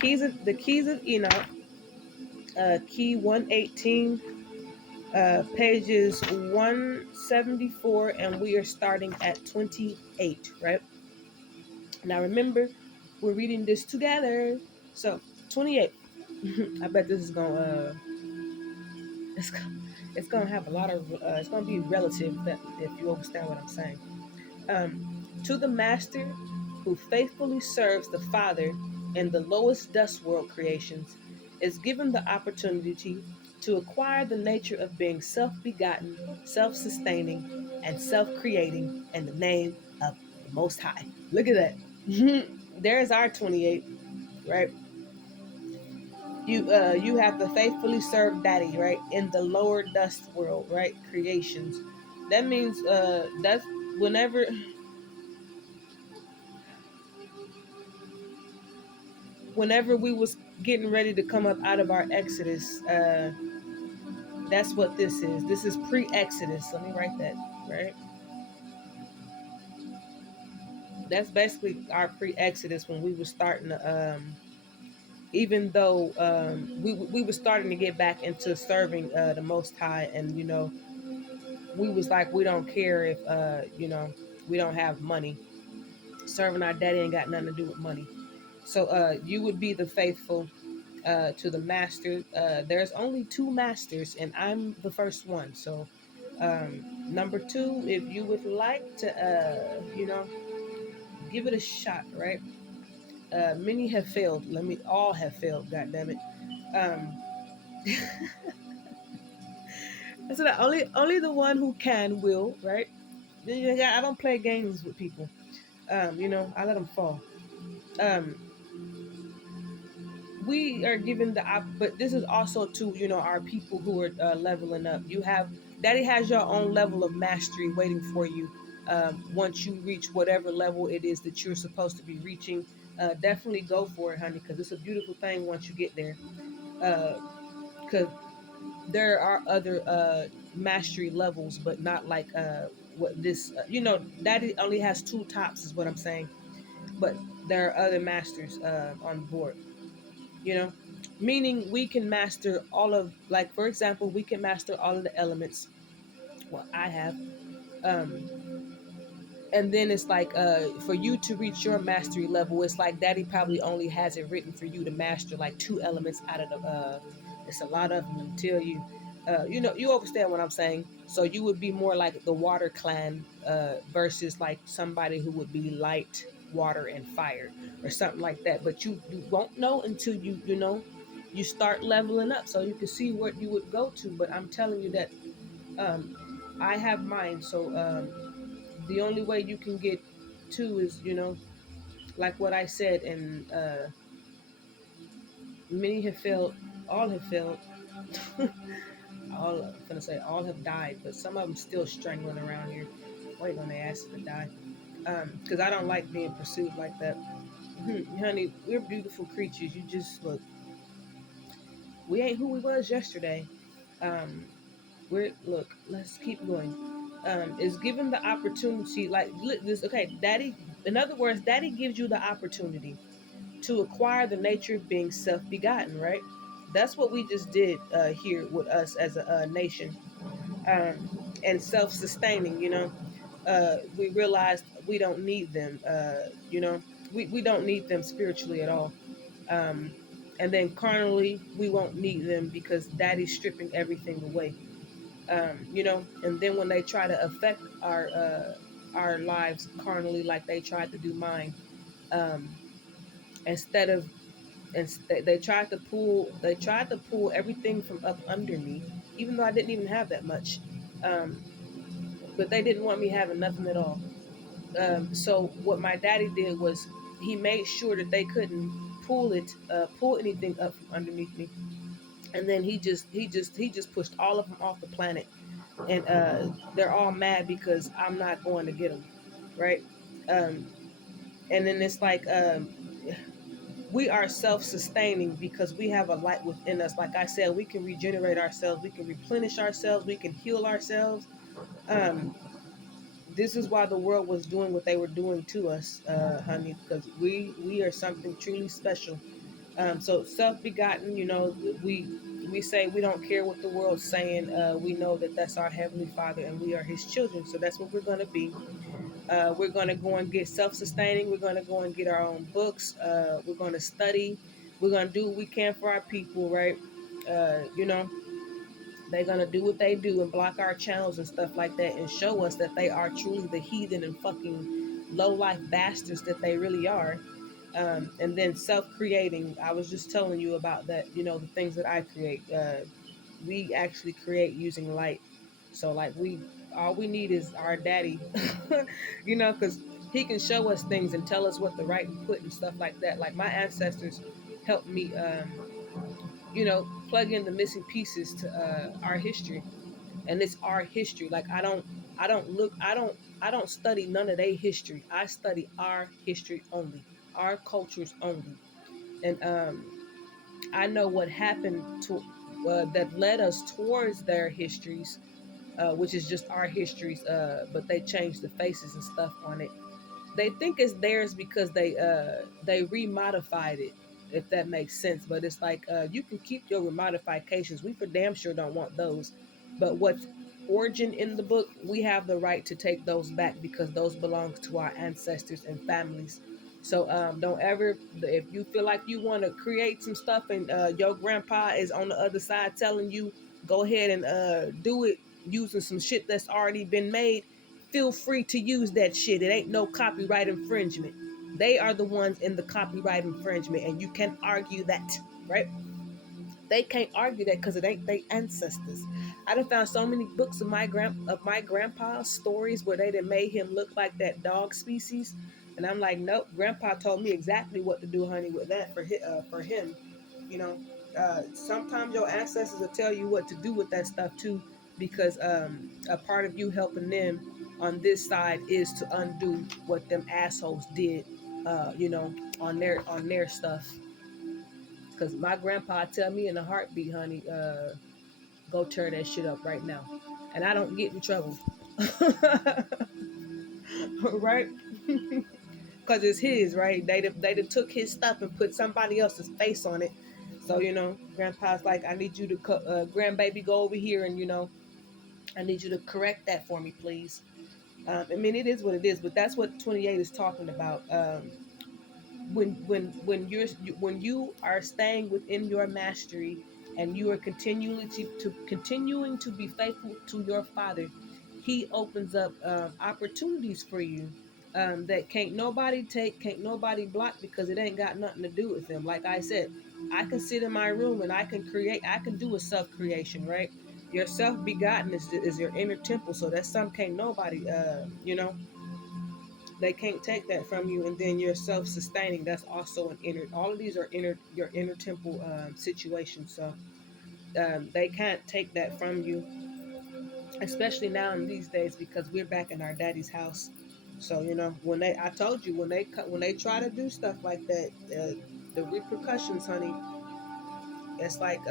Keys of Enoch, key 118, pages 174, and we are starting at 28, right? Now remember, we're reading this together. So 28. I bet this is gonna it's, it's gonna have a lot of it's gonna be relative that if you understand what I'm saying. To the master who faithfully serves the Father in the lowest dust world creations is given the opportunity to acquire the nature of being self-begotten, self-sustaining, and self-creating in the name of the Most High. Look at that. There's our 28, right? You have to faithfully serve Daddy, right, in the lower dust world, right, creations. That means that's whenever whenever we was getting ready to come up out of our exodus, that's what this is. This is pre-exodus. Let me write that, right? That's basically our pre-exodus when we were starting to even though we were starting to get back into serving the Most High, and we was like, we don't care if we don't have money. Serving our daddy ain't got nothing to do with money. So you would be the faithful to the master. There's only two masters, and I'm the first one. So, number two, if you would like to, give it a shot, right? Many have failed. All have failed. God damn it. Um, so that only the one who can will, right? I don't play games with people. I let them fall. Um, we are given but this is also to our people who are leveling up. You have Daddy has your own level of mastery waiting for you. Once you reach whatever level it is that you're supposed to be reaching, definitely go for it, honey, because it's a beautiful thing once you get there. Because there are other mastery levels, but not like what this. Daddy only has two tops, is what I'm saying. But there are other masters on board. you know Meaning we can master all of, like, for example, we can master all of the elements. Well, I have. um and then it's like, for you to reach your mastery level, it's like Daddy probably only has it written for you to master like two elements out of the it's a lot of them until you understand what I'm saying. So you would be more like the water clan, versus like somebody who would be light, water, and fire, or something like that. But you won't know until you start leveling up, so you can see what you would go to. But I'm telling you that um I have mine. So the only way you can get to is, like what I said. And many have failed, all have failed. All, I'm gonna say all have died, but some of them still strangling around here, waiting on their asses to die. Because I don't like being pursued like that. Honey, we're beautiful creatures. You just look. We ain't who we was yesterday. Um, we're look. Let's keep going. Is given the opportunity, like this. Okay, Daddy. In other words, Daddy gives you the opportunity to acquire the nature of being self-begotten. Right. That's what we just did here with us as a nation, and self-sustaining. We realized we don't need them. We don't need them spiritually at all. Um, and then carnally, we won't need them because Daddy's stripping everything away. And then when they try to affect our lives carnally, like they tried to do mine, um, instead of and they tried to pull everything from up under me, even though I didn't even have that much. Um, but they didn't want me having nothing at all. So what my daddy did was he made sure that they couldn't pull anything up from underneath me. And then he just pushed all of them off the planet. And they're all mad because I'm not going to get them, right? Um, and then it's like, we are self-sustaining because we have a light within us. Like I said, we can regenerate ourselves, we can replenish ourselves, we can heal ourselves. Um, this is why the world was doing what they were doing to us, honey, because we are something truly special. So self-begotten, we say we don't care what the world's saying. We know that that's our heavenly Father, and we are His children. So that's what we're going to be. We're going to go and get self-sustaining. We're going to go and get our own books. We're going to study. We're going to do what we can for our people, right? Uh, you know, they're going to do what they do and block our channels and stuff like that and show us that they are truly the heathen and fucking low life bastards that they really are. And then self-creating, I was just telling you about that, the things that I create. We actually create using light. So like all we need is our daddy, because he can show us things and tell us what to write and put and stuff like that. Like my ancestors helped me, plug in the missing pieces to our history, and it's our history. Like I don't study none of their history. I study our history only, our cultures only, and I know what happened to that led us towards their histories, which is just our histories, but they changed the faces and stuff on it. They think it's theirs because they remodified it, if that makes sense. But it's like, you can keep your remodifications. We for damn sure don't want those. But what's origin in the book, we have the right to take those back because those belong to our ancestors and families. So don't ever, if you feel like you want to create some stuff and your grandpa is on the other side telling you go ahead and do it using some shit that's already been made, feel free to use that shit. It ain't no copyright infringement. They are the ones in the copyright infringement, and you can argue that, right? They can't argue that because it ain't their ancestors. I done found so many books of my grandpa's stories where they done made him look like that dog species, and I'm like, nope. Grandpa told me exactly what to do, honey, with that for him. You know, sometimes your ancestors will tell you what to do with that stuff too, because a part of you helping them on this side is to undo what them assholes did, on their stuff. Cause my grandpa tell me in a heartbeat, honey, go tear that shit up right now, and I don't get in trouble, right? Cause it's his, right? They took his stuff and put somebody else's face on it. So grandpa's like, I need you to, grandbaby, go over here and I need you to correct that for me, please. I mean, it is what it is, but that's what 28 is talking about. When you are staying within your mastery and you are continuing to be faithful to your father, he opens up opportunities for you, that can't nobody take, can't nobody block, because it ain't got nothing to do with them. Like I said, I can sit in my room and I can do a self creation, right? Your self begotten is your inner temple, so that's something can't nobody, they can't take that from you. And then you're self-sustaining, that's also an inner, all of these are your inner temple situations. So they can't take that from you, especially now in these days, because we're back in our daddy's house. So I told you, when they try to do stuff like that, the repercussions, honey, it's like,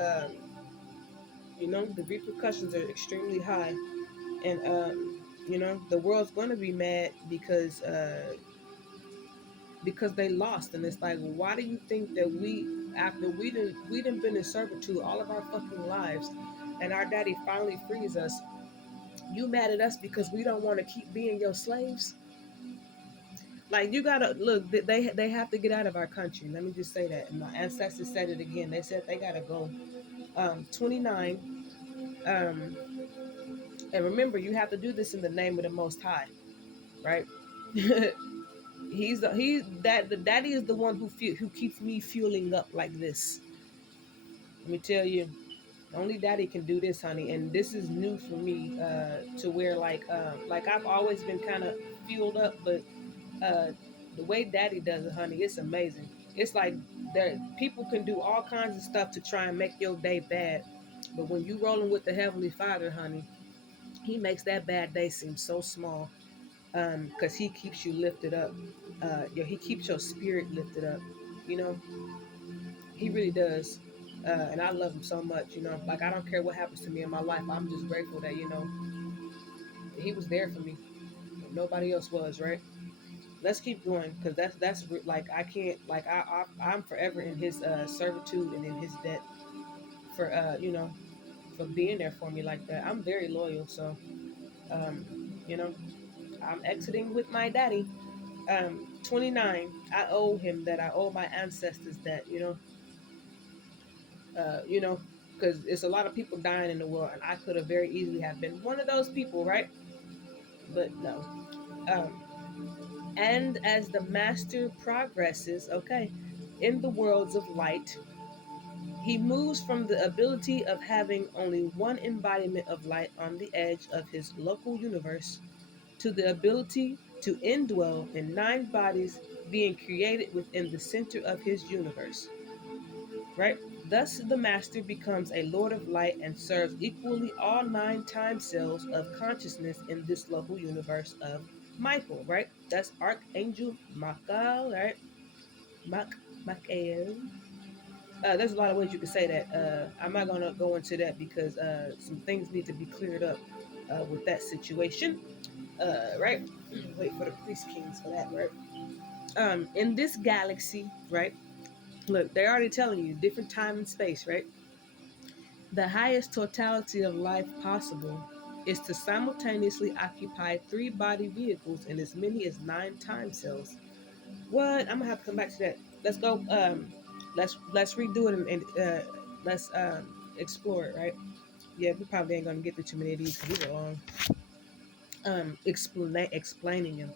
the repercussions are extremely high. And the world's going to be mad because they lost. And it's like, why do you think that after we done been in servitude all of our fucking lives, and our daddy finally frees us, you mad at us because we don't want to keep being your slaves? Like, you gotta look, they have to get out of our country. Let me just say that. And my ancestors said it again. They said they gotta go. 29. um and remember, you have to do this in the name of the Most High, right? The daddy is the one who keeps me fueling up like this. Let me tell you, only daddy can do this, honey. And this is new for me, to where, like I've always been kind of fueled up, but uh the way daddy does it, honey, it's amazing. It's like there people can do all kinds of stuff to try and make your day bad, but when you rolling with the Heavenly Father, honey, he makes that bad day seem so small, because he keeps you lifted up. He keeps your spirit lifted up. You know, he really does. And I love him so much. Like, I don't care what happens to me in my life. I'm just grateful that he was there for me. Nobody else was, right? let's keep going because like I can't like I'm forever in his servitude and in his debt for for being there for me like that. I'm very loyal, so um, you know, I'm exiting with my daddy. 29. I owe him that. I owe my ancestors that. You know, because it's a lot of people dying in the world, and I could have very easily have been one of those people, right? But no. Um, and as the master progresses, okay, in the worlds of light, he moves from the ability of having only one embodiment of light on the edge of his local universe to the ability to indwell in nine bodies being created within the center of his universe. Right? Thus, the master becomes a lord of light and serves equally all nine time cells of consciousness in this local universe of Michael, right? That's Archangel Michael, right? Michael. There's a lot of ways you could say that. I'm not gonna go into that because some things need to be cleared up with that situation. Right? Wait for the priest kings for that, right? In this galaxy, right? Look, they're already telling you different time and space, right? The highest totality of life possible is to simultaneously occupy three body vehicles in as many as nine time cells. What? I'm gonna have to come back to that. Let's go. Let's redo it and let's explore it. Right? Yeah, we probably ain't gonna get to too many of these because these are long. Explaining them.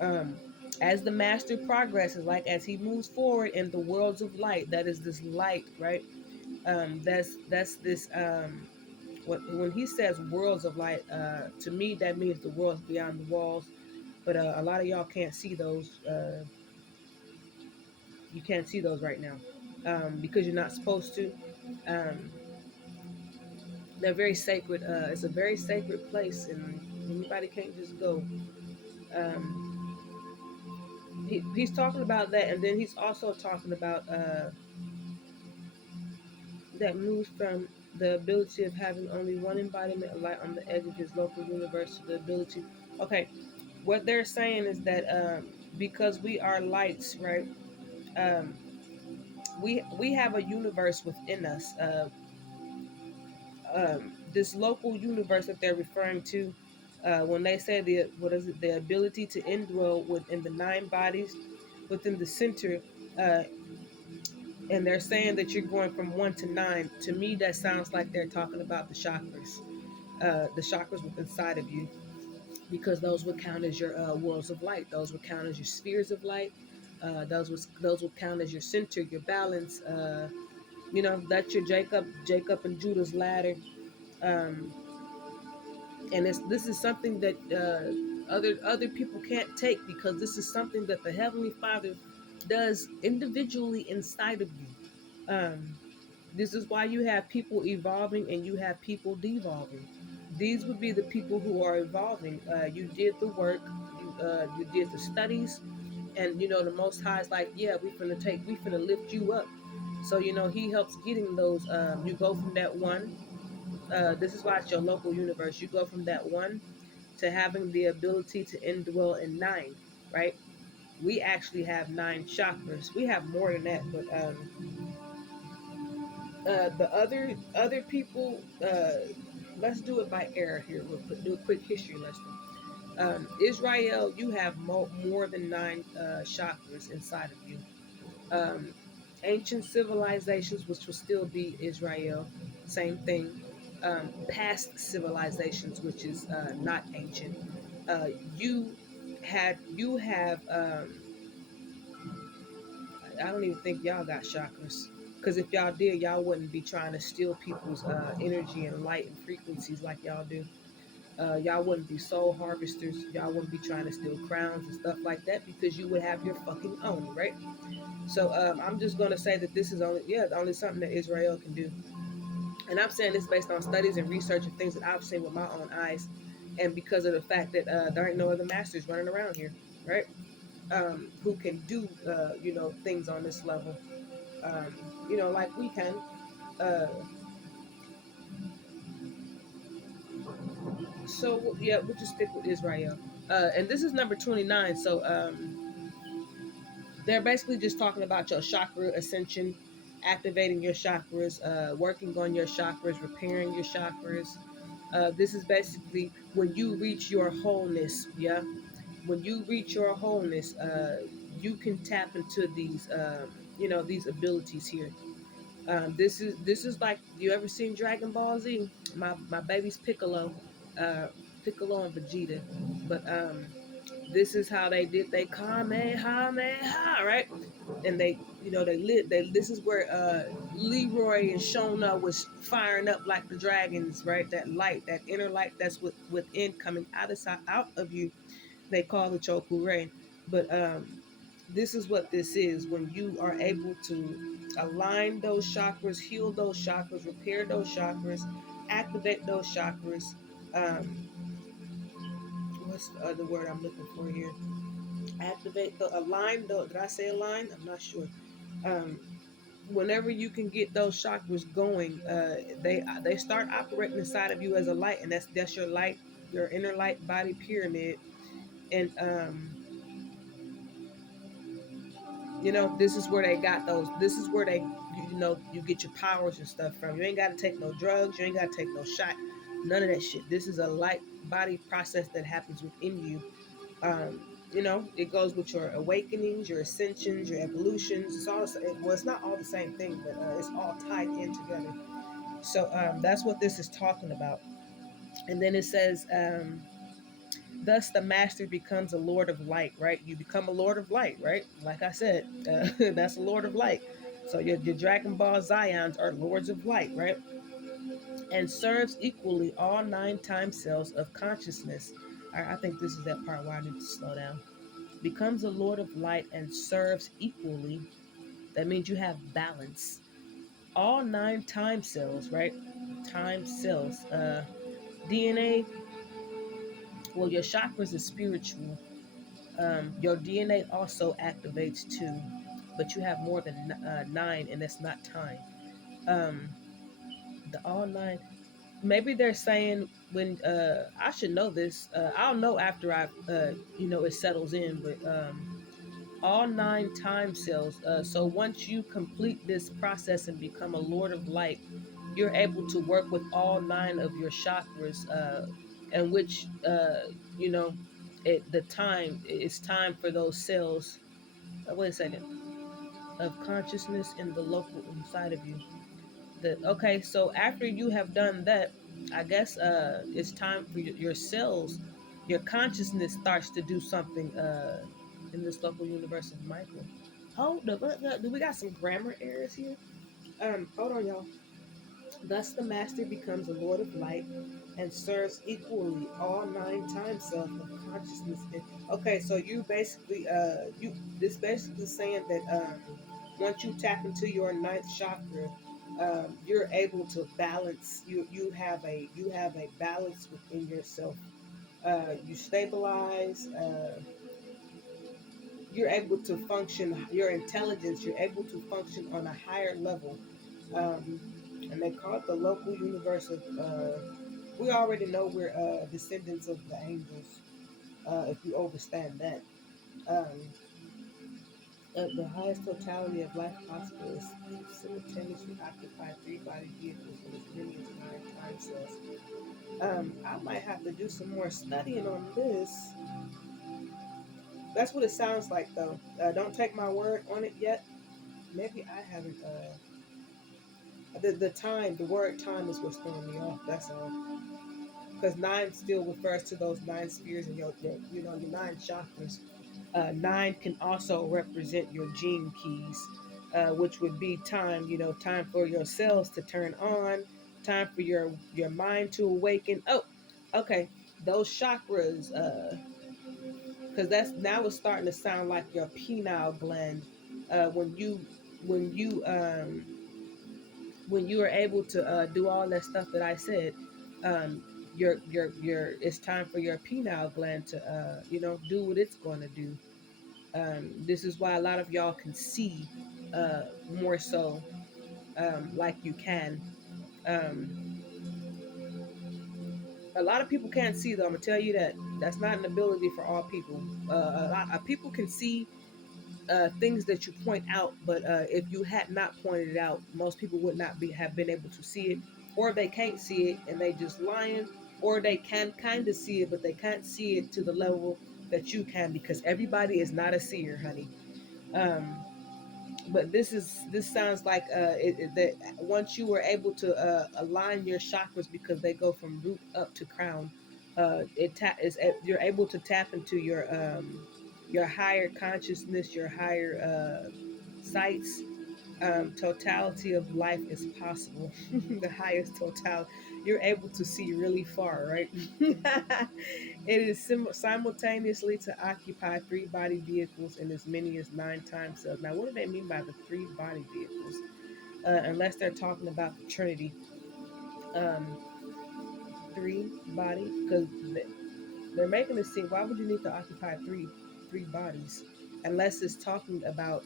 Um, as the master progresses, like as he moves forward in the worlds of light, that is this light, right? That's this when he says worlds of light, to me that means the worlds beyond the walls. But a lot of y'all can't see those. You can't see those right now because you're not supposed to. Um, they're very sacred. It's a very sacred place, and anybody can't just go. Um, he's talking about that, and then he's also talking about that moves from the ability of having only one embodiment of light on the edge of his local universe to the ability. Okay, what they're saying is that because we are lights, right? Um, we have a universe within us. This local universe that they're referring to, when they say the what is it, the ability to indwell within the nine bodies within the center, uh, and they're saying that you're going from one to nine. To me, that sounds like they're talking about the chakras within inside of you, because those would count as your worlds of light. Those would count as your spheres of light. Those would count as your center, your balance. That's your Jacob and Judah's ladder. Um, and this is something that other people can't take, because this is something that the Heavenly Father does individually inside of you. This is why you have people evolving and you have people devolving. These would be the people who are evolving. You did the work, you did the studies, and the Most High is like, yeah, we finna lift you up. So He helps getting those. You go from that one. This is why it's your local universe. You go from that one to having the ability to indwell in nine, right? We actually have nine chakras. We have more than that, but the other people, let's do it by era here. We'll do a quick history lesson. Israel, you have more than nine chakras inside of you. Um, Ancient civilizations, which will still be Israel, same thing. Past civilizations, which is not ancient, uh, you you have I don't even think y'all got chakras. Because if y'all did, y'all wouldn't be trying to steal people's energy and light and frequencies like y'all do. Y'all wouldn't be soul harvesters. Y'all wouldn't be trying to steal crowns and stuff like that, because you would have your fucking own, right? So I'm just gonna say that this is only something that Israel can do, and I'm saying this based on studies and research and things that I've seen with my own eyes, and because of the fact that there ain't no other masters running around here, right? Who can do things on this level, um, like we can. Uh, so yeah, we'll just stick with Israel. And this is number 29. So they're basically just talking about your chakra ascension, activating your chakras, working on your chakras, repairing your chakras. This is basically when you reach your wholeness. Yeah, when you reach your wholeness, you can tap into these, these abilities here. This is like, you ever seen Dragon Ball Z? My baby's Piccolo, uh, Piccolo and Vegeta, but this is how they did they Kamehameha, right? And they lit. This is where Leroy and Shona was firing up like the dragons, right? That light, that inner light that's within, coming out of you. They call it Choku. But this is what this is when you are able to align those chakras, heal those chakras, repair those chakras, activate those chakras. Um, what's the other word I'm looking for here? Activate the align. Did I say align? I'm not sure. Um, Whenever you can get those chakras going, they start operating inside of you as a light, and that's your light, your inner light body pyramid. And this is where they got those. This is where you get your powers and stuff from. You ain't got to take no drugs. You ain't got to take no shot. None of that shit. This is a light body process that happens within you. It goes with your awakenings, your ascensions, your evolutions. It's all, well, it's not all the same thing, but it's all tied in together. So that's what this is talking about. And then it says, thus the master becomes a lord of light, right? You become a lord of light, right? Like I said, that's a lord of light. So your Dragon Ball Zions are lords of light, right? And serves equally all nine time cells of consciousness. I think this is that part where I need to slow down. Becomes a lord of light and serves equally. That means you have balance. All nine time cells, right? Time cells. DNA, well, your chakras is spiritual. Your DNA also activates too, but you have more than nine, and that's not time. Um, the all nine. Maybe they're saying when I should know this. I'll know after it settles in. But all nine time cells. So once you complete this process and become a Lord of Light, you're able to work with all nine of your chakras, and which you know, the time it's time for those cells. Wait a second, of consciousness in the local inside of you. Okay, so after you have done that, I guess it's time for your cells, your consciousness starts to do something in this local universe of Michael. Hold up, do we got some grammar errors here? Hold on, y'all. Thus the master becomes a lord of light and serves equally all nine time self of consciousness. Okay, so you basically you this basically saying that once you tap into your ninth chakra, you're able to balance. You have a balance within yourself. You stabilize. You're able to function. Your intelligence. You're able to function on a higher level. Um, and they call it the local universe of. We already know we're descendants of the angels. If you understand that. Um, the highest totality of life possible is to simultaneously occupy three body vehicles in as many as nine time cells. I might have to do some more studying on this. That's what it sounds like, though. Don't take my word on it yet. Maybe I haven't. The word time is what's throwing me off. That's all. Because nine still refers to those nine spheres in your nine chakras. Nine can also represent your gene keys, which would be time. Time for your cells to turn on, time for your mind to awaken. Oh, okay. Those chakras, because that's now it's starting to sound like your pineal gland. When you are able to do all that stuff that I said, um, your it's time for your pineal gland to do what it's going to do. This is why a lot of y'all can see more so, like you can. Um, a lot of people can't see though. I'm gonna tell you that. That's not an ability for all people. A lot of people can see things that you point out, but if you had not pointed it out, most people would not be have been able to see it, or they can't see it and they just lying, or they can kind of see it, but they can't see it to the level that you can because everybody is not a seer, honey. Um, but this sounds like that once you were able to align your chakras because they go from root up to crown, you're able to tap into your higher consciousness, your higher sights. Totality of life is possible. The highest totality. You're able to see really far, right? It is simultaneously to occupy three body vehicles in as many as 9 time cells. Now, what do they mean by the three body vehicles? Unless they're talking about the Trinity, um, three body, because they're making it seem. Why would you need to occupy three bodies? Unless it's talking about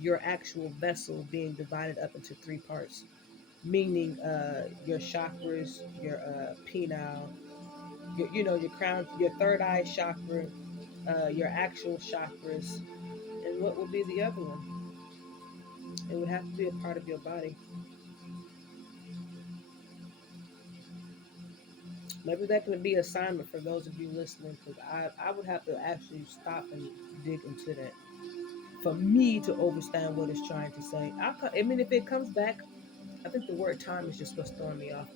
your actual vessel being divided up into three parts, meaning your chakras, your penile, your crown, your third eye chakra, your actual chakras, and what would be the other one? It would have to be a part of your body. Maybe that could be assignment for those of you listening, because I would have to actually stop and dig into that for me to understand what it's trying to say. I mean, if it comes back, I think the word time is just what's throwing me off.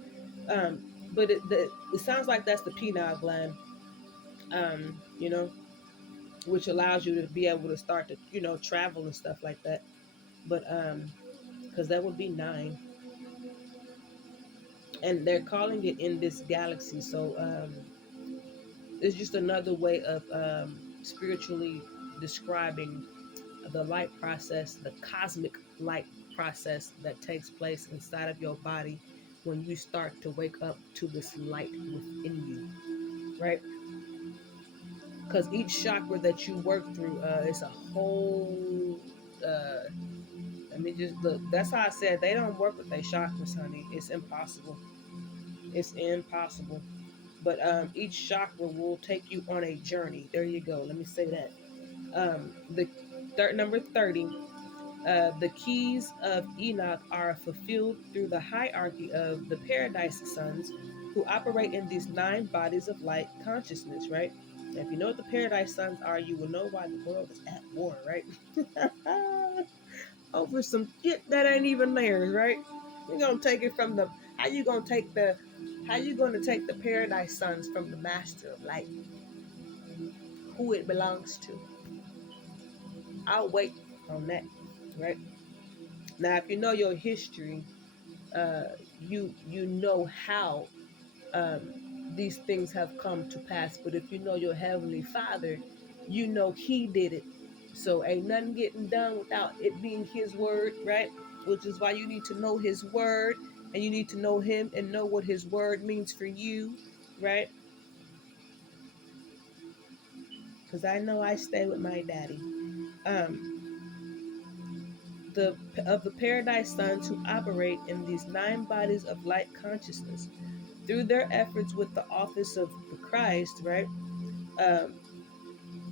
Um, but it sounds like that's the penile gland, you know, which allows you to be able to start to, travel and stuff like that. But because that would be 9, and they're calling it in this galaxy. So it's just another way of spiritually describing the light process, the cosmic light process that takes place inside of your body when you start to wake up to this light within you, right? Because each chakra that you work through is a whole. Uh, Let me just look. That's how I said they don't work with their chakras, honey. It's impossible. It's impossible. But each chakra will take you on a journey. There you go. Let me say that. The number 30. The keys of Enoch are fulfilled through the hierarchy of the paradise sons who operate in these 9 bodies of light consciousness, right? If you know what the paradise sons are, you will know why the world is at war, right? Over some shit that ain't even theirs, right? You're gonna take it from the how you gonna take the how you gonna take the paradise sons from the master of light, who it belongs to. I'll wait on that, right? Now if you know your history, uh, you know how um, these things have come to pass. But if you know your heavenly Father, you know He did it. So ain't nothing getting done without it being His word, right? Which is why you need to know His word, and you need to know Him and know what His word means for you, right? Because I know I stay with my daddy. Um, the of the paradise sons who operate in these 9 bodies of light consciousness through their efforts with the office of the Christ, right? Um,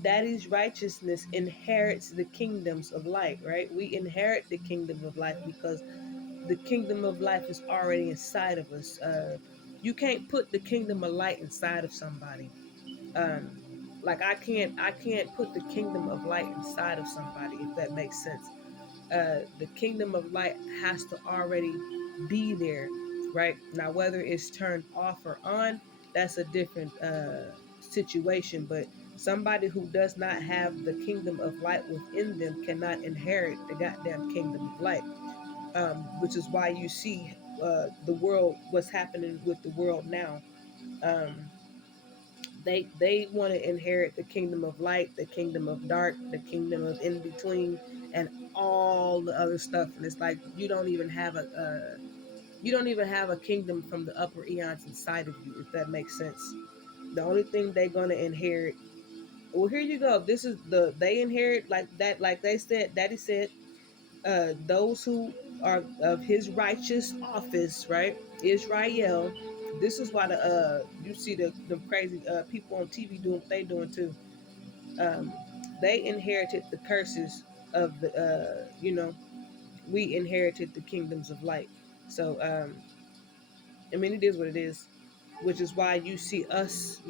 that is righteousness inherits the kingdoms of light, right? We inherit the kingdom of life because the kingdom of life is already inside of us. You can't put the kingdom of light inside of somebody. Um, like I can't put the kingdom of light inside of somebody, if that makes sense. The kingdom of light has to already be there, right? Now, whether it's turned off or on, that's a different situation. But somebody who does not have the kingdom of light within them cannot inherit the goddamn kingdom of light. Which is why you see the world, what's happening with the world now. Um, they want to inherit the kingdom of light, the kingdom of dark, the kingdom of in between, and all the other stuff. And it's like you don't even have a kingdom from the upper eons inside of you, if that makes sense. The only thing they're gonna inherit. Well, here you go. This is they inherit like that, like they said. Daddy said, those who are of his righteous office, right? Israel, This is why the you see the crazy people on TV doing what they doing too. Um, they inherited the curses of the we inherited the kingdoms of light. So I mean, it is what it is, which is why you see us,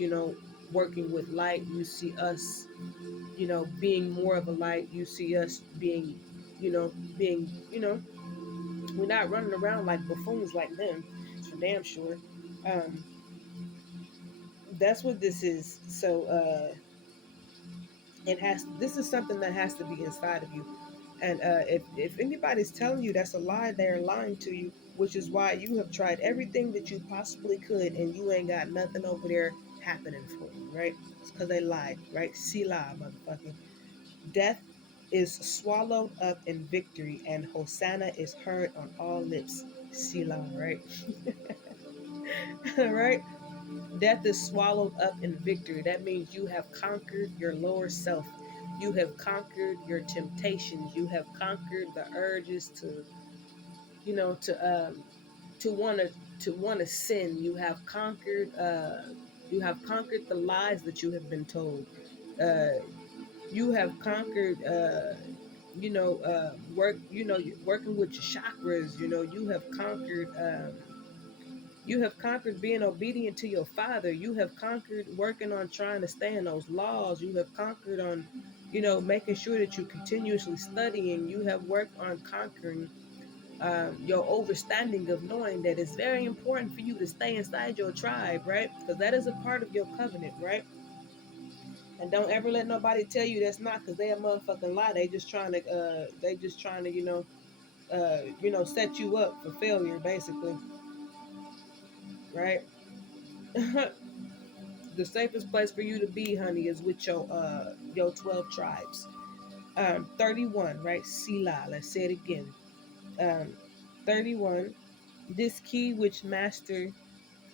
working with light. You see us, being more of a light. You see us being, being, we're not running around like buffoons like them. It's for damn sure. Um, that's what this is. So this is something that has to be inside of you. And if anybody's telling you that's a lie, they're lying to you, which is why you have tried everything that you possibly could and you ain't got nothing over there happening for you, right? It's because they lied, right? See lie, motherfucking. Death is swallowed up in victory, and Hosanna is heard on all lips. Selah, right? Right? Death is swallowed up in victory. That means you have conquered your lower self. You have conquered your temptations. You have conquered the urges to want to sin. You have conquered the lies that you have been told. You have conquered working with your chakras. You have conquered being obedient to your father. You have conquered working on trying to stay in those laws. You have conquered on, making sure that you're continuously studying. You have worked on conquering your overstanding of knowing that it's very important for you to stay inside your tribe, right? Because that is a part of your covenant, right? And don't ever let nobody tell you that's not, because they a motherfucking lie. They just trying to, set you up for failure, basically, right? The safest place for you to be, honey, is with your 12 tribes. 31, right? Sila. Let's say it again. Um, 31. This key which Master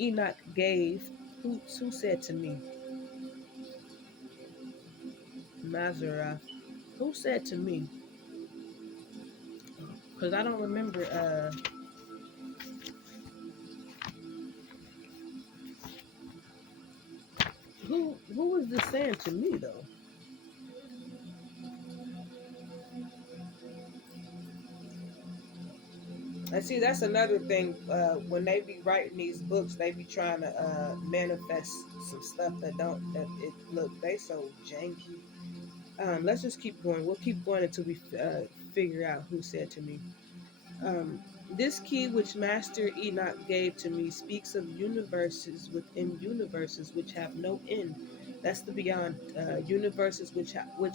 Enoch gave, who said to me, Mazarah, who said to me, because I don't remember, who was this saying to me though? And see, that's another thing. When they be writing these books, they be trying to manifest some stuff that don't. That it look they so janky. Let's just keep going. We'll keep going until we figure out who said to me. Um, this key which Master Enoch gave to me speaks of universes within universes which have no end. That's the beyond. Universes which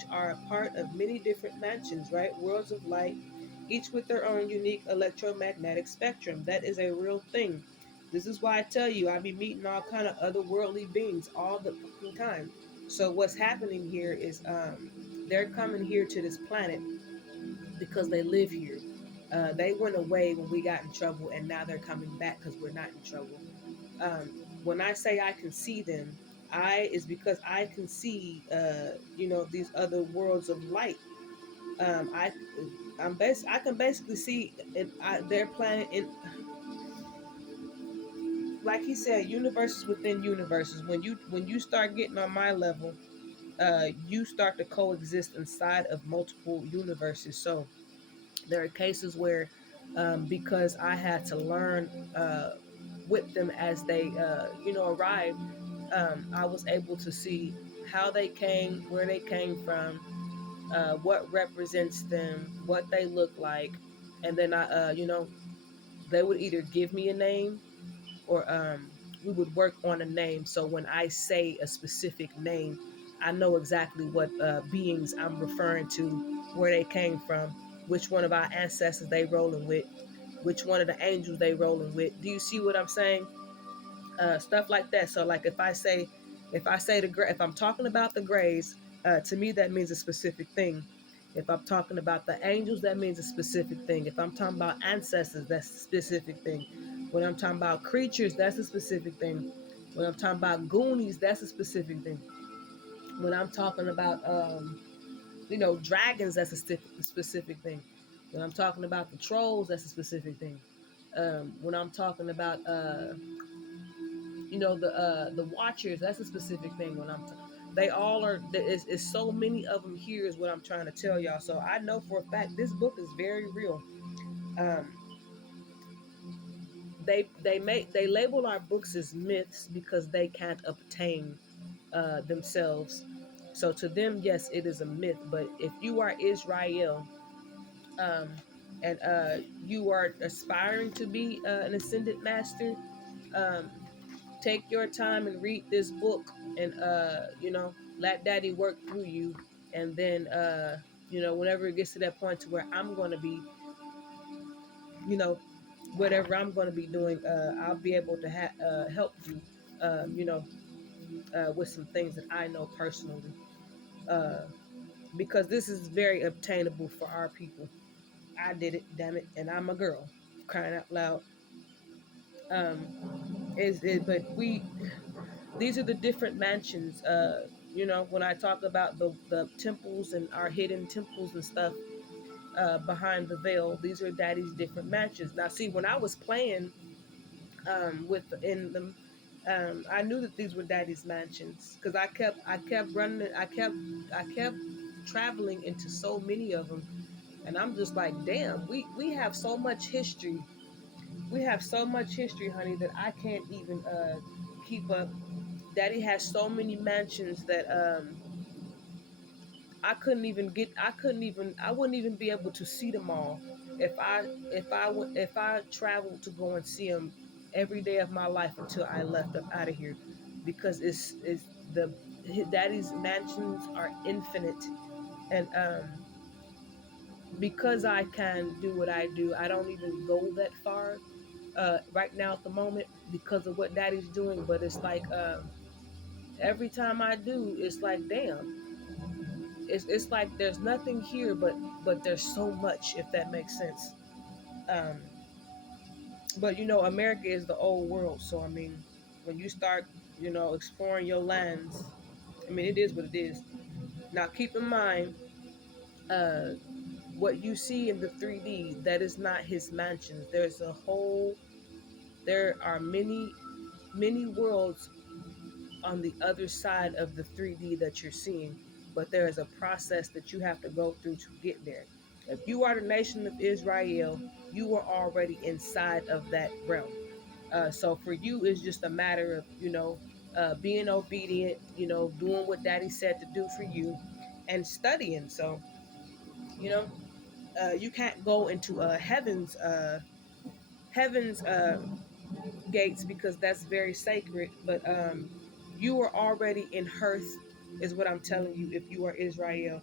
are a part of many different mansions, right? Worlds of light, each with their own unique electromagnetic spectrum. That is a real thing. This is why I tell you I be meeting all kind of otherworldly beings all the fucking time. So what's happening here is they're coming here to this planet because they live here. They went away when we got in trouble, and now they're coming back because we're not in trouble. Um, when I say I can see them, I is because I can see, these other worlds of light. Um, I, I can basically see their planet in, like he said, universes within universes. When you start getting on my level, you start to coexist inside of multiple universes. So there are cases where, because I had to learn with them as they, arrived, I was able to see how they came, where they came from, what represents them, what they look like, and then they would either give me a name or we would work on a name. So when I say a specific name, I know exactly what beings I'm referring to, where they came from, which one of our ancestors they rolling with, which one of the angels they rolling with. Do you see what I'm saying? Stuff like that. So like if I'm talking about the grays, to me that means a specific thing. If I'm talking about the angels, that means a specific thing. If I'm talking about ancestors, that's a specific thing. When I'm talking about creatures, that's a specific thing. When I'm talking about goonies, that's a specific thing. When I'm talking about dragons, that's a specific thing. When I'm talking about the trolls, that's a specific thing. When I'm talking about The watchers. That's a specific thing when they all are. It's so many of them here is what I'm trying to tell y'all. So I know for a fact this book is very real. Um, they label our books as myths because they can't obtain themselves. So to them, yes, it is a myth. But if you are Israel, um, and you are aspiring to be an ascended master, um, take your time and read this book, and let Daddy work through you. And then whenever it gets to that point to where I'm going to be, you know, whatever I'm going to be doing, I'll be able to help you, with some things that I know personally, uh, because this is very obtainable for our people. I did it, damn it, and I'm a girl, crying out loud. Is it? But these are the different mansions. When I talk about the temples and our hidden temples and stuff behind the veil, these are Daddy's different mansions. Now, see, when I was playing with in them. I knew that these were Daddy's mansions because I kept running, I kept traveling into so many of them, and I'm just like, damn, we have so much history. We have so much history, honey, that I can't even keep up. Daddy has so many mansions that I wouldn't even be able to see them all if I traveled to go and see them every day of my life until I left up out of here, because it's the Daddy's mansions are infinite. And because I can do what I do, I don't even go that far right now at the moment because of what Daddy's doing. But it's like every time I do, it's like, damn, it's like there's nothing here, but there's so much, if that makes sense. Um, but America is the old world, so I mean, when you start, exploring your lands, I mean, it is what it is. Now, keep in mind, uh, what you see in the 3D, that is not his mansions. There are many worlds on the other side of the 3D that you're seeing, but there is a process that you have to go through to get there. If you are the nation of Israel, you are already inside of that realm. So for you, it's just a matter of, being obedient, doing what Daddy said to do for you, and studying. So, you know, you can't go into heaven's gates because that's very sacred. But you are already in Hearth, is what I'm telling you. If you are Israel,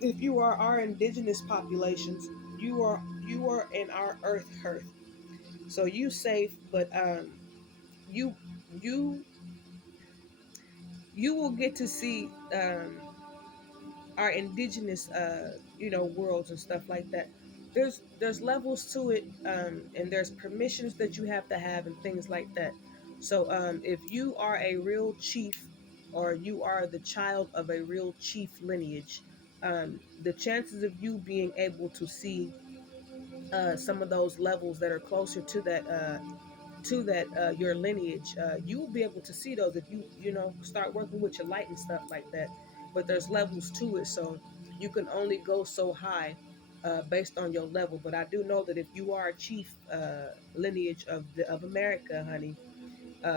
if you are our indigenous populations, you are in our Earth Hearth. So you safe, but you you you will get to see our indigenous worlds and stuff like that. There's levels to it, and there's permissions that you have to have and things like that. So if you are a real chief, or you are the child of a real chief lineage, the chances of you being able to see some of those levels that are closer to that your lineage, you will be able to see those if you start working with your light and stuff like that. But there's levels to it, so you can only go so high based on your level. But I do know that if you are a chief lineage of America, honey,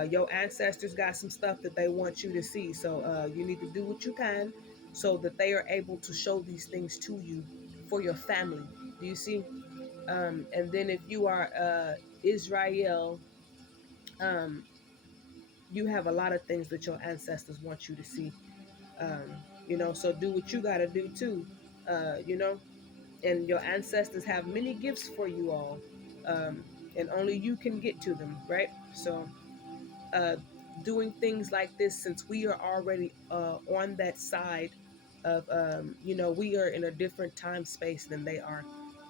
your ancestors got some stuff that they want you to see. So you need to do what you can so that they are able to show these things to you for your family. Do you see? And then if you are Israel, um, you have a lot of things that your ancestors want you to see. So do what you got to do too. Uh, you know, and your ancestors have many gifts for you all, um, and only you can get to them, right? So, uh, doing things like this, since we are already on that side of, we are in a different time space than they are,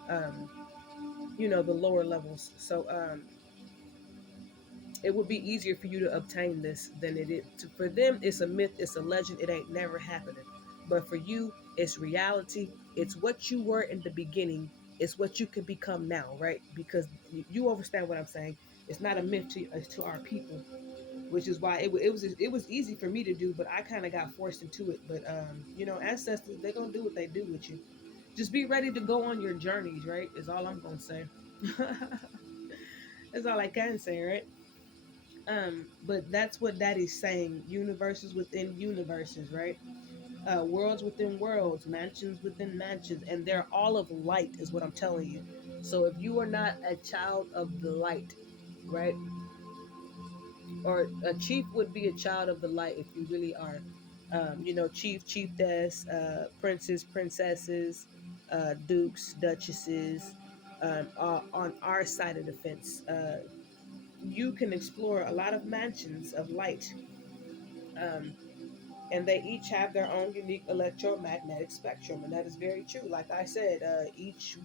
um, the lower levels. So, it would be easier for you to obtain this than it is for them. It's a myth, it's a legend, it ain't never happening. But for you, it's reality. It's what you were in the beginning. It's what you can become now, right? Because you understand what I'm saying. It's not a myth to our people. which is why it was easy for me to do, but I kind of got forced into it. But you know, ancestors, they're gonna do what they do with you. Just be ready to go on your journeys, right? Is all I'm gonna say. That's all I can say, right? But that's what Daddy's saying. Universes within universes, right? Worlds within worlds, mansions within mansions, and they're all of light, is what I'm telling you. So if you are not a child of the light, right? Or a chief would be a child of the light if you really are. You know, chief, chiefess, princes, princesses, dukes, duchesses. On our side of the fence, you can explore a lot of mansions of light. Um, and they each have their own unique electromagnetic spectrum, and that is very true. Like I said, each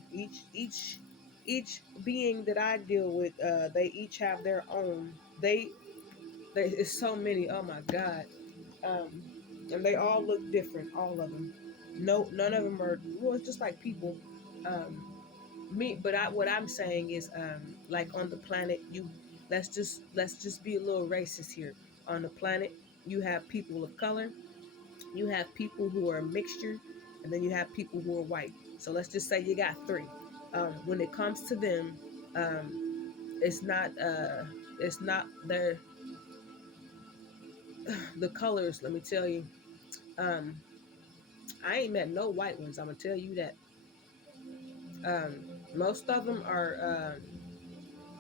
being that I deal with, they each have their own. They it's so many. Oh my God, um, and they all look different. All of them. No, none of them are. Well, it's just like people. Um, but what I'm saying is, like on the planet, let's just be a little racist here. On the planet, you have people of color, you have people who are a mixture, and then you have people who are white. So let's just say you got three. When it comes to them, um, it's not their the colors. Let me tell you, um, I ain't met no white ones. I'm gonna tell you that. Um, Most of them are,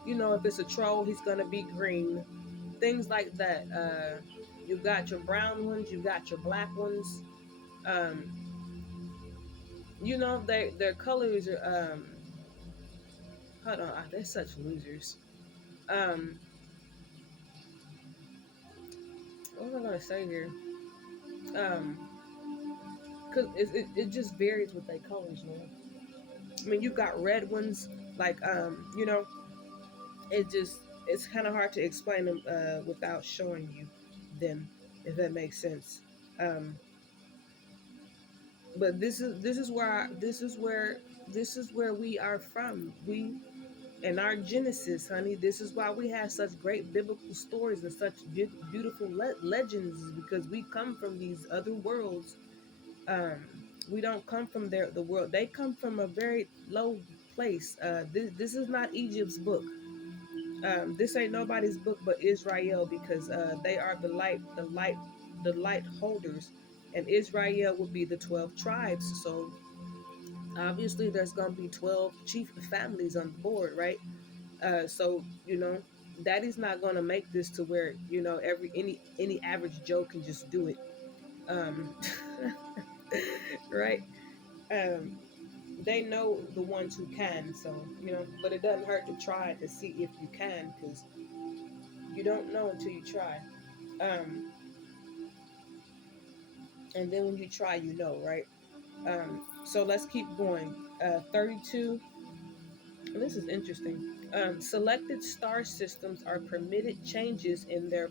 you know, if it's a troll, he's gonna be green. Things like that. You got your brown ones, you got your black ones. Um, you know, their colors are. Hold on, they're such losers. Um, what was I gonna say here? Um, cause it just varies with their colors, man. I mean, you got red ones, like you know, it just it's kind of hard to explain them without showing you them, if that makes sense. Um, but this is where we are from. We and our Genesis, honey. This is why we have such great biblical stories and such beautiful legends, is because we come from these other worlds. Um, we don't come from the world. They come from a very low place. This is not Egypt's book. This ain't nobody's book but Israel, because they are the light holders, and Israel would be the 12 tribes. So obviously, there's gonna be 12 chief families on the board, right? So you know, Daddy's not gonna make this to where you know any average Joe can just do it, um, right? Um, they know the ones who can, so you know, but it doesn't hurt to try to see if you can, because you don't know until you try. Um, and then when you try, you know, right? So let's keep going. 32. And this is interesting. Selected star systems are permitted changes in their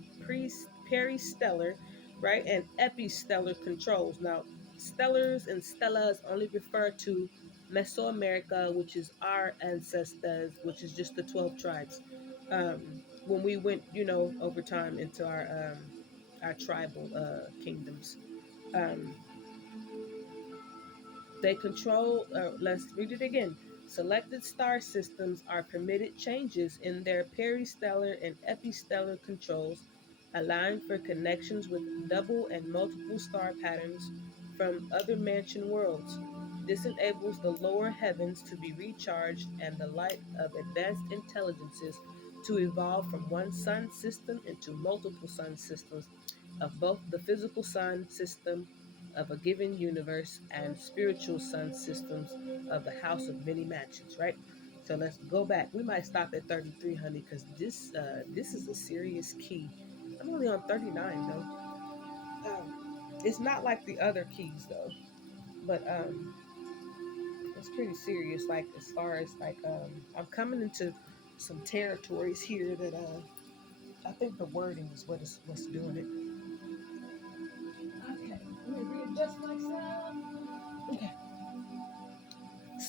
peristellar, right, and epistellar controls. Now, stellars and stellas only refer to Mesoamerica, which is our ancestors, which is just the 12 tribes. When we went, you know, over time into our tribal kingdoms. Um, they control, let's read it again. Selected star systems are permitted changes in their peristellar and epistellar controls, allowing for connections with double and multiple star patterns from other mansion worlds. This enables the lower heavens to be recharged and the light of advanced intelligences to evolve from one sun system into multiple sun systems of both the physical sun system of a given universe and spiritual sun systems of the house of many mansions, right? So let's go back. We might stop at 33, honey, because this is a serious key. I'm only on 39 though. It's not like the other keys though, but it's pretty serious. Like as far as like I'm coming into some territories here that I think the wording is what's doing it. Okay, let me readjust myself. Okay.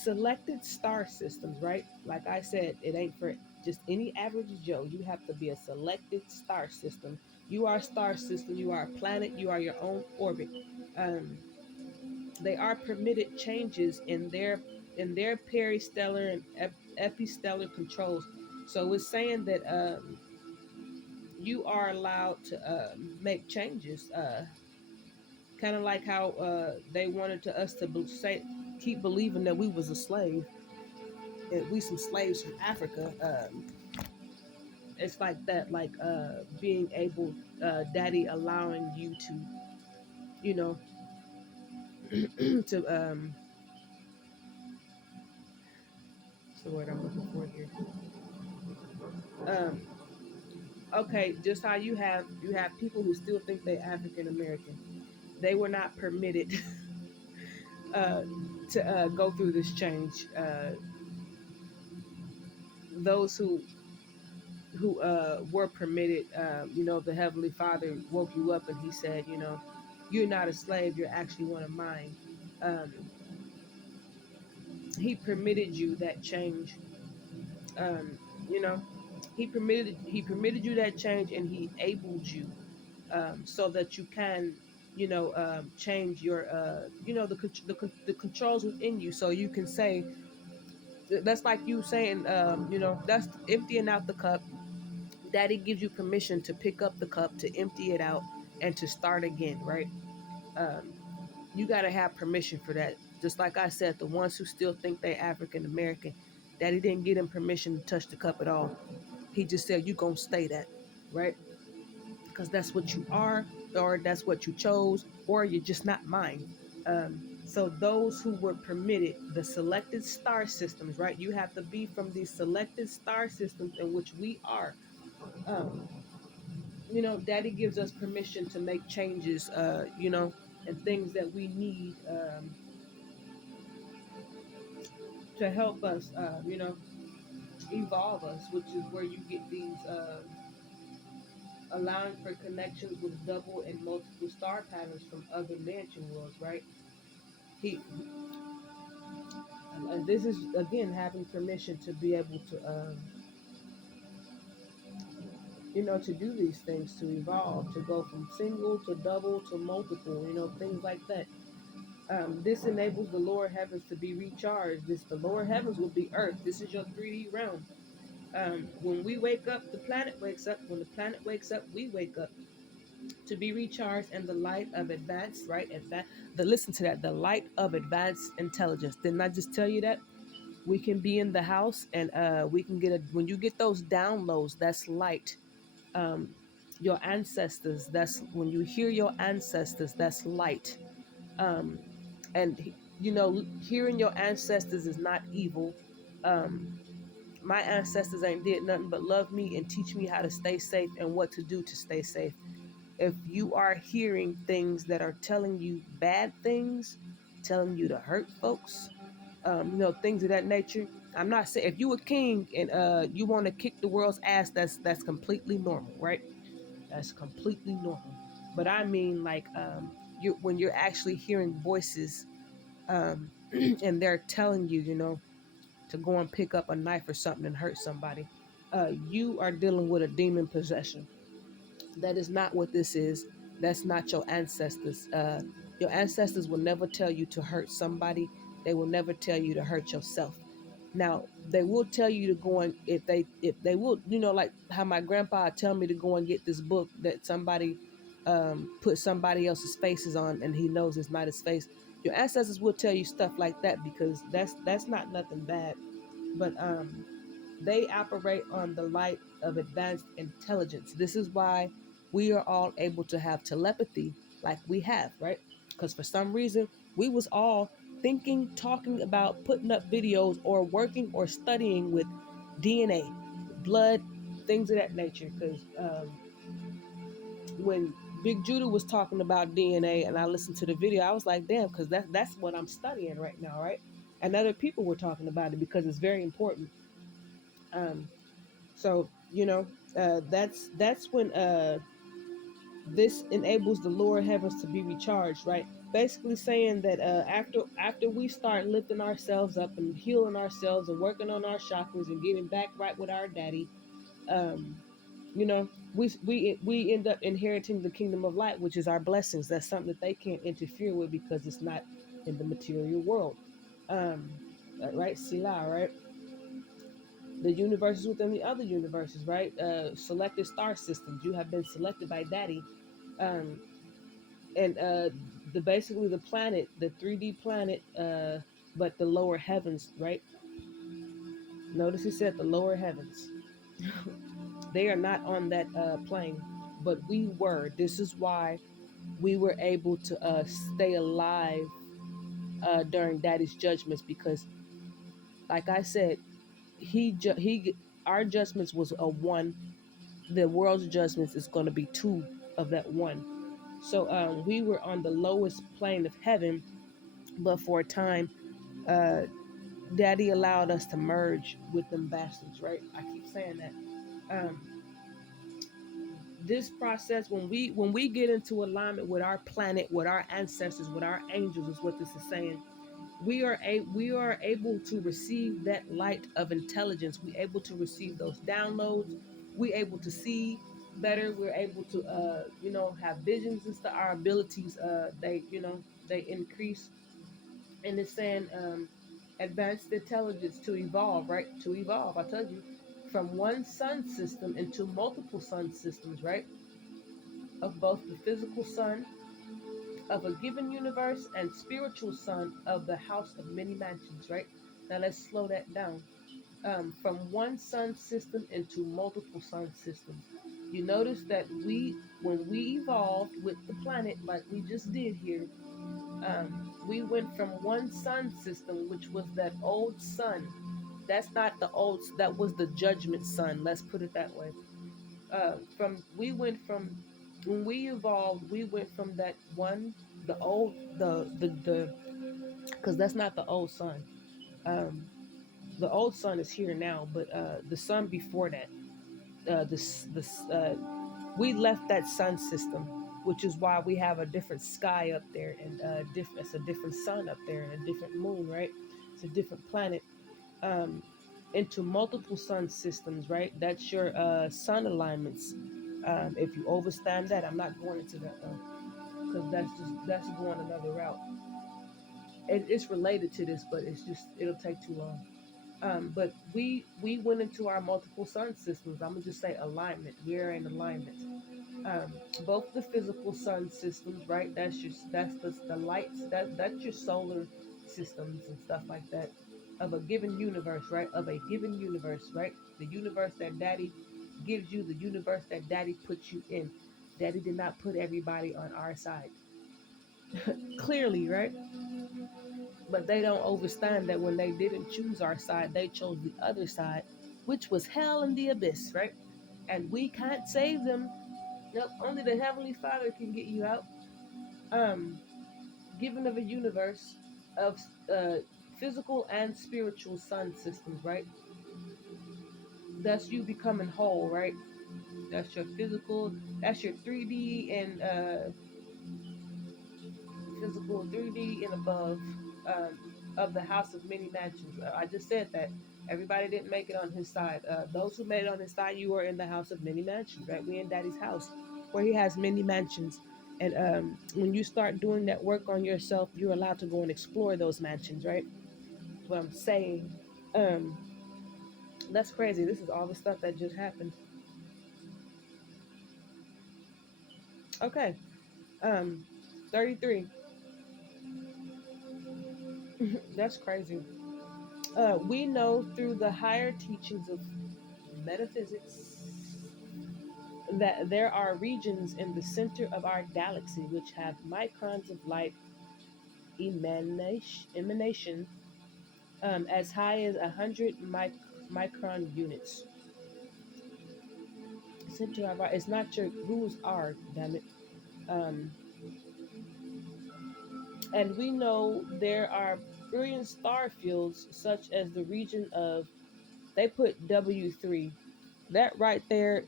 Selected star systems, right? Like I said, it ain't for just any average Joe. You have to be a selected star system, You are a star system. You are a planet. You are your own orbit. Um, they are permitted changes in their peristellar and epistellar controls. So it's saying that you are allowed to make changes. Kind of like how they wanted to us to say keep believing that we was a slave, and we some slaves from Africa. It's like that, like being able, daddy allowing you to, you know, to what's the word I'm looking for here? Um, okay, just how you have people who still think they African American. They were not permitted uh, to go through this change. Those who were permitted, you know, the Heavenly Father woke you up and He said, you know, you're not a slave, you're actually one of mine. Um, he permitted you that change. Um, you know, he permitted you that change, and He abled you so that you can, you know, change your, you know, the controls within you, so you can say that's like you saying, you know, that's emptying out the cup. Daddy gives you permission to pick up the cup, to empty it out, and to start again, right? Um, you got to have permission for that. Just like I said, the ones who still think they African American, Daddy didn't give them permission to touch the cup at all. He just said, you going to stay that, right? Because that's what you are, or that's what you chose, or you're just not mine. So those who were permitted the selected star systems, right? You have to be from these selected star systems in which we are. Um, you know, Daddy gives us permission to make changes, you know, and things that we need to help us, you know, evolve us, which is where you get these allowing for connections with double and multiple star patterns from other mansion worlds, right? He and this is again having permission to be able to, you know, to do these things, to evolve, to go from single to double to multiple, you know, things like that. This enables the lower heavens to be recharged. This the lower heavens will be Earth. This is your 3D realm. When we wake up, the planet wakes up. When the planet wakes up, we wake up to be recharged, and the light of advanced, right? The listen to that. The light of advanced intelligence. Didn't I just tell you that? We can be in the house, and we can get a. When you get those downloads, that's light. Um, your ancestors. That's when you hear your ancestors. That's light. Um, and you know, hearing your ancestors is not evil. Um, my ancestors ain't did nothing but love me and teach me how to stay safe and what to do to stay safe. If you are hearing things that are telling you bad things, telling you to hurt folks, you know, things of that nature. I'm not saying if you a king and you want to kick the world's ass, that's completely normal, right? That's completely normal. But I mean, like, you when you're actually hearing voices, and they're telling you, you know, to go and pick up a knife or something and hurt somebody, you are dealing with a demon possession. That is not what this is. That's not your ancestors. Your ancestors will never tell you to hurt somebody. They will never tell you to hurt yourself. Now they will tell you to go and if they will, you know, like how my grandpa tell me to go and get this book that somebody put somebody else's faces on, and he knows it's not his face. Your ancestors will tell you stuff like that because that's not nothing bad. But they operate on the light of advanced intelligence. This is why we are all able to have telepathy like we have, right? Because for some reason, we was all thinking, talking about putting up videos or working or studying with DNA, blood, things of that nature. Because when Big Judah was talking about DNA and I listened to the video, I was like, damn, because that's what I'm studying right now, right? And other people were talking about it because it's very important. Um, So you know, that's when this enables the lower heavens to be recharged, right? Basically saying that after we start lifting ourselves up and healing ourselves and working on our chakras and getting back right with our daddy, um, You know, we end up inheriting the kingdom of light, which is our blessings. That's something that they can't interfere with because it's not in the material world. Um, right, Sila, right? The universes within the other universes, right? Selected star systems. You have been selected by Daddy, um, and the basically the planet, the 3D planet, but the lower heavens, right? Notice he said the lower heavens. They are not on that plane, but we were. This is why we were able to stay alive during Daddy's judgments because, like I said, he our judgments was a one. The world's judgments is going to be two of that one. So we were on the lowest plane of heaven, but for a time, uh, Daddy allowed us to merge with them bastards. Right? I keep saying that. Um, this process when we get into alignment with our planet, with our ancestors, with our angels, is what this is saying. We are able to receive that light of intelligence. We're able to receive those downloads. We're able to see better. We're able to have visions and stuff. Our abilities they increase. And it's saying advanced intelligence to evolve, right? To evolve, I told you, from one sun system into multiple sun systems, right? Of both the physical sun of a given universe and spiritual sun of the house of many mansions, right? Now let's slow that down. From one sun system into multiple sun systems. You notice that when we evolved with the planet, like we just did here, we went from one sun system, which was that old sun. That's not the old, that was the judgment sun. Let's put it that way. From we went from when we evolved, we went from that one, the old, the because that's not the old sun. Um, the old sun is here now, but the sun before that, this we left that sun system, which is why we have a different sky up there and it's a different sun up there and a different moon, right? It's a different planet. Um, into multiple sun systems, right? That's your sun alignments. If you overstand that, I'm not going into that though, because that's going another route. It's related to this, but it'll take too long. But we went into our multiple sun systems. I'm gonna just say alignment. We're in alignment. Both the physical sun systems, right? That's the lights. That's your solar systems and stuff like that of a given universe, right? Of a given universe, right? The universe that Daddy gives you, the universe that Daddy puts you in. Daddy did not put everybody on our side, clearly, right? But they don't understand that when they didn't choose our side, they chose the other side, which was hell and the abyss, right? And we can't save them. Nope, only the Heavenly Father can get you out. Um, Given of a universe of uh, physical and spiritual sun systems, right? That's you becoming whole, right? That's your physical, that's your 3D and physical 3D and above of the house of many mansions. I just said that. Everybody didn't make it on his side. Those who made it on his side, you are in the house of many mansions, right? We in Daddy's house where he has many mansions. And when you start doing that work on yourself, you're allowed to go and explore those mansions, right? That's what I'm saying. Um, that's crazy. This is all the stuff that just happened. Okay. Um, 33. That's crazy. We know through the higher teachings of metaphysics that there are regions in the center of our galaxy which have microns of light emanation as high as 100 micron units. Center of our, it's not your rules are, damn it. Um, and we know there are brilliant star fields such as the region of, they put W3. That right there,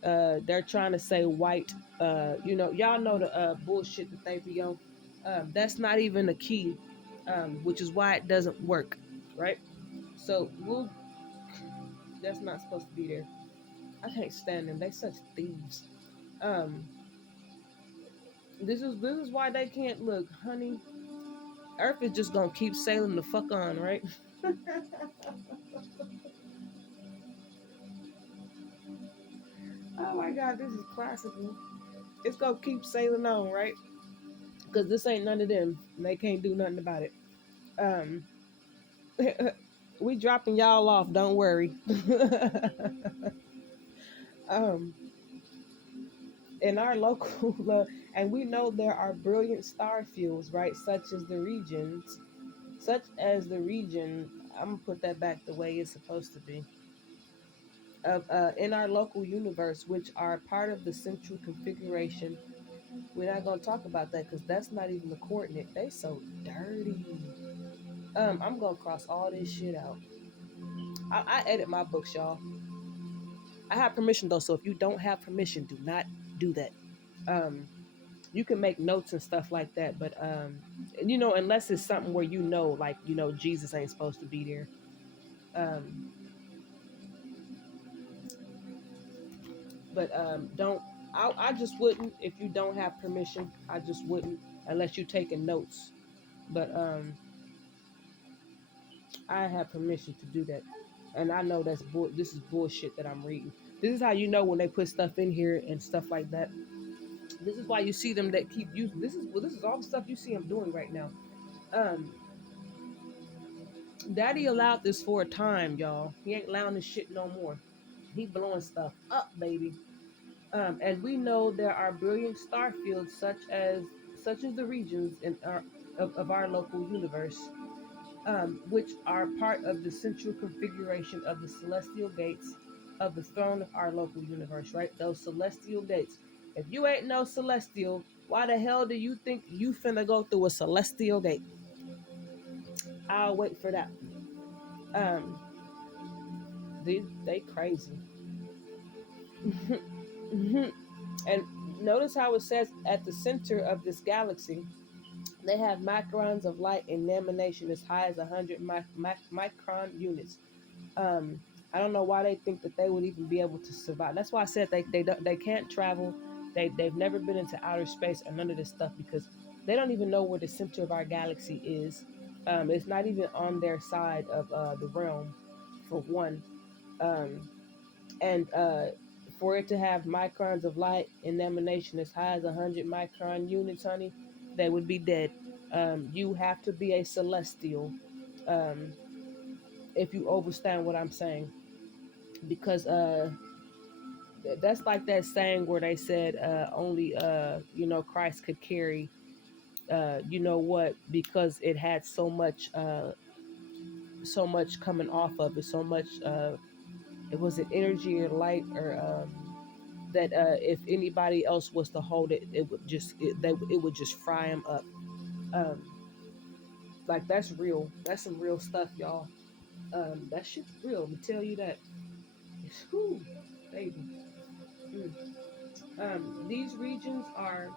they're trying to say white. Y'all know the bullshit that they be on. That's not even a key, which is why it doesn't work, right? So that's not supposed to be there. I can't stand them. They such thieves. Um, this is why they can't look, honey. Earth is just gonna keep sailing the fuck on, right? Oh my god, this is classical. It's gonna keep sailing on, right? Because this ain't none of them. And they can't do nothing about it. Um, we dropping y'all off. Don't worry. um, in our local, and we know there are brilliant star fields, right? Such as the region. I'm gonna put that back the way it's supposed to be. Of in our local universe, which are part of the central configuration. We're not gonna talk about that because that's not even the coordinate. They so dirty. I'm gonna cross all this shit out. I edit my books, y'all. I have permission though, so if you don't have permission, do not do that. Um, you can make notes and stuff like that, but unless it's something where like Jesus ain't supposed to be there. Um, but don't. I just wouldn't if you don't have permission. I just wouldn't unless you're taking notes. But I have permission to do that, and I know this is bullshit that I'm reading. This is how you know when they put stuff in here and stuff like that. This is why you see them that keep using. This is all the stuff you see I'm doing right now. Um, Daddy allowed this for a time, y'all. He ain't allowing this shit no more. He blowing stuff up, baby. And we know there are brilliant star fields such as the regions of our local universe, which are part of the central configuration of the celestial gates of the throne of our local universe, right? Those celestial gates. If you ain't no celestial, why the hell do you think you finna go through a celestial gate? I'll wait for that. Um, they crazy. And notice how it says at the center of this galaxy, they have microns of light in emanation as high as 100 micron units. Um, I don't know why they think that they would even be able to survive. That's why I said they can't travel. They've never been into outer space or none of this stuff because they don't even know where the center of our galaxy is. It's not even on their side of the realm, for one. Um, and for it to have microns of light in emanation as high as 100 micron units, honey, they would be dead. You have to be a celestial, um, if you understand what I'm saying, because that's like that saying where they said only Christ could carry what, because it had so much coming off of it, so much it was an energy or light or that if anybody else was to hold it, it would just fry them up. Um, like that's real. That's some real stuff, y'all. That shit's real. Let me tell you that. Whew, baby. Mm. These regions are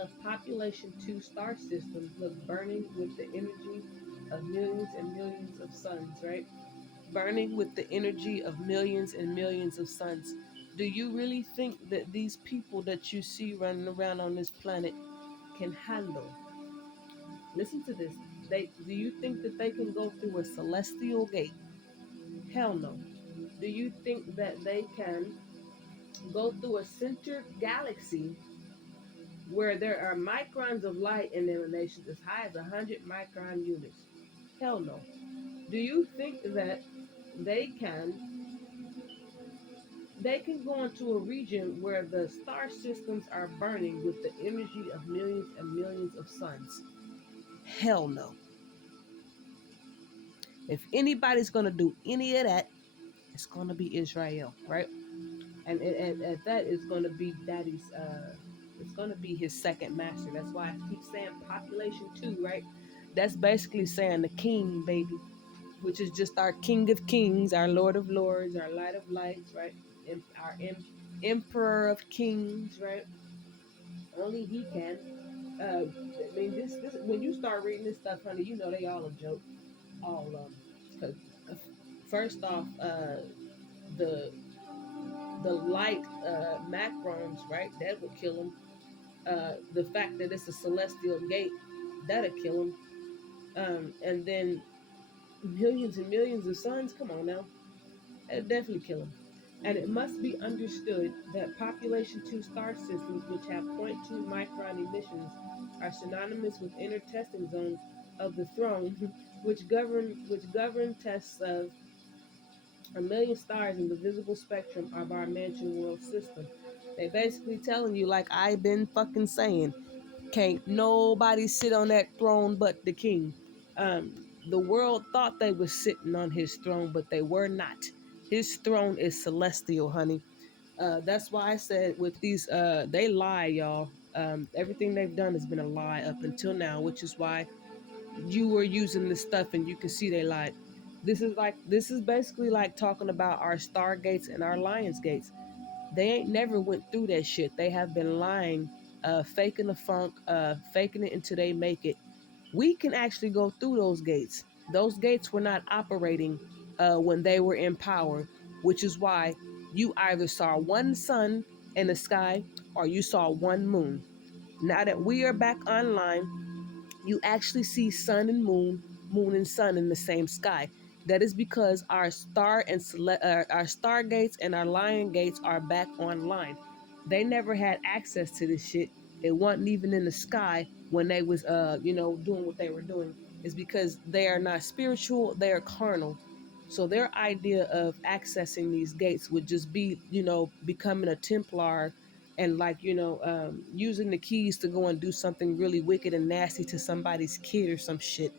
of population two star systems, look, burning with the energy of millions and millions of suns, right? Burning with the energy of millions and millions of suns. Do you really think that these people that you see running around on this planet can handle? Listen to this. Do you think that they can go through a celestial gate? Hell no. Do you think that they can go through a centered galaxy where there are microns of light in emanations as high as 100 micron units? Hell no. Do you think that they can they can go into a region where the star systems are burning with the energy of millions and millions of suns? Hell no. If anybody's going to do any of that, it's going to be Israel, right? And that is going to be Daddy's. It's going to be his second master. That's why I keep saying population two, right? That's basically saying the king, baby, which is just our King of Kings, our Lord of Lords, our Light of Lights, right? Emperor of Kings, right? Only he can. I mean, this when you start reading this stuff, honey, you know they all a joke, all of them. Because first off, the The light macrons, right? That would kill him. The fact that it's a celestial gate, that'll kill him. And then millions and millions of suns. Come on now, that'll definitely kill him. And it must be understood that population 2 star systems, which have zero point 0.2 micron emissions, are synonymous with inner testing zones of the throne, which govern tests of a million stars in the visible spectrum of our mansion world system. They basically telling you, like I've been fucking saying, can't nobody sit on that throne but the king. The world thought they was sitting on his throne, but they were not. His throne is celestial, honey. That's why I said with these, they lie, y'all. Everything they've done has been a lie up until now, which is why you were using this stuff and you can see they lied. This is basically like talking about our stargates and our lions gates. They ain't never went through that shit. They have been lying, faking the funk, faking it until they make it. We can actually go through those gates. Those gates were not operating when they were in power, which is why you either saw one sun in the sky or you saw one moon. Now that we are back online, you actually see sun and moon, moon and sun in the same sky. That is because our our stargates and our lion gates are back online. They never had access to this shit. It wasn't even in the sky when they was doing what they were doing. Is because they are not spiritual, they are carnal. So their idea of accessing these gates would just be, becoming a Templar and like using the keys to go and do something really wicked and nasty to somebody's kid or some shit,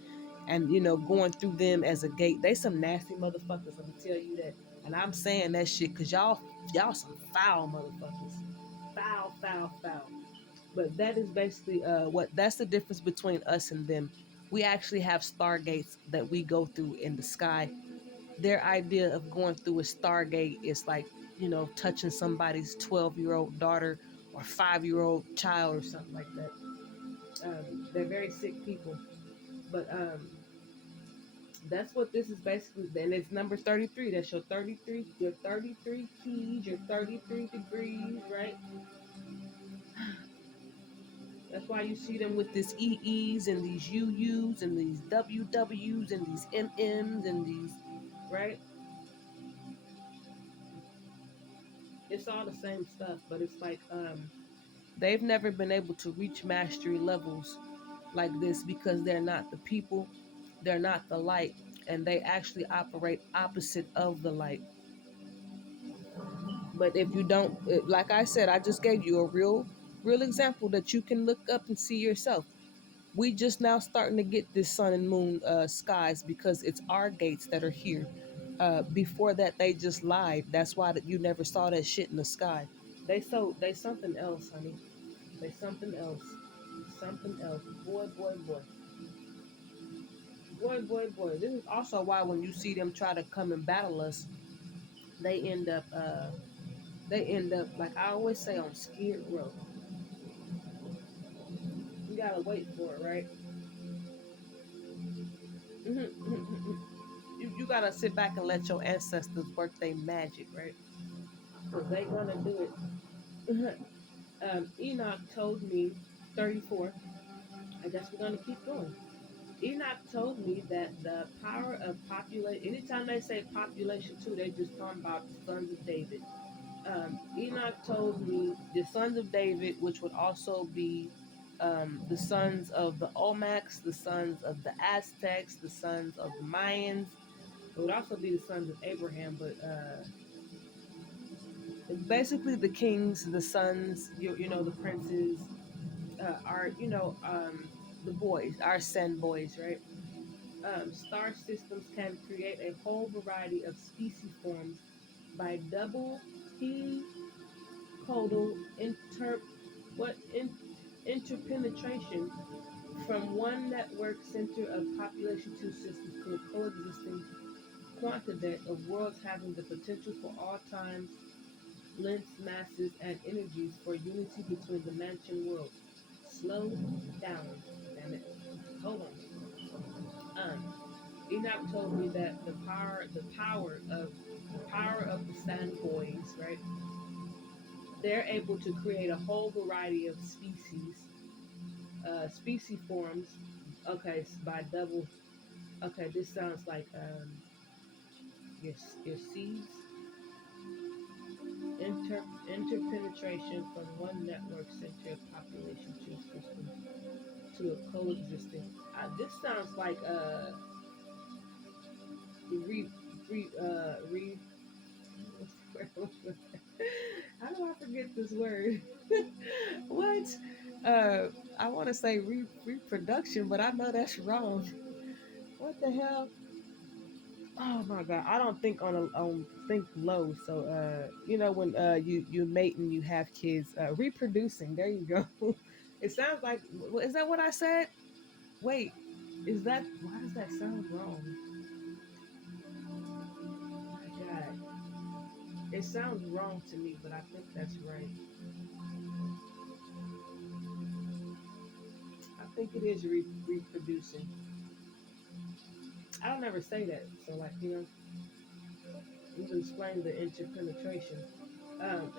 and going through them as a gate. They some nasty motherfuckers, I'm gonna tell you that. And I'm saying that shit because y'all some foul motherfuckers. Foul, foul, foul. But that is basically what that's the difference between us and them. We actually have stargates that we go through in the sky. Their idea of going through a stargate is like, touching somebody's 12-year-old daughter or 5-year-old child or something like that. They're very sick people. But that's what this is basically. And it's number 33. That's your 33 keys, your 33 degrees, right? That's why you see them with this EEs and these UUs and these WWs and these MMs and these, right? It's all the same stuff, but it's like they've never been able to reach mastery levels like this because they're not the people, they're not the light, and they actually operate opposite of the light. But if you don't, like I said, I just gave you a real example that you can look up and see yourself. We just now starting to get this sun and moon skies because it's our gates that are here. Before that, they just lied. That's why that you never saw that shit in the sky. They something else, honey. They something else. Something else. Boy, boy, boy. Boy, boy, boy. This is also why when you see them try to come and battle us, they end up like I always say on Skid Row. You gotta wait for it, right? You gotta sit back and let your ancestors work their magic, right? Cause they gonna do it. Enoch told me 34. I guess we're gonna keep going. Enoch told me that the power of population. Anytime they say population two, they just talking about the sons of David. Enoch told me the sons of David, which would also be the sons of the Olmecs, the sons of the Aztecs, the sons of the Mayans. It would also be the sons of Abraham, but basically the kings, the sons, the princes, are the boys, our sand boys, right? Star systems can create a whole variety of species forms by double helicoidal what in, interpenetration from one network center of population two systems to a coexisting quantidate of worlds having the potential for all times, lengths, masses, and energies for unity between the mansion worlds. Slow down, damn it. Hold on. Enoch told me that the power of the power of the sandboys, right? They're able to create a whole variety of species forms. Okay, by double. Okay, this sounds like your seeds interpenetration from one network center of population to system to a coexisting. This sounds like re re. What's the word? How do I forget this word? What? I want to say reproduction, but I know that's wrong. What the hell? Oh my god, I don't think on think low. So when you mate and you have kids, reproducing. There you go. It sounds like is that what I said? Wait, is that why does that sound wrong? My god, it sounds wrong to me, but I think that's right. I think it is reproducing. I don't ever say that. So like you explain the interpenetration.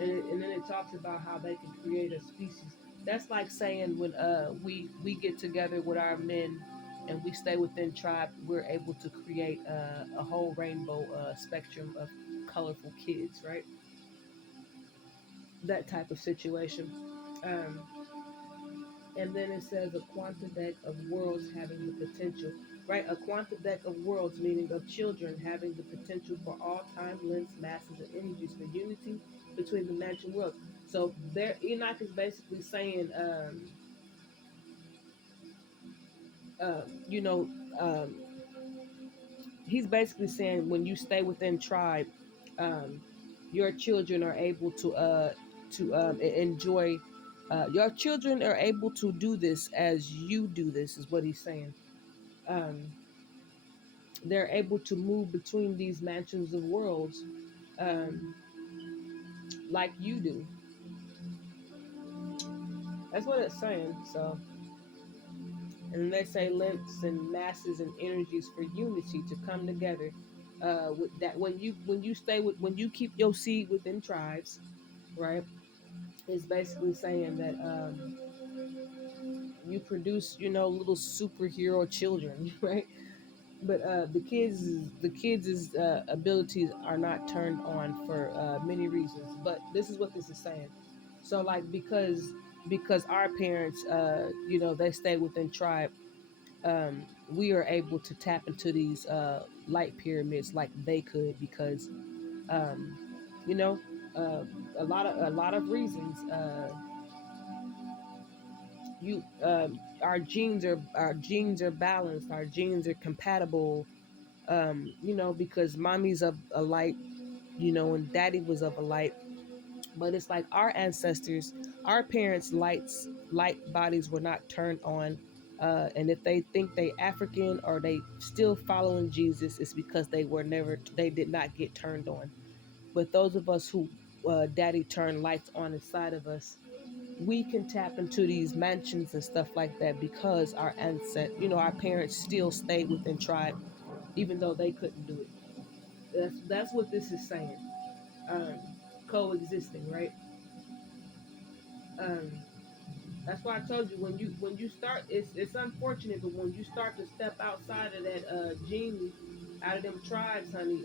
And then it talks about how they can create a species. That's like saying when we get together with our men and we stay within tribe, we're able to create a whole rainbow spectrum of colorful kids, right? That type of situation. Um, and then it says a quanta deck of worlds having the potential, right? A quanta deck of worlds, meaning of children having the potential for all time, lengths, masses, and energies for unity between the mentioned worlds. So there, Enoch is basically saying, uh, you know, um, he's basically saying when you stay within tribe, um, your children are able to enjoy. Your children are able to do this as you do this, is what he's saying. Um, they're able to move between these mansions of worlds, um, like you do. That's what it's saying. So, and they say lengths and masses and energies for unity to come together. With that, when you keep your seed within tribes, right? It's basically saying that you produce, little superhero children, right? But the kids' abilities are not turned on for many reasons. But this is what this is saying. So like because our parents, they stay within tribe, we are able to tap into these light pyramids like they could because um, you know uh, a lot of reasons. You Our genes are balanced. Our genes are compatible. Because mommy's of a light, and daddy was of a light. But it's like our ancestors, our parents' light bodies were not turned on. And if they think they African or they still following Jesus, it's because they did not get turned on. But those of us who daddy turned lights on inside of us, we can tap into these mansions and stuff like that because our parents still stayed within tribe, even though they couldn't do it. That's what this is saying. Um, Coexisting, right? Um, that's why I told you when you start, it's unfortunate, but when you start to step outside of that gene, out of them tribes, honey,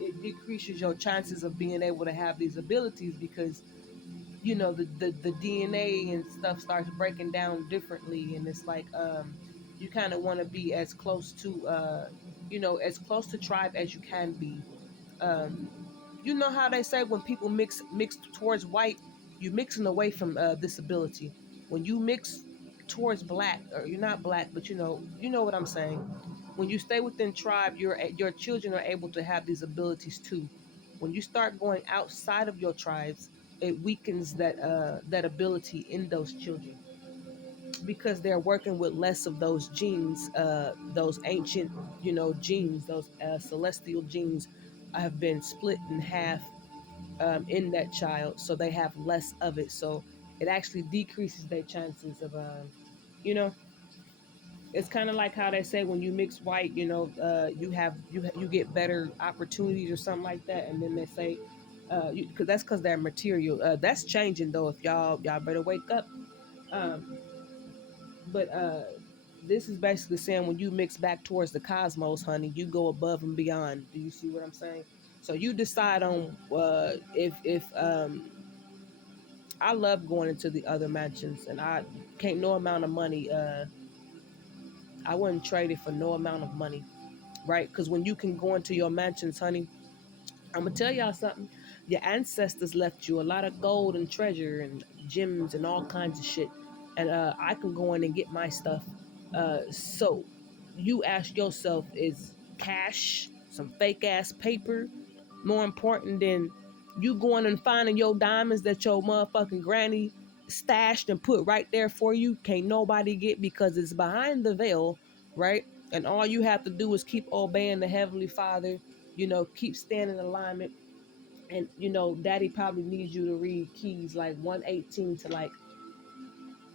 it decreases your chances of being able to have these abilities because the DNA and stuff starts breaking down differently, and it's like you kind of want to be as close to tribe as you can be. um you know how they say when people mix towards white, you mixing away from this ability. When you mix towards black, or you're not black, but you know what I'm saying. When you stay within tribe, your children are able to have these abilities too. When you start going outside of your tribes, it weakens that ability in those children because they're working with less of those genes, those ancient, genes, those celestial genes have been split in half in that child, so they have less of it. So it actually decreases their chances of, you know, It's kind of like how they say when you mix white, you get better opportunities or something like that, and then they say, because that's because they're material. That's changing though. If y'all better wake up. Um, but this is basically saying when you mix back towards the cosmos, honey, you go above and beyond. Do you see what I'm saying? So you decide on if I love going into the other mansions, and I can't no amount of money. I wouldn't trade it for no amount of money, right? Because when you can go into your mansions, honey, I'm gonna tell y'all something. Your ancestors left you a lot of gold and treasure and gems and all kinds of shit, and I can go in and get my stuff. So you ask yourself, is cash, some fake ass paper, more important than you going and finding your diamonds that your motherfucking granny stashed and put right there for you? Can't nobody get because it's behind the veil, right? And all you have to do is keep obeying the Heavenly Father, keep staying in alignment. And daddy probably needs you to read keys like 118 to like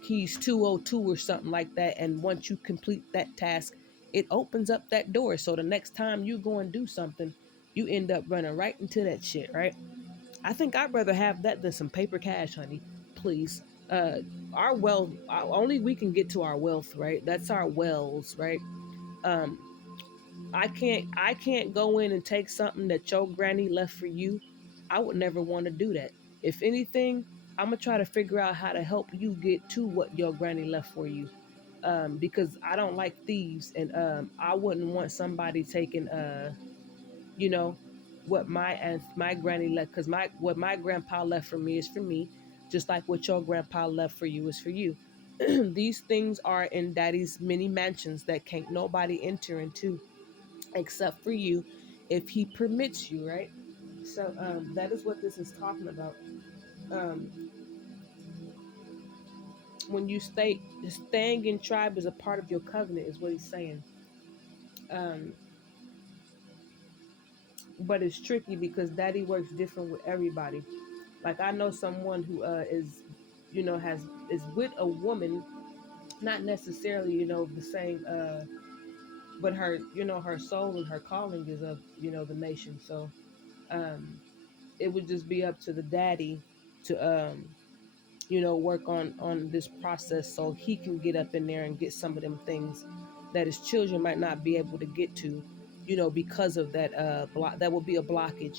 keys 202 or something like that. And once you complete that task, it opens up that door. So the next time you go and do something, you end up running right into that shit, right? I think I'd rather have that than some paper cash, honey. Please. Uh, our wealth, only we can get to our wealth, right? That's our wells, right? Um, I can't go in and take something that your granny left for you. I would never want to do that. If anything, I'm gonna try to figure out how to help you get to what your granny left for you. Because I don't like thieves, and I wouldn't want somebody taking you know, what my granny left, because my what my grandpa left for me is for me, just like what your grandpa left for you is for you. These things are in daddy's many mansions that can't nobody enter into except for you if he permits you, right? So that is what this is talking about. Um, when you staying in tribe is a part of your covenant, is what he's saying. Um, but it's tricky because daddy works different with everybody. Like I know someone who is, has is with a woman, not necessarily the same, but her soul and her calling is of the nation. So um, it would just be up to the daddy to work on this process so he can get up in there and get some of them things that his children might not be able to get to, because of that block. That will be a blockage,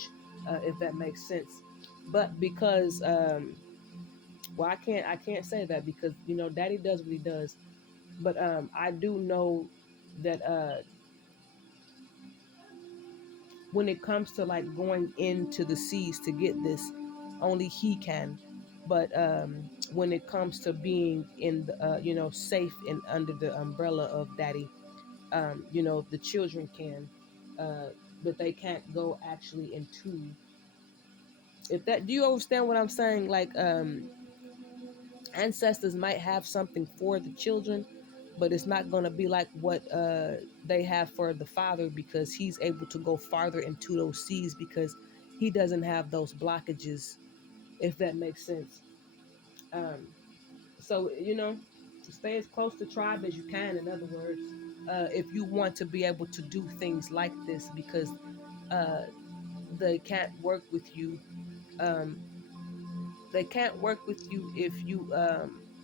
if that makes sense. But because well, I can't say that because daddy does what he does. But I do know that when it comes to like going into the seas to get this, only he can. But when it comes to being in the, safe and under the umbrella of daddy, the children can, uh, but they can't go actually into. If that, do you understand what I'm saying? Like ancestors might have something for the children, but it's not going to be like what they have for the father, because he's able to go farther into those seas because he doesn't have those blockages, if that makes sense. um, so stay as close to tribe as you can, in other words, if you want to be able to do things like this, because uh, they can't work with you. um, they can't work with you if you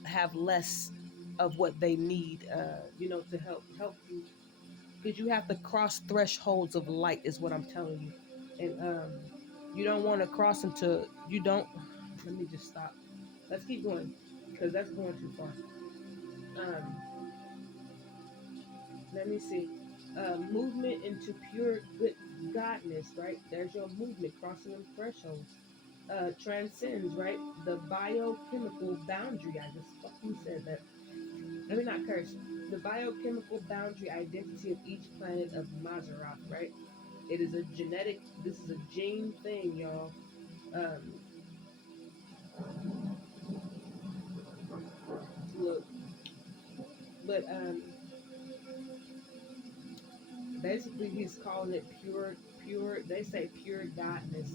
have less of what they need, to help you, because you have to cross thresholds of light, is what I'm telling you. And you don't want to cross into, you don't. Let me just stop. Let's keep going because that's going too far. Um, let me see. Movement into pure good godness, right? There's your movement, crossing them thresholds. Transcends, right? The biochemical boundary. I just fucking said that. Let me not curse. The biochemical boundary identity of each planet of Mazzaroth, right? It is a genetic, this is a gene thing, y'all. Um, Look, but basically he's calling it they say pure godness.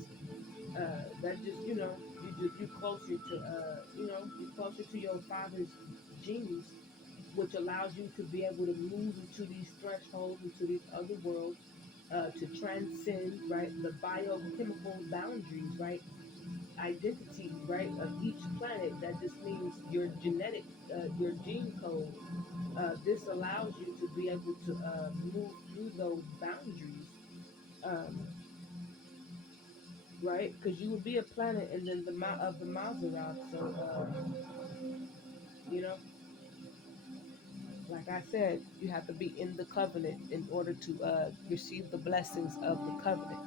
That just, you closer to, you closer to your father's genes. which allows you to be able to move into these thresholds, into these other worlds, to transcend, right, the biochemical boundaries, right, identity, right, of each planet. That just means your genetic, your gene code. This allows you to be able to move through those boundaries, um, right? Because you would be a planet, and then of the Maserat. So, you know, like I said, you have to be in the covenant in order to receive the blessings of the covenant.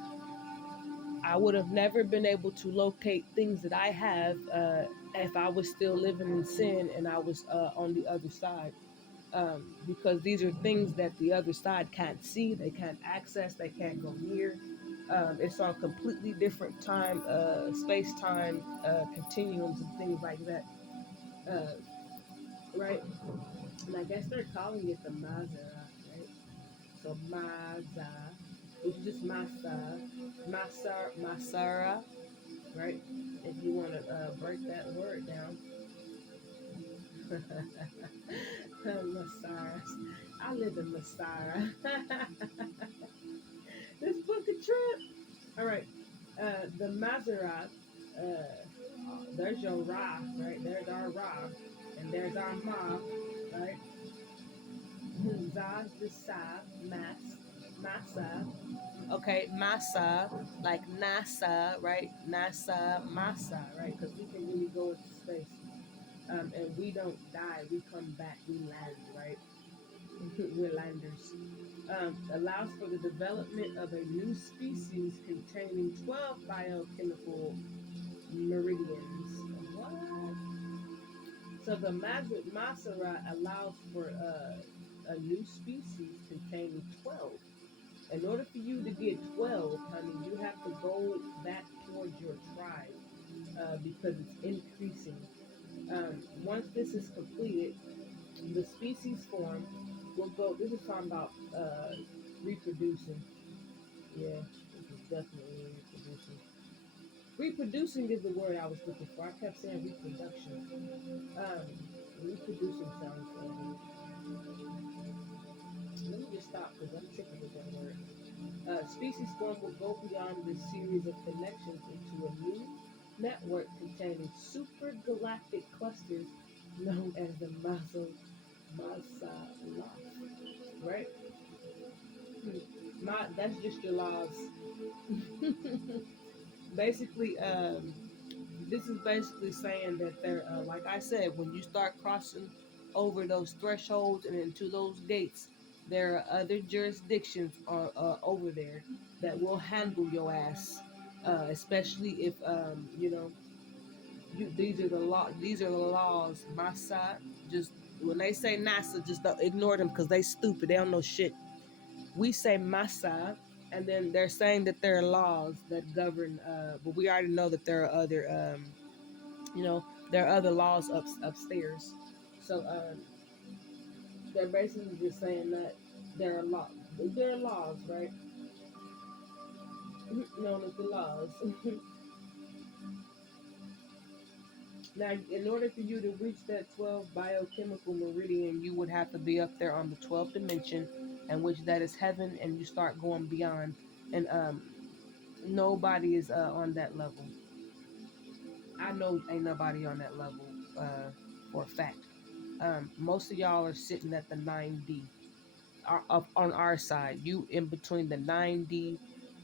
I would have never been able to locate things that I have if I was still living in sin and I was on the other side. Because these are things that the other side can't see, they can't access, they can't go near. It's on completely different time, space time continuums and things like that. Uh, right? And I guess they're calling it the Maserat, right? So Maza, which is just Masara, right? If you want to break that word down. Masara. I live in Masara. This book a trip. All right. The Maserat, there's your Ra, right? There's our Ra. And there's our Ma, right? Zaz the Sa, Masa. Okay, Masa, like NASA, right? NASA, Masa, right? Because we can really go into space. And we don't die, we come back, we land, right? We're landers. Allows for the development of a new species containing 12 biochemical meridians. What? So the Masera allows for a new species containing 12. In order for you to get 12, honey, you have to go back towards your tribe because it's increasing. Once this is completed, the species form will go. This is talking about reproducing. Yeah, this is definitely reproducing. Reproducing is the word I was looking for. I kept saying reproduction. Reproducing sounds weird. Let me just stop because I'm tripping with that word. Species form will go beyond this series of connections into a new network containing supergalactic clusters known as the Masala. Right? That's just your laws. basically, this is basically saying that they're, like I said, when you start crossing over those thresholds and into those gates, there are other jurisdictions over there that will handle your ass, especially if these are the law. These are the laws. My side, just when they say NASA, just don't ignore them because they stupid. They don't know shit. We say masa, and then they're saying that there are laws that govern. But we already know that there are other, you know, there are other laws upstairs. So they're basically just saying that there are laws. There are laws, right? Known as the laws. Now, in order for you to reach that 12 biochemical meridian, you would have to be up there on the 12th dimension, and which that is heaven, and you start going beyond. And nobody is on that level. I know ain't nobody on that level for a fact. Most of y'all are sitting at the 9D up on our side. You in between the 9D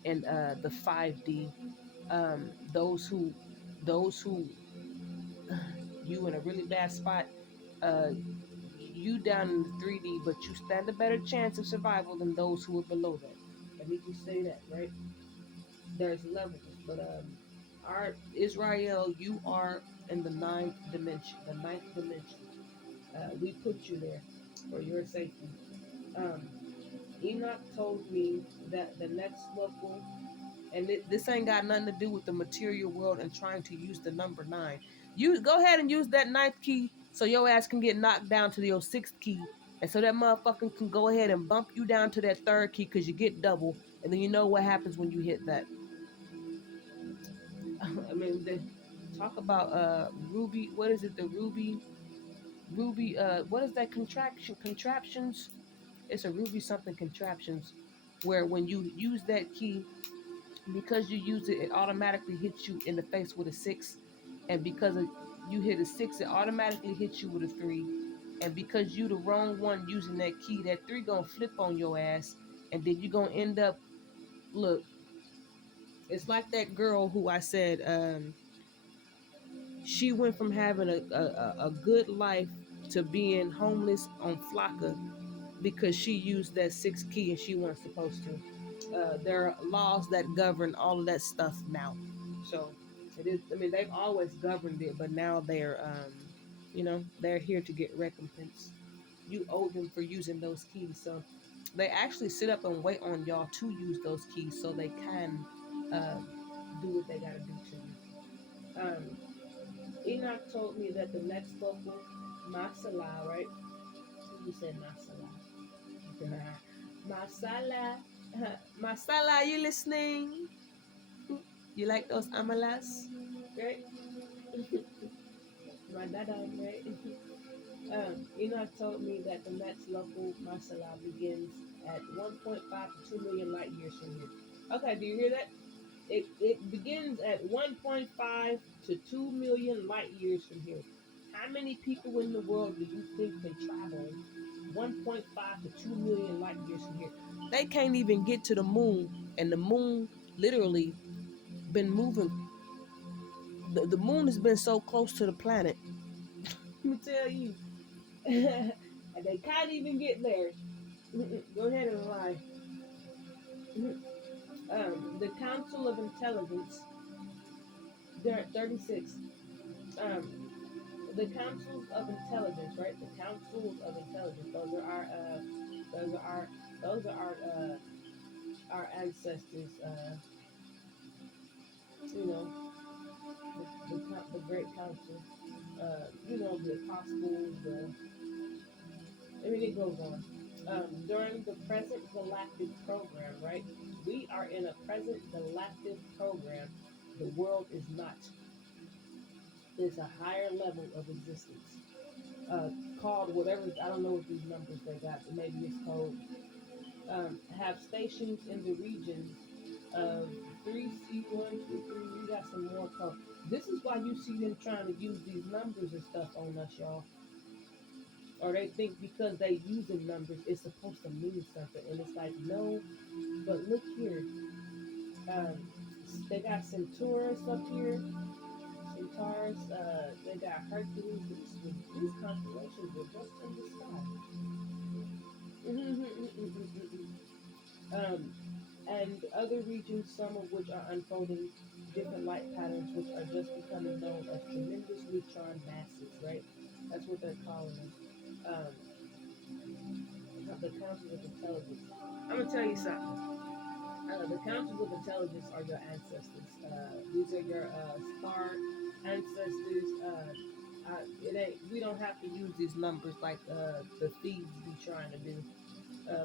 and the 5D. Those who you in a really bad spot. Uh, you down in the 3D, but you stand a better chance of survival than those who are below that. Let me just say that, right? There's levels, but our Israel, you are in the ninth dimension. The ninth dimension. We put you there for your safety. Um, Enoch told me that the next level, and this ain't got nothing to do with the material world and trying to use the number nine. You go ahead and use that ninth key so your ass can get knocked down to your sixth key. And so that motherfucker can go ahead and bump you down to that third key because you get double. And then you know what happens when you hit that. I mean, they talk about ruby. What is it? The ruby ruby. What is that contraction? Contraptions. It's a ruby something contraptions, where when you use that key, because you use it, it automatically hits you in the face with a six, and because of, you hit a six, it automatically hits you with a three, and because you the wrong one using that key, that three gonna flip on your ass, and then you gonna end up, look, it's like that girl who I said, she went from having a good life to being homeless on Flocka because she used that six key and she wasn't supposed to. There are laws that govern all of that stuff now. So it is. I mean, they've always governed it, but now they're, they're here to get recompense. You owe them for using those keys. So they actually sit up and wait on y'all to use those keys so they can do what they gotta do to you. Enoch told me that the next vocal, Masala, right? You said Masala. Masala. Masala, you listening? You like those amalas? Right? My dada, right? Enoch told me that the next local masala begins at 1.5 to 2 million light years from here. Okay, do you hear that? It begins at 1.5 to 2 million light years from here. How many people in the world do you think can travel 1.5 to 2 million light years from here? They can't even get to the moon, and the moon literally been moving. The moon has been so close to the planet. Let me tell you. And they can't even get there. Go ahead and lie. The Council of Intelligence, they're at 36. Um, the Councils of Intelligence, right? The Councils of Intelligence. Those are our, those are our ancestors. You know, the Great Council. The apostles. I mean, it goes on. During the present galactic program, right? We are in a present galactic program. The world is not. There's a higher level of existence. Called whatever, I don't know what these numbers they got, but maybe it's called, have stations in the region of 3C1, 2, 3. We got some more code. This is why you see them trying to use these numbers and stuff on us, y'all. Or they think because they using numbers, it's supposed to mean something. And it's like, no, but look here. Um, they got Centaurus up here. Centaurus, they got Hercules. These constellations are just in the sky. And other regions, some of which are unfolding different light patterns, which are just becoming known as tremendous neutron masses, right? That's what they're calling them. The councils of intelligence. I'm gonna tell you something. The councils of intelligence are your ancestors. These are your star ancestors. It ain't. We don't have to use these numbers like the thieves be trying to do.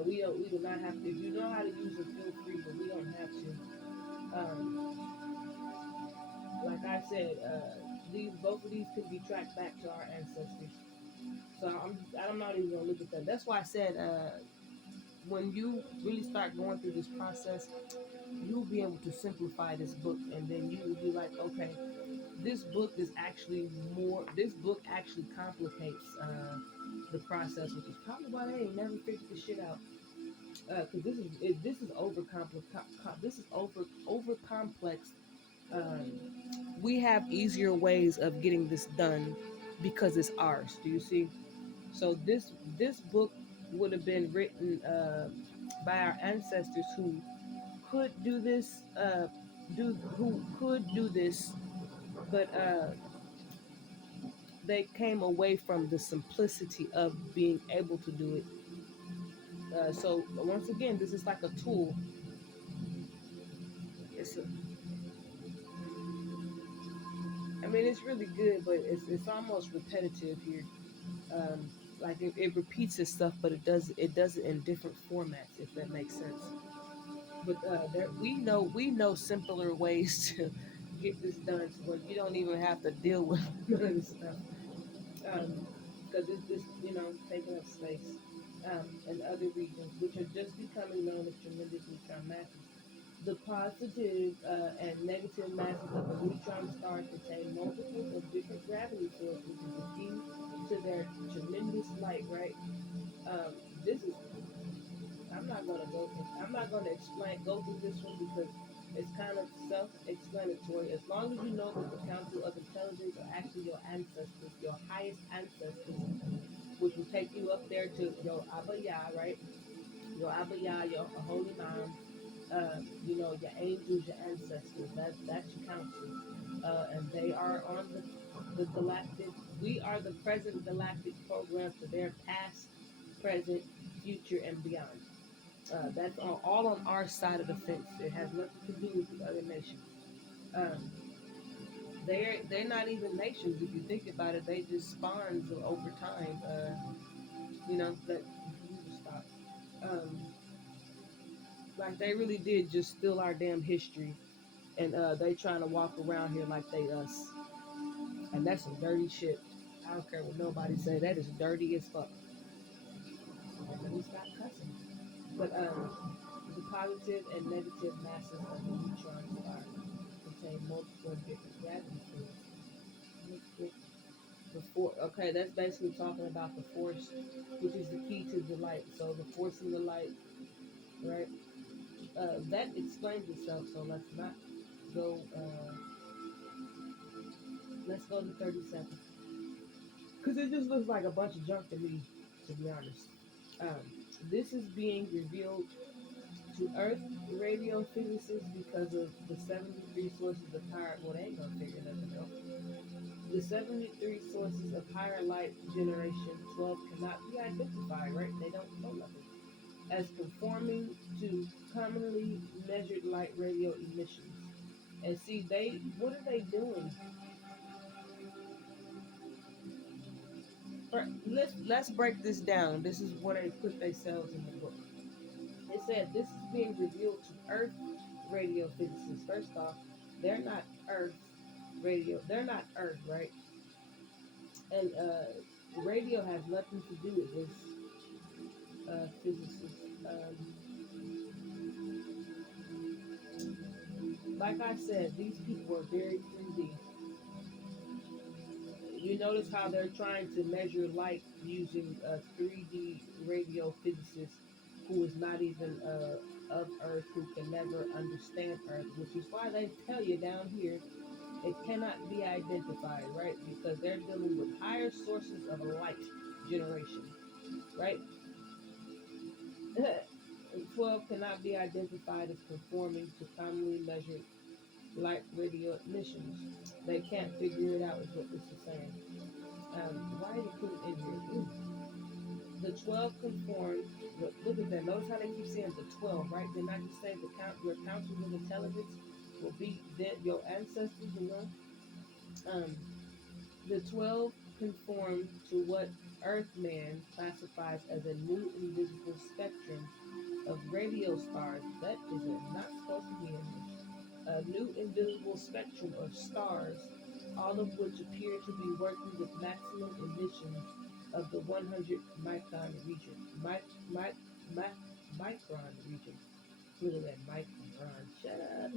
We don't. We do not have to. If you know how to use them, feel free, but we don't have to. Like I said, these both of these could be tracked back to our ancestors. So I'm not even gonna look at that. That's why I said when you really start going through this process, you'll be able to simplify this book, and then you will be like, okay, this book is actually more. This book actually complicates the process, which is probably why they ain't never figured this shit out. Because this is over complex. This is over complex. Um, we have easier ways of getting this done because it's ours. Do you see? So this book would have been written by our ancestors who could do this, who could do this, but they came away from the simplicity of being able to do it. So once again, this is like a tool. It's a, I mean, it's really good, but it's almost repetitive here. Like it repeats its stuff, but it does it in different formats, if that makes sense. But we know simpler ways to get this done, so you don't even have to deal with none of this stuff. Um, because it's taking up space, and other regions which are just becoming known as tremendous neutron masses. The positive and negative masses of a neutron star contain multiples of different gravity sources, which is the key to their tremendous light. Right. This is I'm not gonna explain go through this one because it's kind of self-explanatory. As long as you know that the council of intelligence are actually your ancestors, your highest ancestors, which will take you up there to your Abaya, right? Your Abaya, your holy mounds, your angels, your ancestors. That's your council, and they are on the galactic. We are the present galactic program for their past, present, future, and beyond. That's all on our side of the fence. It has nothing to do with the other nations. Um, they're not even nations if you think about it. They just spawns over time. That you just stop. Um, like they really did just steal our damn history, and they trying to walk around here like they us, and that's some dirty shit. I don't care what nobody say. That is dirty as fuck. And let me stop cussing. But the positive and negative masses of the neutron star contain multiple different gravity fields. Okay, that's basically talking about the force, which is the key to the light. So the force in the light, right? That explains itself. So go. Uh, let's go to 37, because it just looks like a bunch of junk to me, to be honest. This is being revealed to Earth radio physicists because of the 73 sources of power. Well, they ain't gonna figure nothing out. The 73 sources of higher light generation 12 cannot be identified, right? They don't know nothing. As conforming to commonly measured light radio emissions. And see, what are they doing? Let's break this down. This is what they put themselves in the book. It said this is being revealed to Earth radio physicists. First off, they're not Earth radio. They're not Earth, right? And radio has nothing to do with this physicist. Like I said, these people are very 3D. You notice how they're trying to measure light using a 3D radio physicist who is not even of Earth, who can never understand Earth, which is why they tell you down here it cannot be identified, right? Because they're dealing with higher sources of light generation, right? 12 cannot be identified as conforming to commonly measured light radio emissions. They can't figure it out, is what this is saying. Why did it put it in here? Ooh. The 12 conform. Look at that. Notice how they keep saying the 12, right? They're not just saying your councils of intelligence will be your ancestors, Um, the 12 conform to what Earthman classifies as a new invisible spectrum of radio stars. That is not supposed to be in there. A new invisible spectrum of stars, all of which appear to be working with maximum emissions of the 100 micron region. Mic, micron region. Look at that micron. Shut up.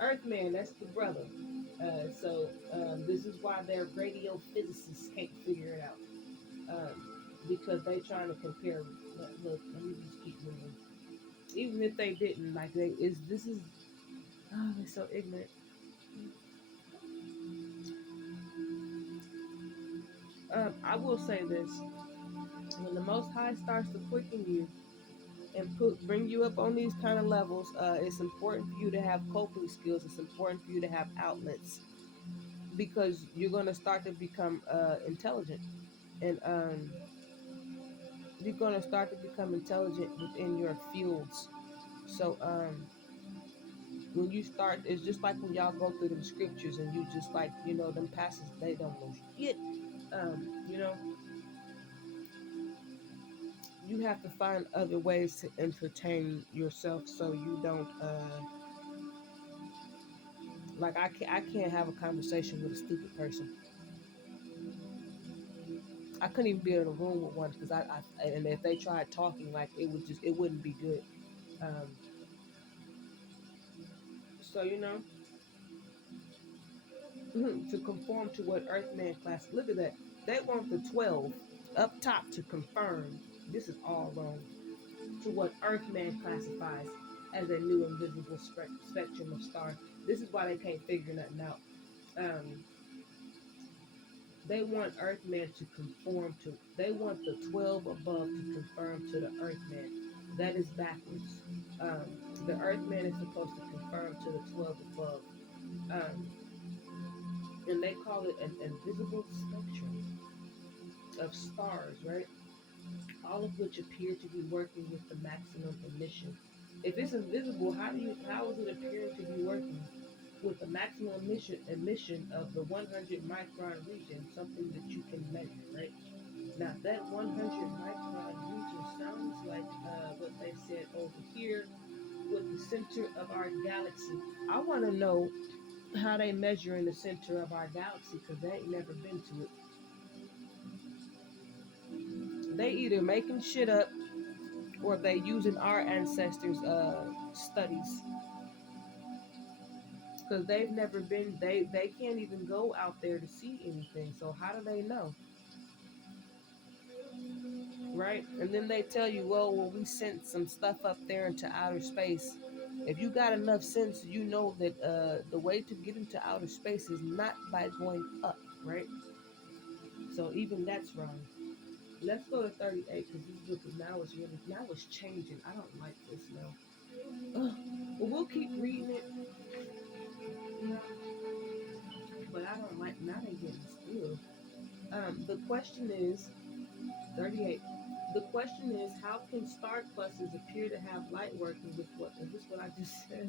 Earthman, that's the brother. This is why their radio physicists can't figure it out. Because they trying to compare. Look, let me just keep moving. Even if they didn't, like they is this is oh, they're so ignorant. I will say this: when the Most High starts to quicken you and bring you up on these kind of levels, it's important for you to have coping skills. It's important for you to have outlets because you're going to start to become intelligent, and you're going to start to become intelligent within your fields. So when you start, it's just like when y'all go through them scriptures and you just like them pastors, they don't know shit. Um, you know, you have to find other ways to entertain yourself so you don't like I can't have a conversation with a stupid person. I couldn't even be in a room with one because and if they tried talking, like it wouldn't be good. Um, so to conform to what Earthman class. Look at that. They want the 12 up top to confirm. This is all wrong. To what Earthman classifies as a new invisible spectrum of stars. This is why they can't figure nothing out. Um, they want Earthman to conform to. They want the 12 above to conform to the Earthman. That is backwards. The Earthman is supposed to conform to the 12 above. Um, and they call it an invisible spectrum of stars, right? All of which appear to be working with the maximum emission. If it's invisible, how is it appearing to be working with the maximum emission of the 100 micron region, something that you can measure, right? Now that 100 micron region sounds like what they said over here with the center of our galaxy. I want to know how they measure in the center of our galaxy because they ain't never been to it. They either making shit up or they using our ancestors' studies because they've never been. They can't even go out there to see anything. So how do they know, right? And then they tell you, well, we sent some stuff up there into outer space. If you got enough sense, you know that the way to get into outer space is not by going up, right? So even that's wrong. Let's go to 38 because this book is now it's changing. I don't like this now. Ugh. Well, we'll keep reading it, you know, but I don't like now they getting still. The question is 38. The question is how can star clusters appear to have light working with what? Is this what I just said?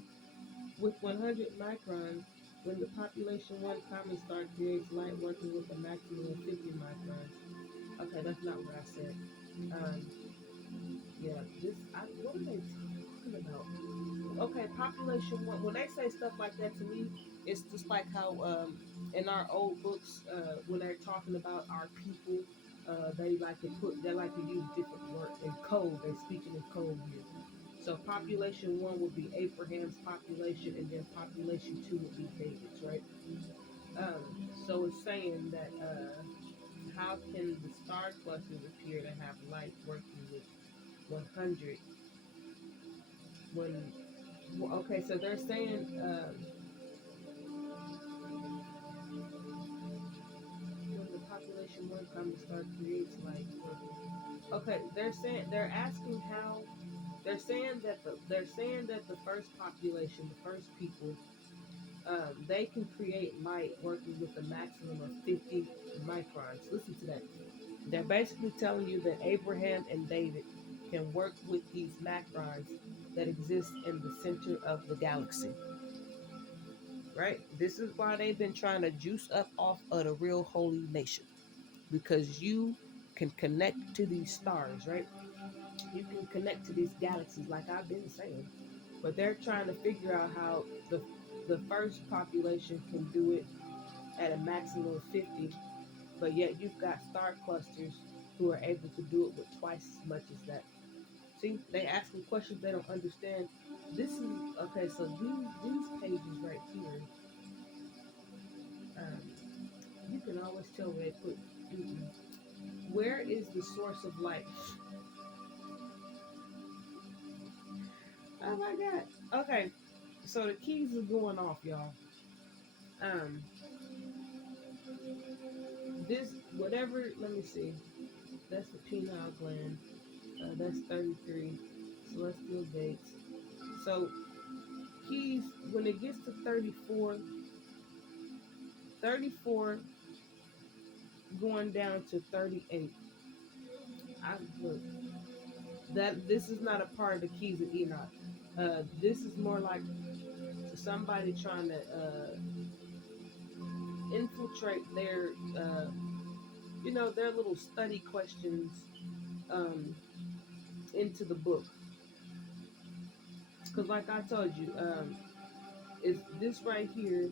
With 100 microns, when the population one common star creates light working with a maximum of 50 microns. Okay, that's not what I said. Um, yeah, what are they talking about? Okay, population one. When they say stuff like that to me, it's just like how in our old books when they're talking about our people, they like to use different words in code. They're speaking in code here. So population one would be Abraham's population, and then population two would be David's, right? So it's saying that how can the star clusters appear to have light working with 100 when okay, so they're saying when the population one comes to start creates light. Okay, they're asking how they're saying that the first population, the first people, they can create light working with a maximum of 50 microns. Listen to that. They're basically telling you that Abraham and David can work with these macrons that exist in the center of the galaxy. Right? This is why they've been trying to juice up off of the real holy nation. Because you can connect to these stars, right? You can connect to these galaxies, like I've been saying. But they're trying to figure out how the first population can do it at a maximum of 50, but yet you've got star clusters who are able to do it with twice as much as that. See, they asking questions they don't understand. This is okay. So these pages right here, um, you can always tell where they put. Mm-mm. Where is the source of light? Oh my god. Okay, so the keys are going off, y'all. Um, this whatever. Let me see. That's the pineal gland. That's 33. Celestial gates. So keys when it gets to 34, 34 going down to 38. I look that this is not a part of the keys of Enoch. This is more like somebody trying to infiltrate their their little study questions um, into the book. Because like I told you, is this right here.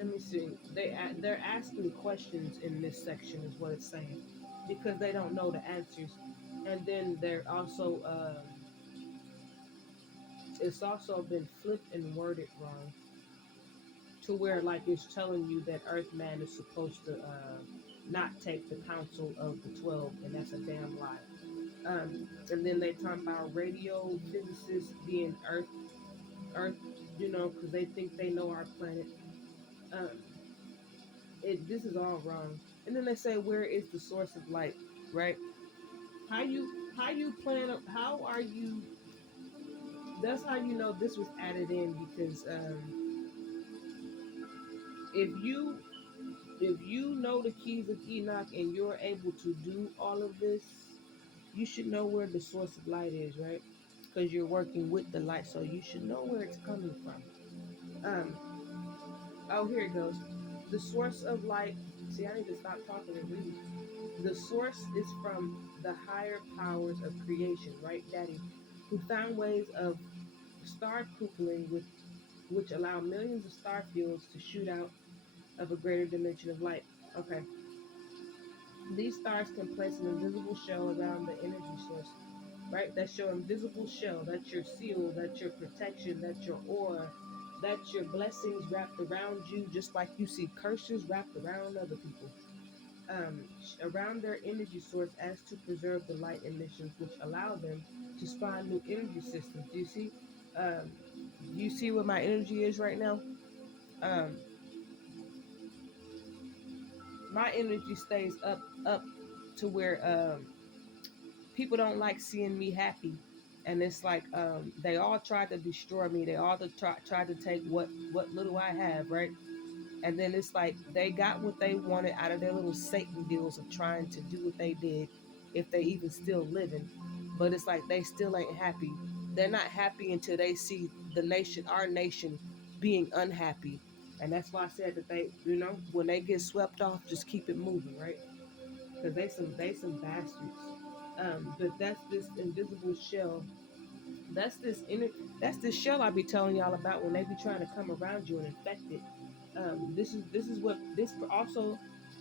Let me see. They're asking questions in this section, is what it's saying, because they don't know the answers, and then they're also it's also been flipped and worded wrong to where like it's telling you that Earth Man is supposed to not take the counsel of the 12, and that's a damn lie. And then they talk about radio physicists being Earth, because they think they know our planet. Um, this is all wrong. And then they say, where is the source of light? Right? How you plan? How are you? That's how you know this was added in because if you know the keys of Enoch and you're able to do all of this, you should know where the source of light is, right? Because you're working with the light, so you should know where it's coming from. Um, oh, here it goes. The source of light. See, I need to stop talking and read. The source is from the higher powers of creation, right, Daddy? Who found ways of star coupling with which allow millions of star fields to shoot out of a greater dimension of light. Okay. These stars can place an invisible shell around the energy source, right? That's your invisible shell. That's your seal. That's your protection. That's your aura. That's your blessings wrapped around you, just like you see curses wrapped around other people. Around their energy source as to preserve the light emissions, which allow them to spawn new energy systems. Do you see? Um, do you see what my energy is right now? Um, my energy stays up to where people don't like seeing me happy, and it's like they all tried to destroy me. They all tried to take what little I have, right? And then it's like they got what they wanted out of their little Satan deals of trying to do what they did, if they even still living. But it's like they still ain't happy. They're not happy until they see the nation, our nation, being unhappy. And that's why I said that they, when they get swept off, just keep it moving, right? Because they some bastards. But that's this invisible shell. That's this inner. That's this shell I be telling y'all about when they be trying to come around you and infect it. This is what this also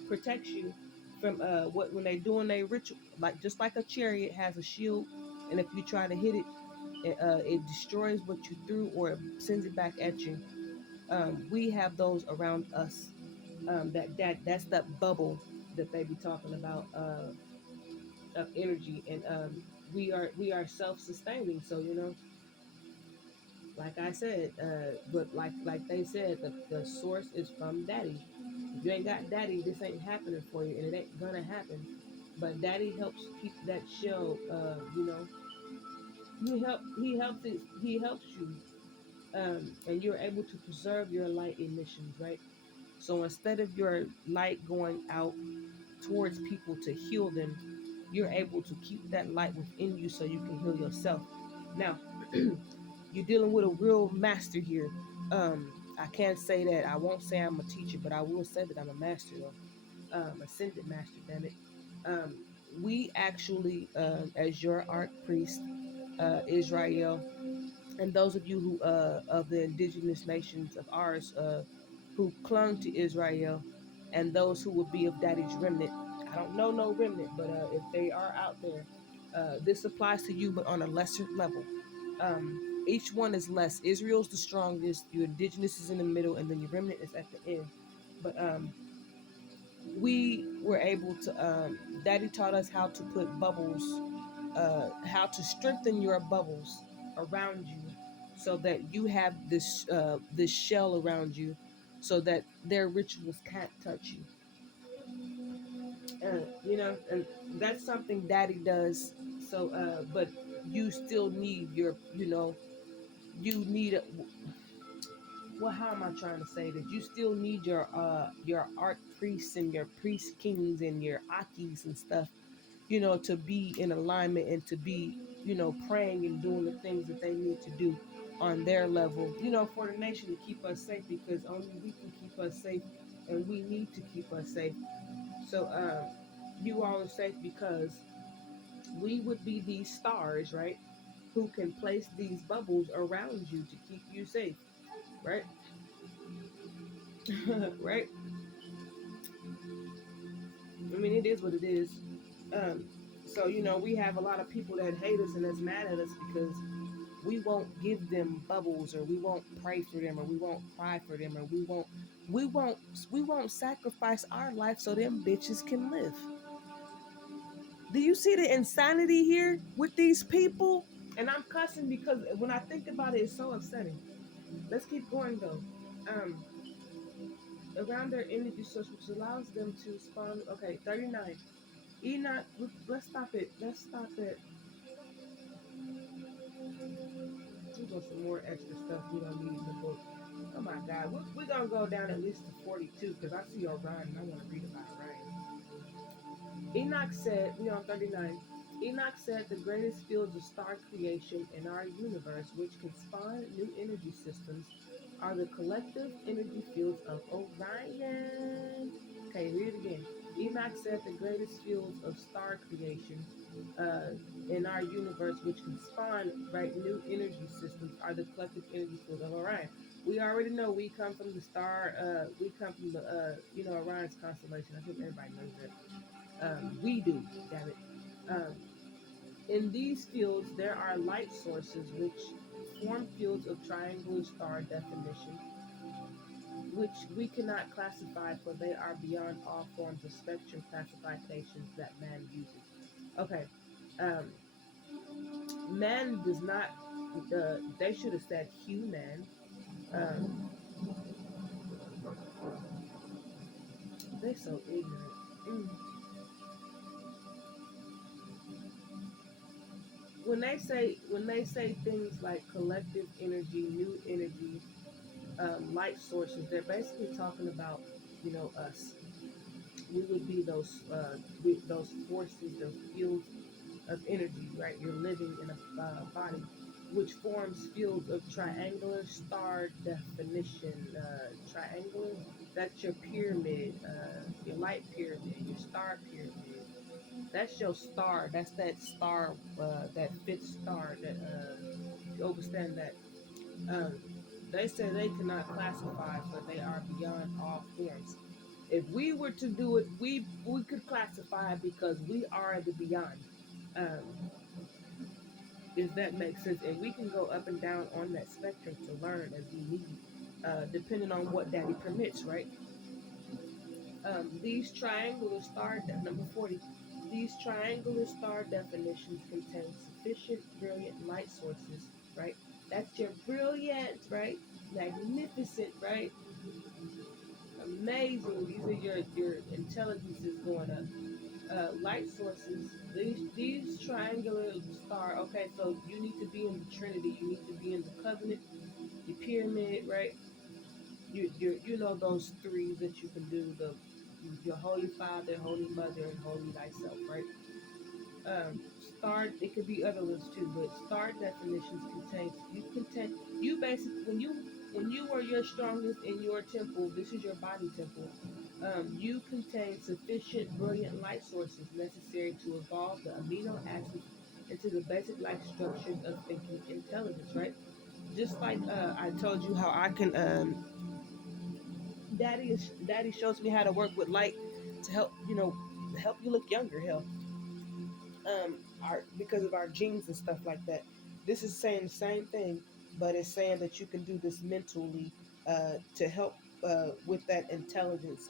protects you from what when they doing their ritual, like just like a chariot has a shield, and if you try to hit it, it destroys what you threw or it sends it back at you. We have those around us. That's that bubble that they be talking about of energy, and we are self-sustaining. So like I said, but like they said, the source is from Daddy. If you ain't got Daddy, this ain't happening for you, and it ain't gonna happen. But Daddy helps keep that shell. He helps you, and you're able to preserve your light emissions, right? So instead of your light going out towards people to heal them, you're able to keep that light within you so you can heal yourself. Now, you're dealing with a real master here. I can't say that. I won't say I'm a teacher, but I will say that I'm a master, though. Ascended master, damn it. Um, we actually, as your arch priest, Israel, and those of you who of the indigenous nations of ours who clung to Israel, and those who would be of Daddy's remnant. I don't know no remnant, but if they are out there, this applies to you, but on a lesser level. Each one is less. Israel's the strongest. Your indigenous is in the middle, and then your remnant is at the end. But we were able to. Daddy taught us how to put bubbles, how to strengthen your bubbles around you, so that you have this shell around you, so that their rituals can't touch you. And that's something Daddy does. So, but you still need you need a, well, how am I trying to say that? You still need your arch priests and your priest kings and your akis and stuff, to be in alignment and to be, praying and doing the things that they need to do on their level, for the nation to keep us safe, because only we can keep us safe, and we need to keep us safe. So you all are safe because we would be these stars, right? Who can place these bubbles around you to keep you safe, right? Right? I mean, it is what it is. Um, so we have a lot of people that hate us and that's mad at us because we won't give them bubbles, or we won't pray for them, or we won't cry for them, or we won't we won't sacrifice our life so them bitches can live. Do you see the insanity here with these people? And I'm cussing because when I think about it, it's so upsetting. Let's keep going though. Um, Around their energy source, which allows them to spawn. Okay, 39. Enoch, let's stop it. Let's stop it. We got some more extra stuff we don't need in the book. Oh my God, we're gonna go down at least to 42 because I see Orion and I want to read about Orion. Enoch said, we on 39. Enoch said the greatest fields of star creation in our universe, which can spawn new energy systems, are the collective energy fields of Orion. Okay, read it again. Enoch said the greatest fields of star creation uh, in our universe, which can spawn right new energy systems, are the collective energy field of Orion. We already know we come from the star. We come from the Orion's constellation. I think everybody knows that. We do, damn it. Um, in these fields, there are light sources which form fields of triangular star definition, which we cannot classify, for they are beyond all forms of spectrum classifications that man uses. Okay, um, man does not. They should have said human. Um, they so ignorant. Mm. When they say things like collective energy, new energy, light sources, they're basically talking about, us. We would be those forces, those fields of energy, right? You're living in a body, which forms fields of triangular star definition. Triangular, that's your pyramid, your light pyramid, your star pyramid. That's your star. That's that star, that fifth star. That you understand that. Um, they say they cannot classify, for they are beyond all forms. If we were to do it, we could classify because we are the beyond. Um, if that makes sense, and we can go up and down on that spectrum to learn as we need, depending on what Daddy permits, right? These triangular star number 40. These triangular star definitions contain sufficient brilliant light sources, right? That's your brilliant, right? Magnificent, right? Amazing. These are your intelligences going up. Light sources. These triangular star. Okay, so you need to be in the Trinity. You need to be in the covenant, the pyramid, right? You know those threes that you can do, the your holy father, holy mother, and holy thyself, right? Star, it could be other ones too, but star definitions contain you basically when you are your strongest in your temple. This is your body temple. You contain sufficient brilliant light sources necessary to evolve the amino acids into the basic life structures of thinking intelligence, right? Just like I told you how I can Daddy shows me how to work with light to help you look younger. Hell, our because of our genes and stuff like that. This is saying the same thing, but it's saying that you can do this mentally to help with that intelligence.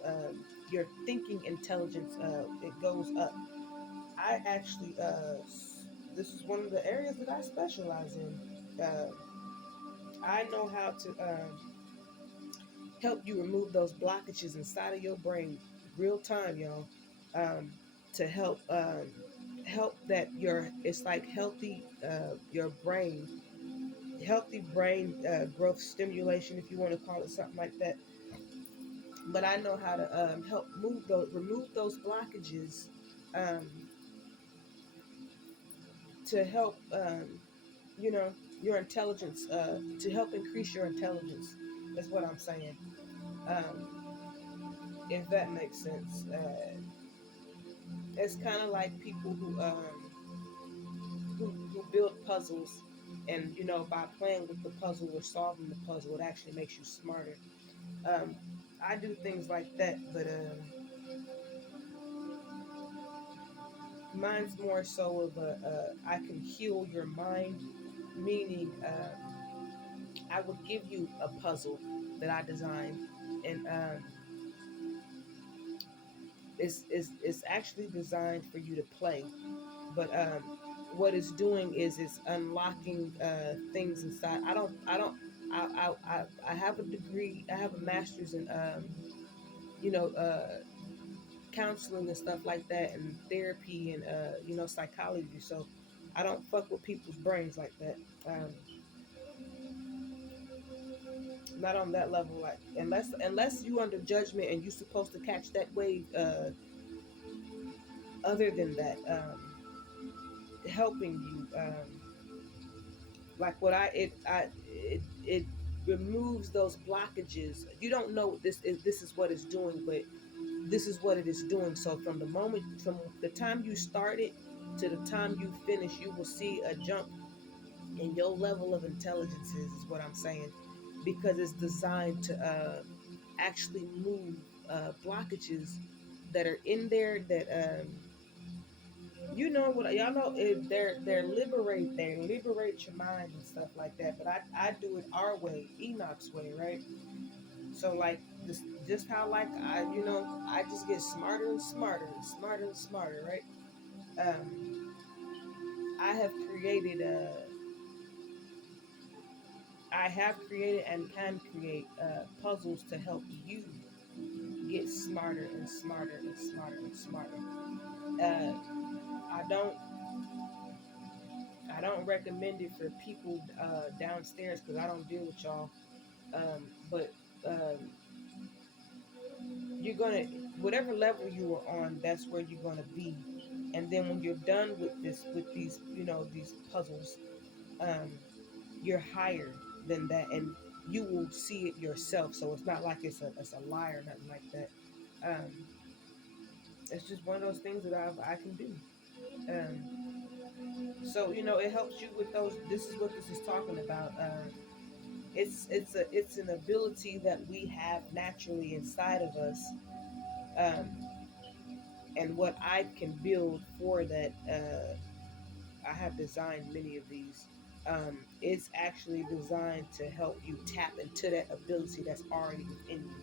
Your thinking intelligence, it goes up. I actually this is one of the areas that I specialize in. I know how to help you remove those blockages inside of your brain real time, y'all. Um, to help that your it's like your brain, healthy brain growth stimulation, if you want to call it something like that. But I know how to help remove those blockages, um, to help you know your intelligence, to help increase your intelligence. That's what I'm saying. Um, if that makes sense. It's kind of like people who build puzzles, and by playing with the puzzle or solving the puzzle, it actually makes you smarter. Um, I do things like that, but mine's more so of I can heal your mind, meaning I would give you a puzzle that I designed, and it's actually designed for you to play, but what it's doing is it's unlocking things inside. I have a degree. I have a master's in you know counseling and stuff like that, and therapy and psychology. So I don't fuck with people's brains like that. Um, not on that level. Like unless you under judgment and you supposed to catch that wave. Other than that, helping you. Like what it removes those blockages. You don't know this is what it's doing, but this is what it is doing. So from the time you start it to the time you finish, you will see a jump in your level of intelligence is what I'm saying, because it's designed to actually move blockages that are in there that you know what y'all know they liberate your mind and stuff like that. But I do it our way, Enoch's way, right? So like this, just how like I just get smarter and smarter and smarter and smarter, right? Um, I have created I have created and can create puzzles to help you get smarter and smarter and smarter and smarter. Uh, I don't I don't recommend it for people downstairs because I don't deal with y'all. But um, you're gonna whatever level you are on, that's where you're gonna be. And then when you're done with these these puzzles, um, you're higher than that, and you will see it yourself. So it's not like it's a lie or nothing like that. Um, it's just one of those things that I can do. Um, so it helps you with those. This is what this is talking about. It's an ability that we have naturally inside of us, um, and what I can build for that. I have designed many of these. It's actually designed to help you tap into that ability that's already within you.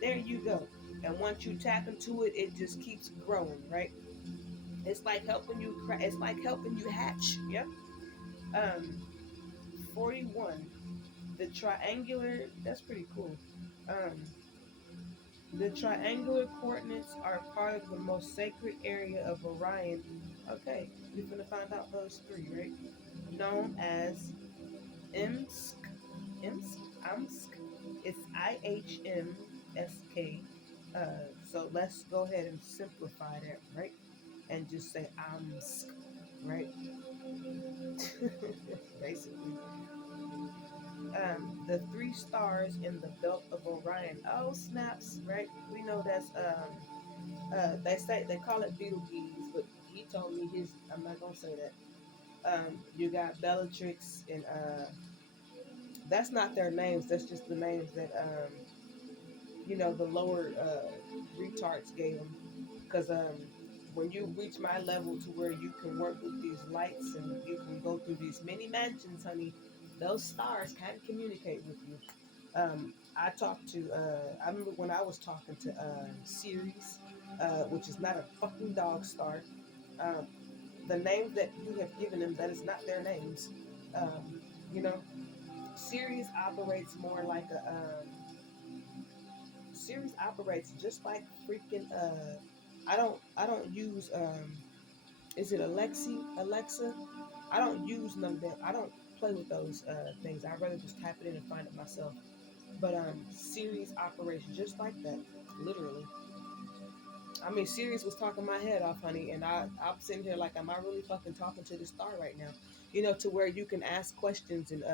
There you go. And once you tap into it, it just keeps growing, right? It's like helping you. It's like helping you hatch. Yep. Um, 41. The triangular. That's pretty cool. Um, the triangular coordinates are part of the most sacred area of Orion. Okay, we're gonna find out those three, right? Known as IMSK. IMSK? IMSK? It's IHMSK. So let's go ahead and simplify that, right? And just say IMSK, right? Basically. The three stars in the belt of Orion. Oh, snaps, right? We know that's they call it Betelgeuse, but he told me his. I'm not gonna say that. You got Bellatrix and that's not their names. That's just the names that the lower retards gave them. Because when you reach my level to where you can work with these lights and you can go through these many mansions, honey, those stars can communicate with you. I talked to. I remember when I was talking to Ceres, which is not a fucking dog star. Um, the names that you have given them, that is not their names. Um, you know, Ceres operates more like a. Series operates just like freaking I don't use is it Alexa? I don't use none of them. I don't play with those things. I'd rather just type it in and find it myself. But Sirius operates just like that, literally. I mean, Sirius was talking my head off, honey, and I'm sitting here like, am I really fucking talking to the star right now? To where you can ask questions and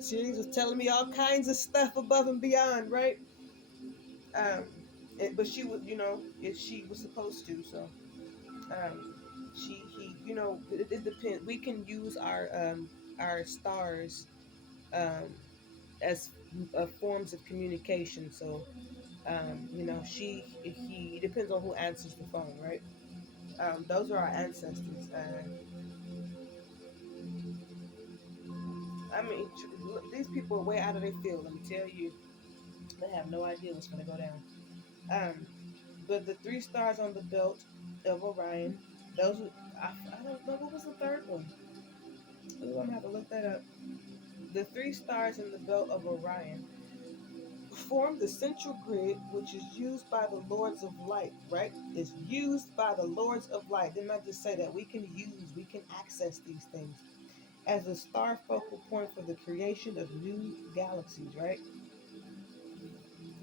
Sirius was telling me all kinds of stuff above and beyond, right? Um, but she was, if she was supposed to, so um, it depends. We can use our stars um as forms of communication. So, he depends on who answers the phone, right? Those are our ancestors. I mean, these people are way out of their field. Let me tell you, they have no idea what's going to go down. Um, but the three stars on the belt of Orion, those are, I don't know what was the third one. Ooh, I'm gonna have to look that up. The three stars in the belt of Orion form the central grid, which is used by the Lords of Light, right? It's used by the Lords of Light. Didn't I just say that? We can access these things as a star focal point for the creation of new galaxies, right?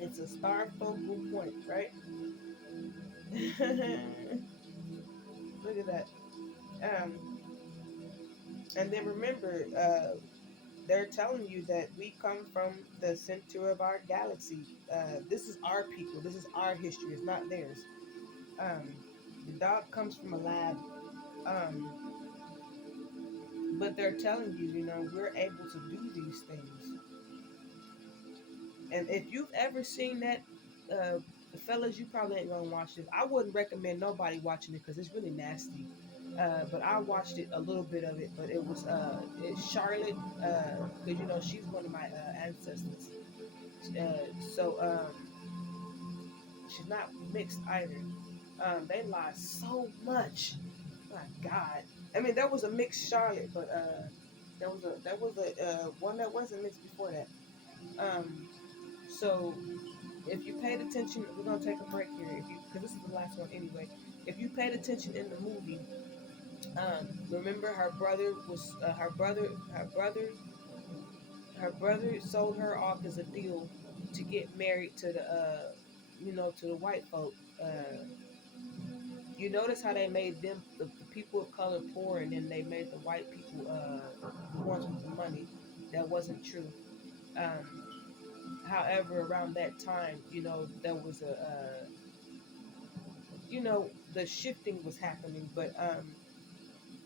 It's a star focal point, right? Look at that. Um, and then remember, they're telling you that we come from the center of our galaxy. This is our people. This is our history. It's not theirs. Um, the dog comes from a lab. Um, but they're telling you, we're able to do these things. And if you've ever seen that, uh, fellas, you probably ain't gonna watch this. I wouldn't recommend nobody watching it because it's really nasty. But I watched it a little bit of it, but it's Charlotte, because she's one of my ancestors. So she's not mixed either. They lie so much. My God. I mean, there was a mixed Charlotte, but there was a one that wasn't mixed before that. Um, so if you paid attention, we're gonna take a break here. If you, because this is the last one anyway. If you paid attention in the movie, remember her brother sold her off as a deal to get married to to the white folk. You notice how they made the people of color poor, and then they made the white people the ones with the money. That wasn't true. Um, However, around that time, there was the shifting was happening, but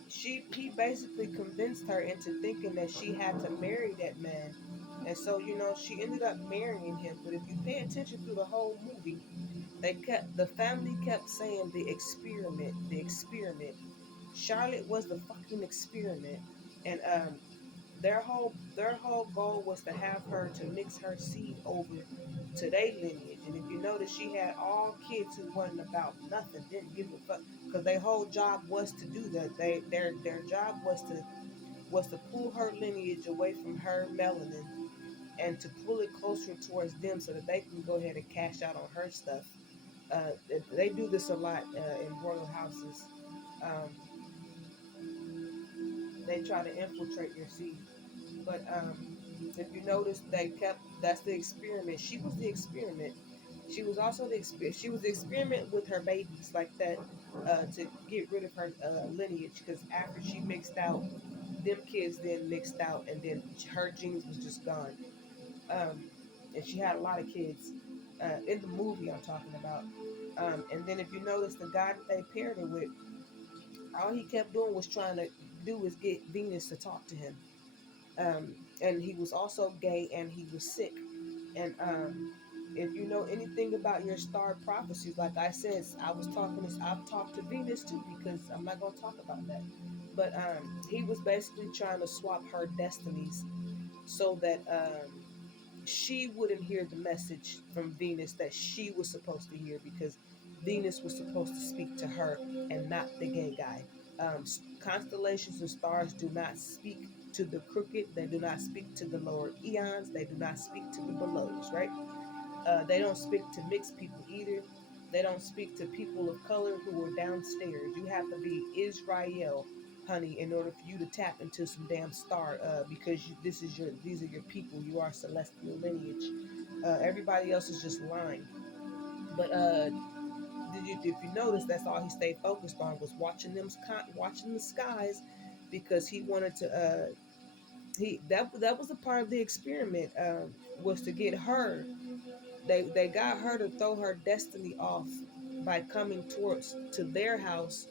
he basically convinced her into thinking that she had to marry that man, and so she ended up marrying him. But if you pay attention through the whole movie, the family kept saying the experiment. Charlotte was the fucking experiment, and their whole goal was to have her to mix her seed over to their lineage. And if you notice, she had all kids who wasn't about nothing, didn't give a fuck, because their whole job was to do that. Their job was to pull her lineage away from her melanin and to pull it closer towards them so that they can go ahead and cash out on her stuff. They do this a lot in royal houses. Um, they try to infiltrate your seed. But if you notice, that's the experiment. She was the experiment. She was also she was the experiment with her babies like that, to get rid of her lineage. Because after she mixed out, them kids then mixed out, and then her genes was just gone. Um, and she had a lot of kids in the movie I'm talking about. And then if you notice, the guy that they paired her with, all he kept doing was trying to do is get Venus to talk to him. And he was also gay, and he was sick. And if you know anything about your star prophecies, like I said, I've talked to Venus too, because I'm not gonna talk about that. But he was basically trying to swap her destinies so that she wouldn't hear the message from Venus that she was supposed to hear, because Venus was supposed to speak to her and not the gay guy. Constellations and stars do not speak to the crooked. They do not speak to the lower eons. They do not speak to the belows, right? They don't speak to mixed people either. They don't speak to people of color who are downstairs. You have to be Israel, honey, in order for you to tap into some damn star. Because these are your people. You are celestial lineage. Everybody else is just line. But if you notice, that's all he stayed focused on, was watching the skies, because he wanted to. That was a part of the experiment. Was to get her. They got her to throw her destiny off by coming towards to their house,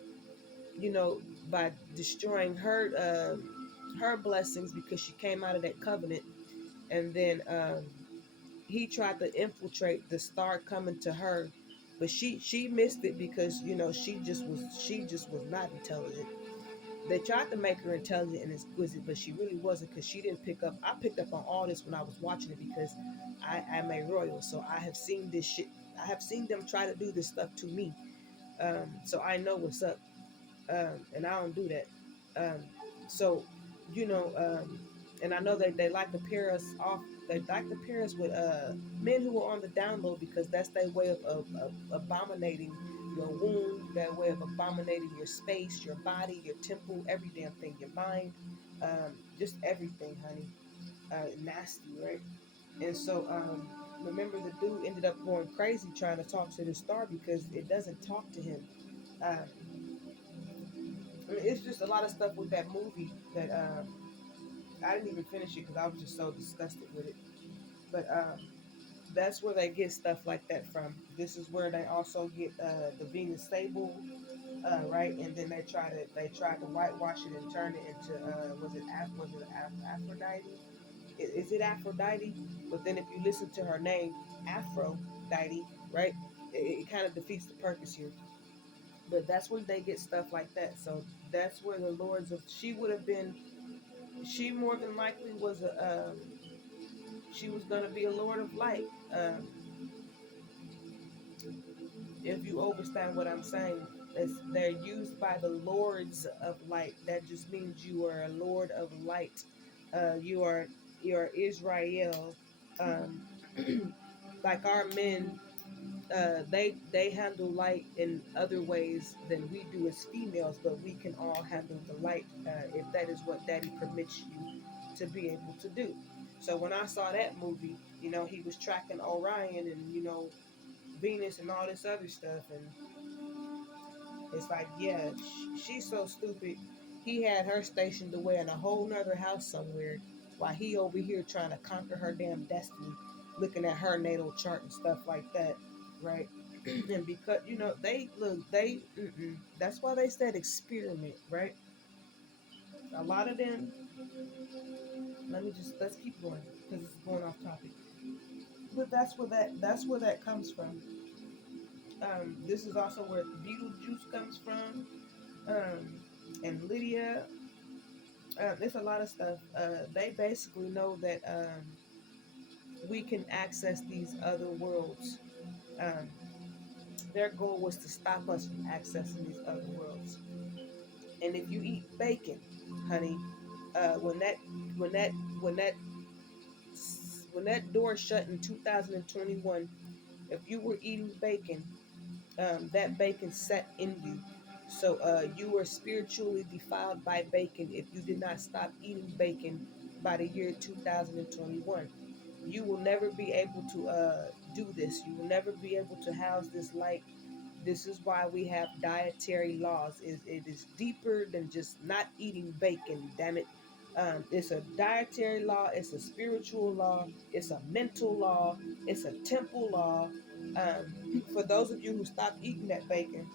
by destroying her blessings, because she came out of that covenant. And then he tried to infiltrate the star coming to her, but she missed it because she just was not intelligent. They tried to make her intelligent and exquisite, but she really wasn't because she didn't pick up. I picked up on all this when I was watching it because I'm a royal, so I have seen this shit. I have seen them try to do this stuff to me, so I know what's up, and I don't do that. Um, so, you know, and I know that they like to pair us off. They like to pair us with men who are on the down low because that's their way of abominating your womb, their way of abominating your space, your body, your temple, every damn thing, your mind, just everything, honey. Nasty, right? And so, remember the dude ended up going crazy trying to talk to the star because it doesn't talk to him. Um, I mean, it's just a lot of stuff with that movie that I didn't even finish it because I was just so disgusted with it. But that's where they get stuff like that from. This is where they also get the Venus Sable, right? And then they try to whitewash it and turn it into Aphrodite? Is it Aphrodite? But then if you listen to her name, Aphrodite, right? It kind of defeats the purpose here. But that's where they get stuff like that. So that's where the lords of she would have been. She more than likely was a she was gonna be a lord of light. If you understand what I'm saying, they're used by the lords of light. That just means you are a lord of light. You are Israel. Um, like our men, they handle light in other ways than we do as females, but we can all handle the light if that is what Daddy permits you to be able to do. So when I saw that movie, he was tracking Orion and Venus and all this other stuff, and it's like, yeah, she's so stupid. He had her stationed away in a whole nother house somewhere, while he over here trying to conquer her damn destiny, looking at her natal chart and stuff like that, right? And because they look, that's why they said experiment, right? A lot of them. Let's keep going because it's going off topic. But that's where that comes from. This is also where Beetlejuice comes from. Um, and Lydia. There's a lot of stuff. They basically know that we can access these other worlds. Um, their goal was to stop us from accessing these other worlds. And if you eat bacon, honey, when when that when that when that door shut in 2021, if you were eating bacon, that bacon set in you. So you were spiritually defiled by bacon if you did not stop eating bacon by the year 2021. You will never be able to do this. You will never be able to house this light. This is why we have dietary laws. It is deeper than just not eating bacon. Damn it! It's a dietary law. It's a spiritual law. It's a mental law. It's a temple law. For those of you who stopped eating that bacon,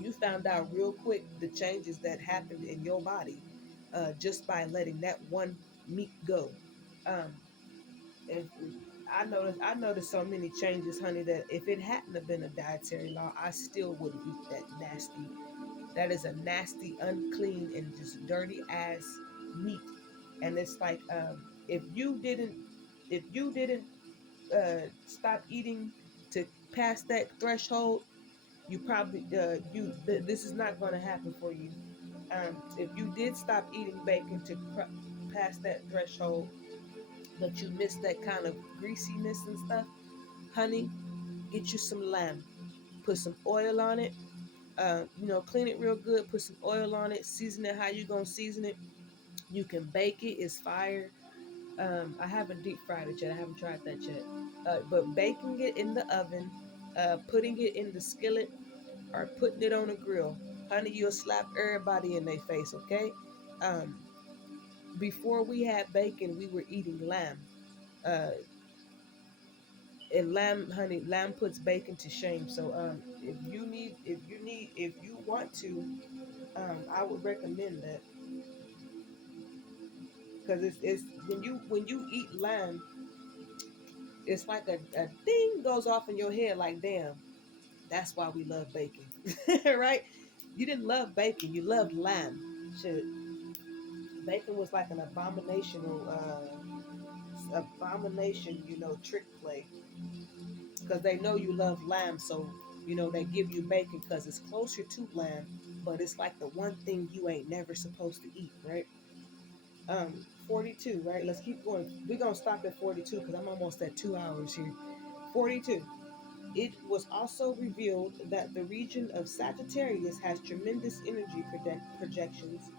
you found out real quick the changes that happened in your body just by letting that one meat go. Um, if I noticed so many changes, honey, that if it hadn't have been a dietary law, I still wouldn't eat that nasty. That is a nasty, unclean, and just dirty ass meat. And it's like if you didn't stop eating to pass that threshold, you probably this is not going to happen for you. If you did stop eating bacon to pass that threshold, but you miss that kind of greasiness and stuff, honey, get you some lamb. Put some oil on it. Clean it real good. Put some oil on it. Season it how you gonna season it. You can bake it. It's fire. I haven't deep fried it yet. I haven't tried that yet. But baking it in the oven, putting it in the skillet, or putting it on a grill, honey, you'll slap everybody in their face. Okay. Um, Before we had bacon, we were eating lamb. Uh, and lamb puts bacon to shame. So if you want to, I would recommend that because it's when you eat lamb, It's like a thing goes off in your head like, damn, that's why we love bacon. Right? You didn't love bacon, you loved lamb. Shit. Bacon was like an abomination, trick play. Because they know you love lamb, so they give you bacon because it's closer to lamb, but it's like the one thing you ain't never supposed to eat, right? 42, right? Let's keep going. We're gonna stop at 42 because I'm almost at 2 hours here. 42. It was also revealed that the region of Sagittarius has tremendous energy projections,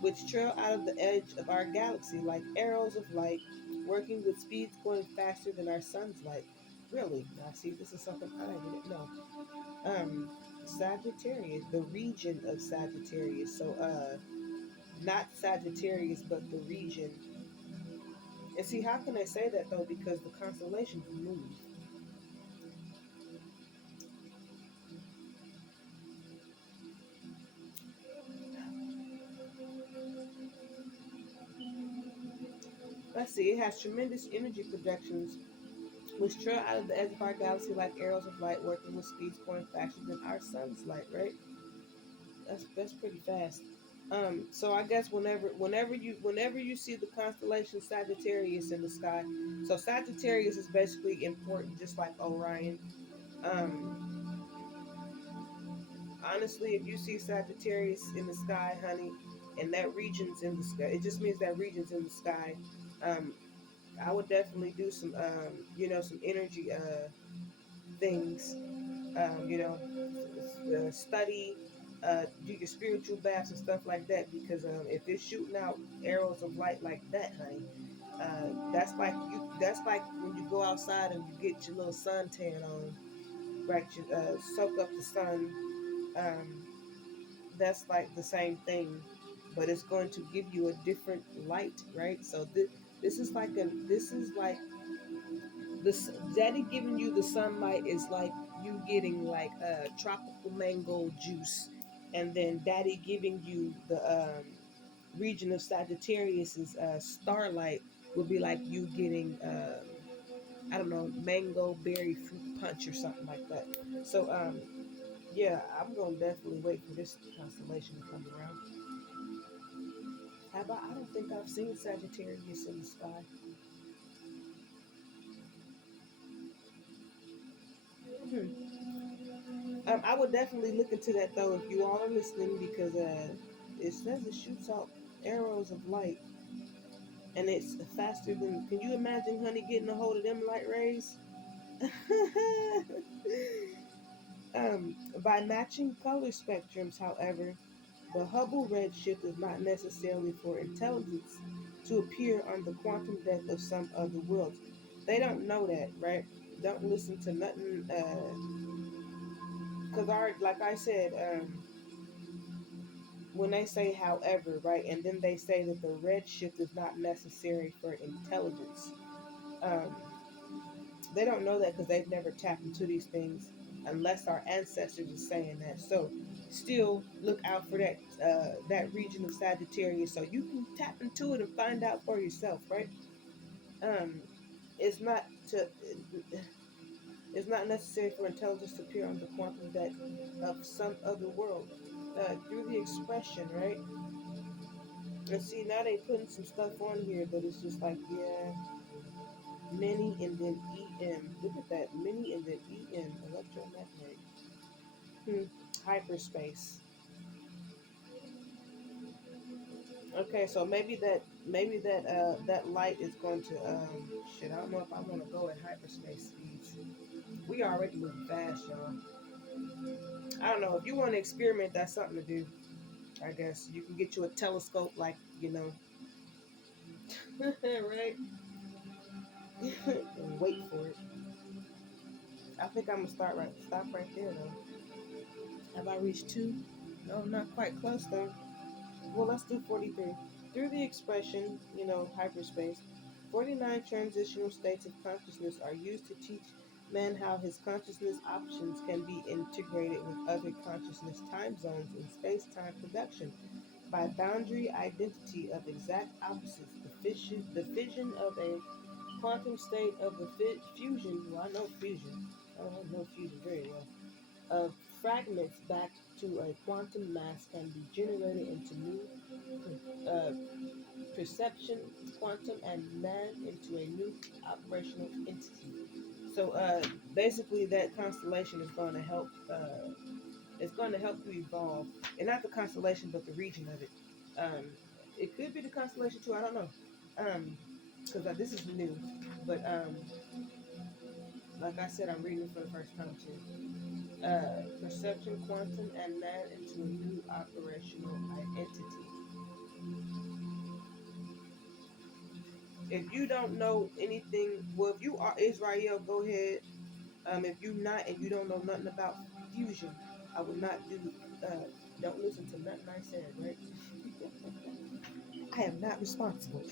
which trail out of the edge of our galaxy like arrows of light, working with speeds going faster than our sun's light. Really? Now, see, this is something I didn't know. Sagittarius, the region of Sagittarius. So, not Sagittarius, but the region. And see, how can I say that though? Because the constellations move. Let's see, it has tremendous energy projections which trail out of the edge of our galaxy like arrows of light, working with speeds going faster than our sun's light. Right? That's pretty fast. So I guess whenever you see the constellation Sagittarius in the sky, so Sagittarius is basically important, just like Orion. Um, Honestly, if you see Sagittarius in the sky, honey, and that region's in the sky, it just means that region's in the sky. Um, I would definitely do some energy things, study, do your spiritual baths and stuff like that. Because if it's shooting out arrows of light like that, honey, that's like you. That's like when you go outside and you get your little suntan on, right? You soak up the sun. Um, that's like the same thing, but it's going to give you a different light, right? So this is like this daddy giving you the sunlight is like you getting like tropical mango juice, and then daddy giving you the region of Sagittarius's starlight would be like you getting I don't know, mango berry fruit punch or something like that. So yeah, I'm gonna definitely wait for this constellation to come around. How about, I don't think I've seen Sagittarius in the sky. Hmm. I would definitely look into that though if you all are listening, because it says it shoots out arrows of light, and it's faster than. Can you imagine, honey, getting a hold of them light rays? By matching color spectrums, however, the Hubble redshift is not necessarily for intelligence to appear on the quantum depth of some other worlds. They don't know that, right? Don't listen to nothing. Because like I said, when they say however, right, and then they say that the redshift is not necessary for intelligence. Um, they don't know that because they've never tapped into these things unless our ancestors are saying that. So still look out for that region of Sagittarius so you can tap into it and find out for yourself, right? Um, it's not to it's not necessary for intelligence to appear on the quantum depth of some other world. Through the expression, right? And see, now they putting some stuff on here, but it's just like, yeah, many and then EM. Look at that, many and then EM, electromagnetic. Hmm. Hyperspace. Okay, so maybe that light is going to shit. I don't know if I want to go at hyperspace speeds. We already moving fast, y'all. I don't know if you want to experiment. That's something to do. I guess you can get you a telescope, like right, and wait for it. I think I'm gonna stop right there though. Have I reached two? No, I'm not quite close though. Well, let's do 43. Through the expression, hyperspace, 49 transitional states of consciousness are used to teach man how his consciousness options can be integrated with other consciousness time zones in space time production by boundary identity of exact opposites, the fission of a quantum state of the fusion. Well, I know fusion. I don't know fusion very well. Of fragments back to a quantum mass can be generated into new uh, perception, quantum, and man into a new operational entity. So basically, that constellation is going to help. It's going to help you evolve, and not the constellation, but the region of it. Um, it could be the constellation too. I don't know, because this is new. But like I said, I'm reading it for the first time too. Perception, quantum, and man into a new operational entity. If you don't know anything, well, if you are Israel, go ahead. If you not and you don't know nothing about fusion, I would not do. Uh, don't listen to nothing I said, right? I am not responsible.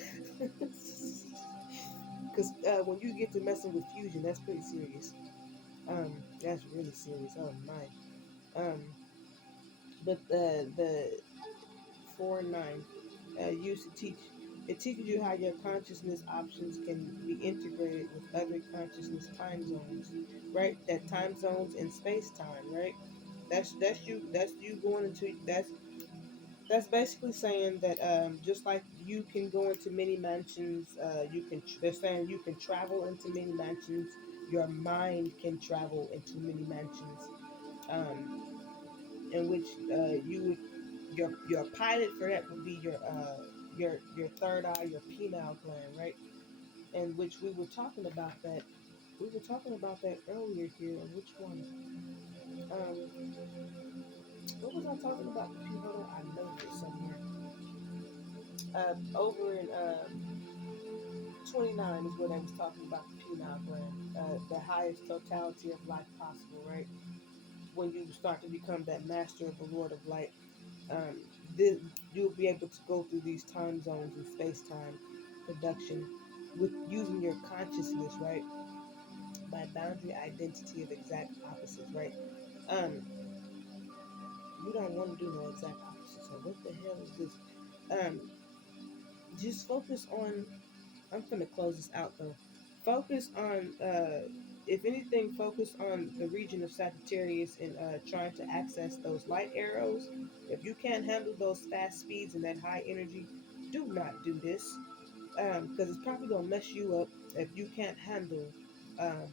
Because when you get to messing with fusion, that's pretty serious. That's really serious. Oh my. But the 4 and 9 used to teach. It teaches you how your consciousness options can be integrated with other consciousness time zones, right? That time zones in space time, right? That's you going into that's basically saying that just like you can go into many mansions, they're saying you can travel into many mansions. Your mind can travel into many mansions, um, in which you would your pilot for that would be your third eye, your pineal gland, right? And which we were talking about that. We were talking about that earlier here. Which one? What was I talking about? The pineal. I know it somewhere. Over in 29 is what I was talking about the pineal gland, the highest totality of life possible, right? When you start to become that master of the Lord of Light, um, this, you'll be able to go through these time zones and space time production with using your consciousness, right? By boundary identity of exact opposites, right? Um, you don't want to do no exact opposites. So what the hell is this? Um, just focus on. I'm gonna close this out though. Focus on, if anything, focus on the region of Sagittarius and trying to access those light arrows. If you can't handle those fast speeds and that high energy, do not do this, because it's probably gonna mess you up if you can't handle. Um,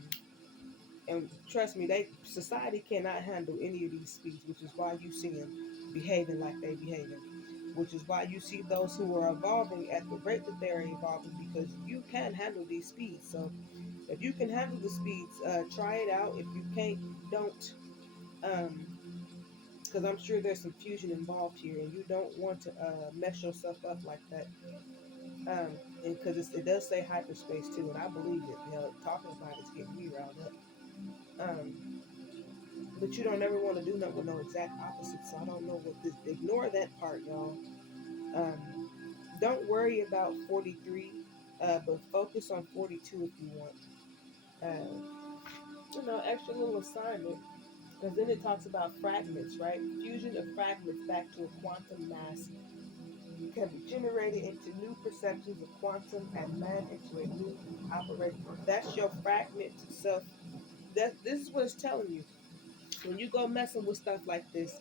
and trust me, they society cannot handle any of these speeds, which is why you see them behaving like they behaving. Which is why you see those who are evolving at the rate that they're evolving, because you can handle these speeds. So if you can handle the speeds, try it out. If you can't, don't. Because I'm sure there's some fusion involved here, and you don't want to mess yourself up like that. And because it does say hyperspace too, and I believe it. You know, talking about it's getting me riled up. Um, but you don't ever want to do nothing with no exact opposites. So I don't know what this. Ignore that part, y'all. Um, don't worry about 43, but focus on 42 if you want. Extra little assignment. Because then it talks about fragments, right? Fusion of fragments back to a quantum mass can be generated into new perceptions of quantum and man into a new operation. That's your fragment self. This is what it's telling you. When you go messing with stuff like this,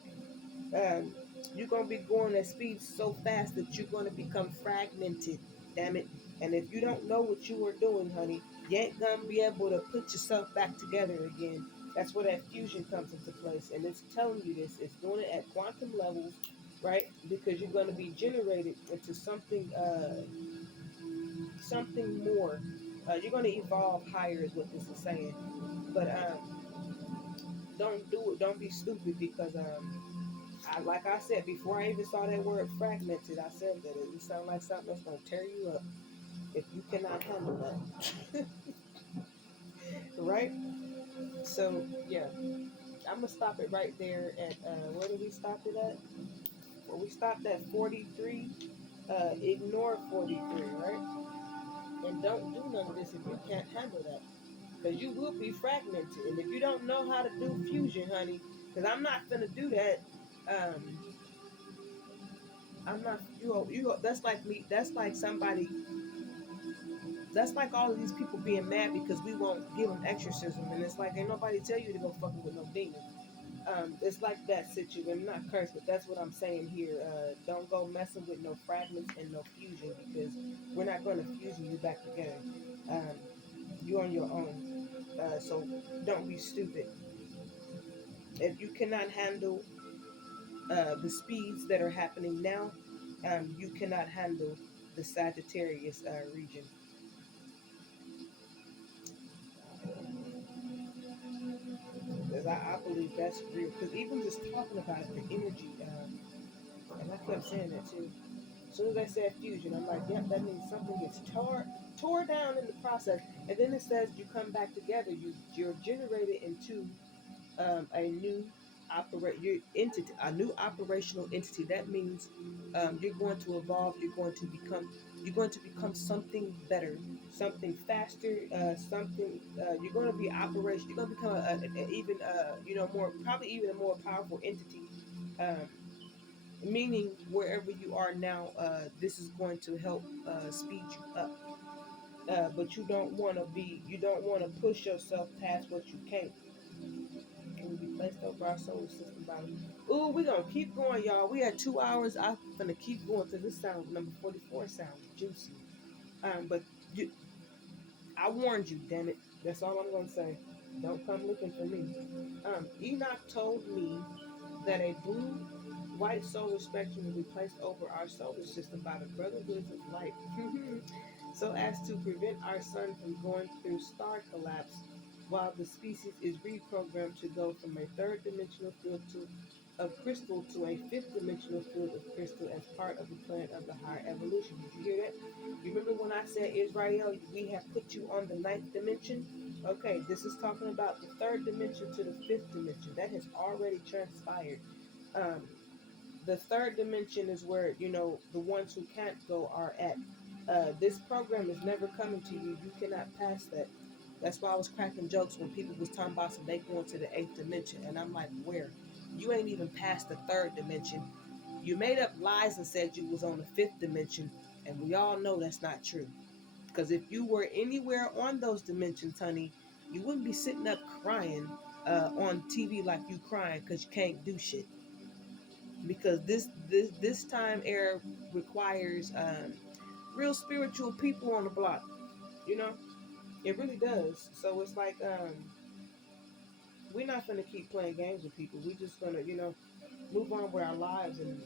um, you're gonna be going at speeds so fast that you're gonna become fragmented. Damn it! And if you don't know what you are doing, honey, you ain't gonna be able to put yourself back together again. That's where that fusion comes into place, and it's telling you this. It's doing it at quantum levels, right? Because you're gonna be generated into something more. You're gonna evolve higher, is what this is saying. But don't do it. Don't be stupid because like I said before, I even saw that word fragmented. I said that it sounds like something that's gonna tear you up if you cannot handle that, right? So yeah, I'm gonna stop it right there at where did we stop it at? Well, we stopped at 43. Ignore 43, right? And don't do none of this if you can't handle that, because you will be fragmented. And if you don't know how to do fusion, honey, because I'm not gonna do that. Um, I'm not. That's like me. That's like somebody That's like all of these people being mad because we won't give them exorcism, and it's like ain't nobody tell you to go fucking with no demon. It's like that situation. I'm not cursed, but that's what I'm saying here. Don't go messing with no fragments and no fusion because we're not going to fusion you back together. Um, you're on your own. So don't be stupid. If you cannot handle the speeds that are happening now, you cannot handle the Sagittarius region. Because I believe that's real. Because even just talking about it, the energy, and I kept saying that too. As soon as I said fusion, I'm like, yep, that means something gets tore down in the process, and then it says you come back together. You're generated into a new operate your entity, a new operational entity. That means you're going to evolve. You're going to become something better, something faster, something. You're going to be operation. You're going to become a even more, probably even a more powerful entity. Um, Meaning wherever you are now, this is going to help speed you up. But you don't want to push yourself past what you can't. Can we be placed over our solar system by the... Ooh, we gonna keep going, y'all. We had 2 hours. I'm gonna keep going because this sound number 44 sounds juicy. But you, I warned you, damn it. That's all I'm gonna say. Don't come looking for me. Enoch told me that a blue white solar spectrum will be placed over our solar system by the brotherhoods of light, so as to prevent our sun from going through star collapse while the species is reprogrammed to go from a third dimensional field of crystal to a fifth dimensional field of crystal as part of the plan of the higher evolution. Did you hear that? You remember when I said, Israel, we have put you on the ninth dimension? Okay, this is talking about the third dimension to the fifth dimension. That has already transpired. Um, the third dimension is where, the ones who can't go are at. This program is never coming to you. You cannot pass that. That's why I was cracking jokes when people was talking about some they going to the eighth dimension, and I'm like, where? You ain't even past the third dimension. You made up lies and said you was on the fifth dimension, and we all know that's not true. Because if you were anywhere on those dimensions, honey, you wouldn't be sitting up crying on TV like you crying because you can't do shit. Because this time era requires real spiritual people on the block. You know, it really does. So it's like we're not gonna keep playing games with people. We're just gonna move on with our lives, and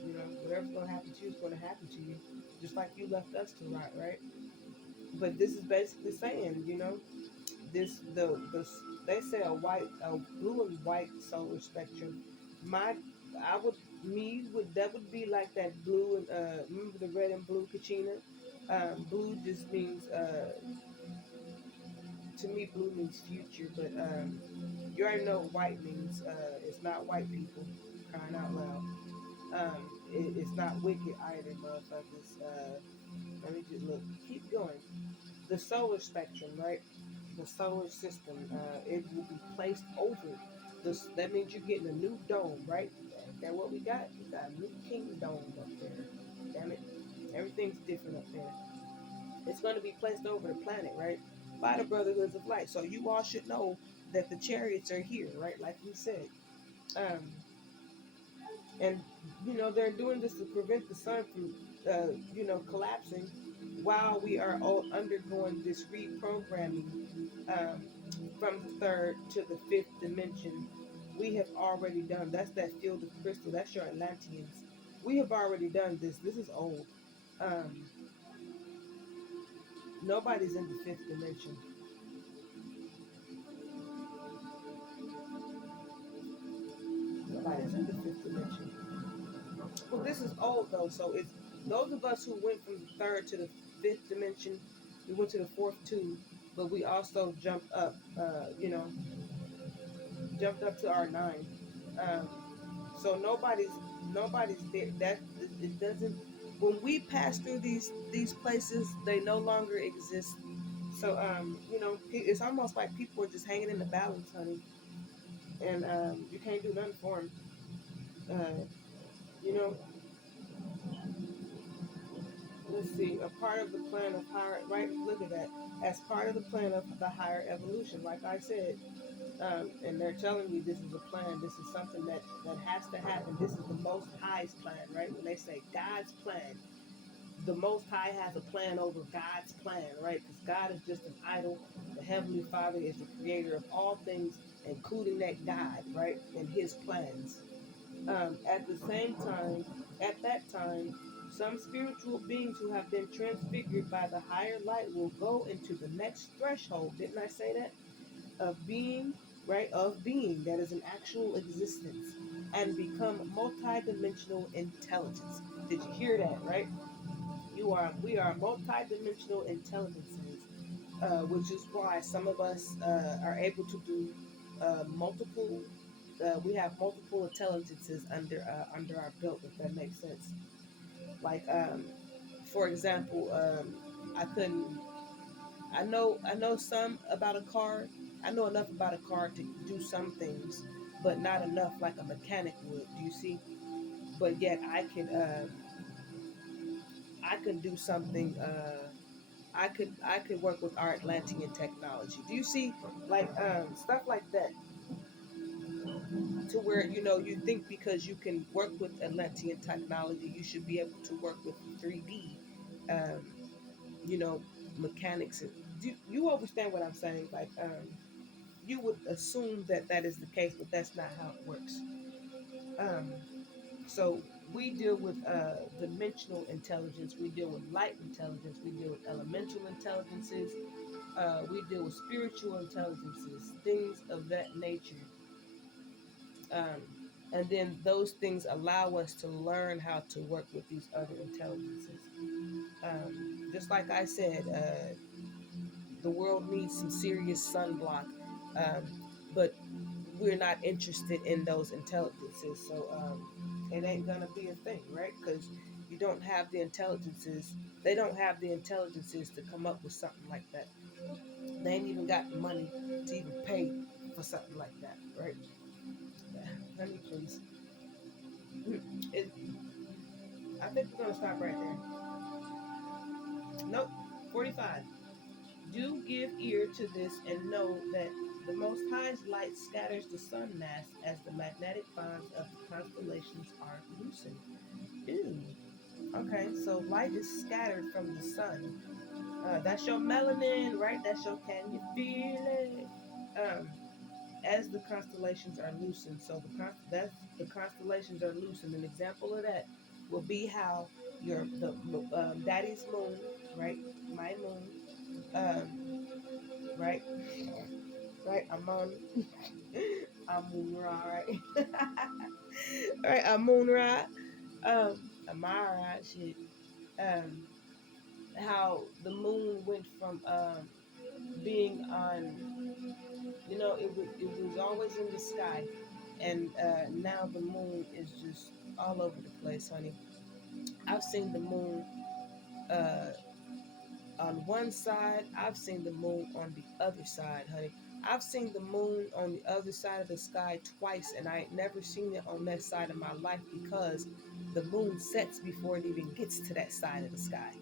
whatever's gonna happen to you is gonna happen to you, just like you left us to rot, right? But this is basically saying, this the they say a blue and white solar spectrum. My I would me would that would be like that blue and remember the red and blue Kachina. Blue just means to me blue means future, but you already know what white means. It's not white people crying out loud. It's not wicked either, motherfuckers. Let me just look. Keep going. The solar spectrum, right? The solar system, it will be placed over this. That means you're getting a new dome, right? Ain't that what we got? We got a new king dome up there. Damn it. Everything's different up there. It's going to be placed over the planet, right? By the Brotherhoods of Light. So you all should know that the chariots are here, right? Like we said. Um, and they're doing this to prevent the sun from collapsing while we are all undergoing this reprogramming um, from the third to the fifth dimension. We have already done that's that field of crystal. That's your Atlanteans. We have already done this. This is old. um, Nobody's in the fifth dimension. Nobody's in the fifth dimension. Well, this is old though, so it's those of us who went from the third to the fifth dimension. We went to the fourth too, but we also jumped up. Jumped up to our nine. Um, so nobody's there. That it doesn't. When we pass through these places, they no longer exist. So it's almost like people are just hanging in the balance, honey, and you can't do nothing for them. Uh, you know, let's see, a part of the plan of higher, right? Look at that. As part of the plan of the higher evolution, like I said, and they're telling you this is a plan. This is something that has to happen. This is the Most High's plan, right? When they say God's plan, the Most High has a plan over God's plan, right? Because God is just an idol. The Heavenly Father is the creator of all things, including that God, right? And His plans. At the same time, at that time, some spiritual beings who have been transfigured by the higher light will go into the next threshold. Didn't I say that? Of being, right? Of being, that is an actual existence, and become multidimensional intelligence. Did you hear that, right? We are multidimensional intelligences, which is why some of us are able to do multiple. We have multiple intelligences under our belt, if that makes sense. Like, for example, I couldn't. I know some about a car. I know enough about a car to do some things, but not enough like a mechanic would. Do you see? But yet I can do something. I could work with our Atlantean technology. Do you see, like stuff like that, to where you think because you can work with Atlantean technology, you should be able to work with 3D, um, you know, mechanics. And do you understand what I'm saying? Like you would assume that that is the case, but that's not how it works. Um, so we deal with dimensional intelligence, we deal with light intelligence, we deal with elemental intelligences, we deal with spiritual intelligences, things of that nature. Um, and then those things allow us to learn how to work with these other intelligences. Just like I said, the world needs some serious sunblock, um, but we're not interested in those intelligences. So it ain't gonna be a thing, right? Because you don't have the intelligences. They don't have the intelligences to come up with something like that. They ain't even got the money to even pay for something like that, right? Honey, please. It, I think we're gonna stop right there. Nope. 45. Do give ear to this and know that the Most High's light scatters the sun mass as the magnetic bonds of the constellations are loosened. Ew. Okay, so light is scattered from the sun. That's your melanin, right? That's your can you feel it? As the constellations are loosened. So that's the constellations are loosened. An example of that will be how your the daddy's moon, right? My moon, um, right, right. I'm on. I'm moon right. All right, I'm moon right. I'm alright. Shit. Um, how the moon went from being on, it was always in the sky, and now the moon is just all over the place, honey. I've seen the moon uh on one side, I've seen the moon on the other side, honey. I've seen the moon on the other side of the sky twice, and I ain't never seen it on that side of my life because the moon sets before it even gets to that side of the sky.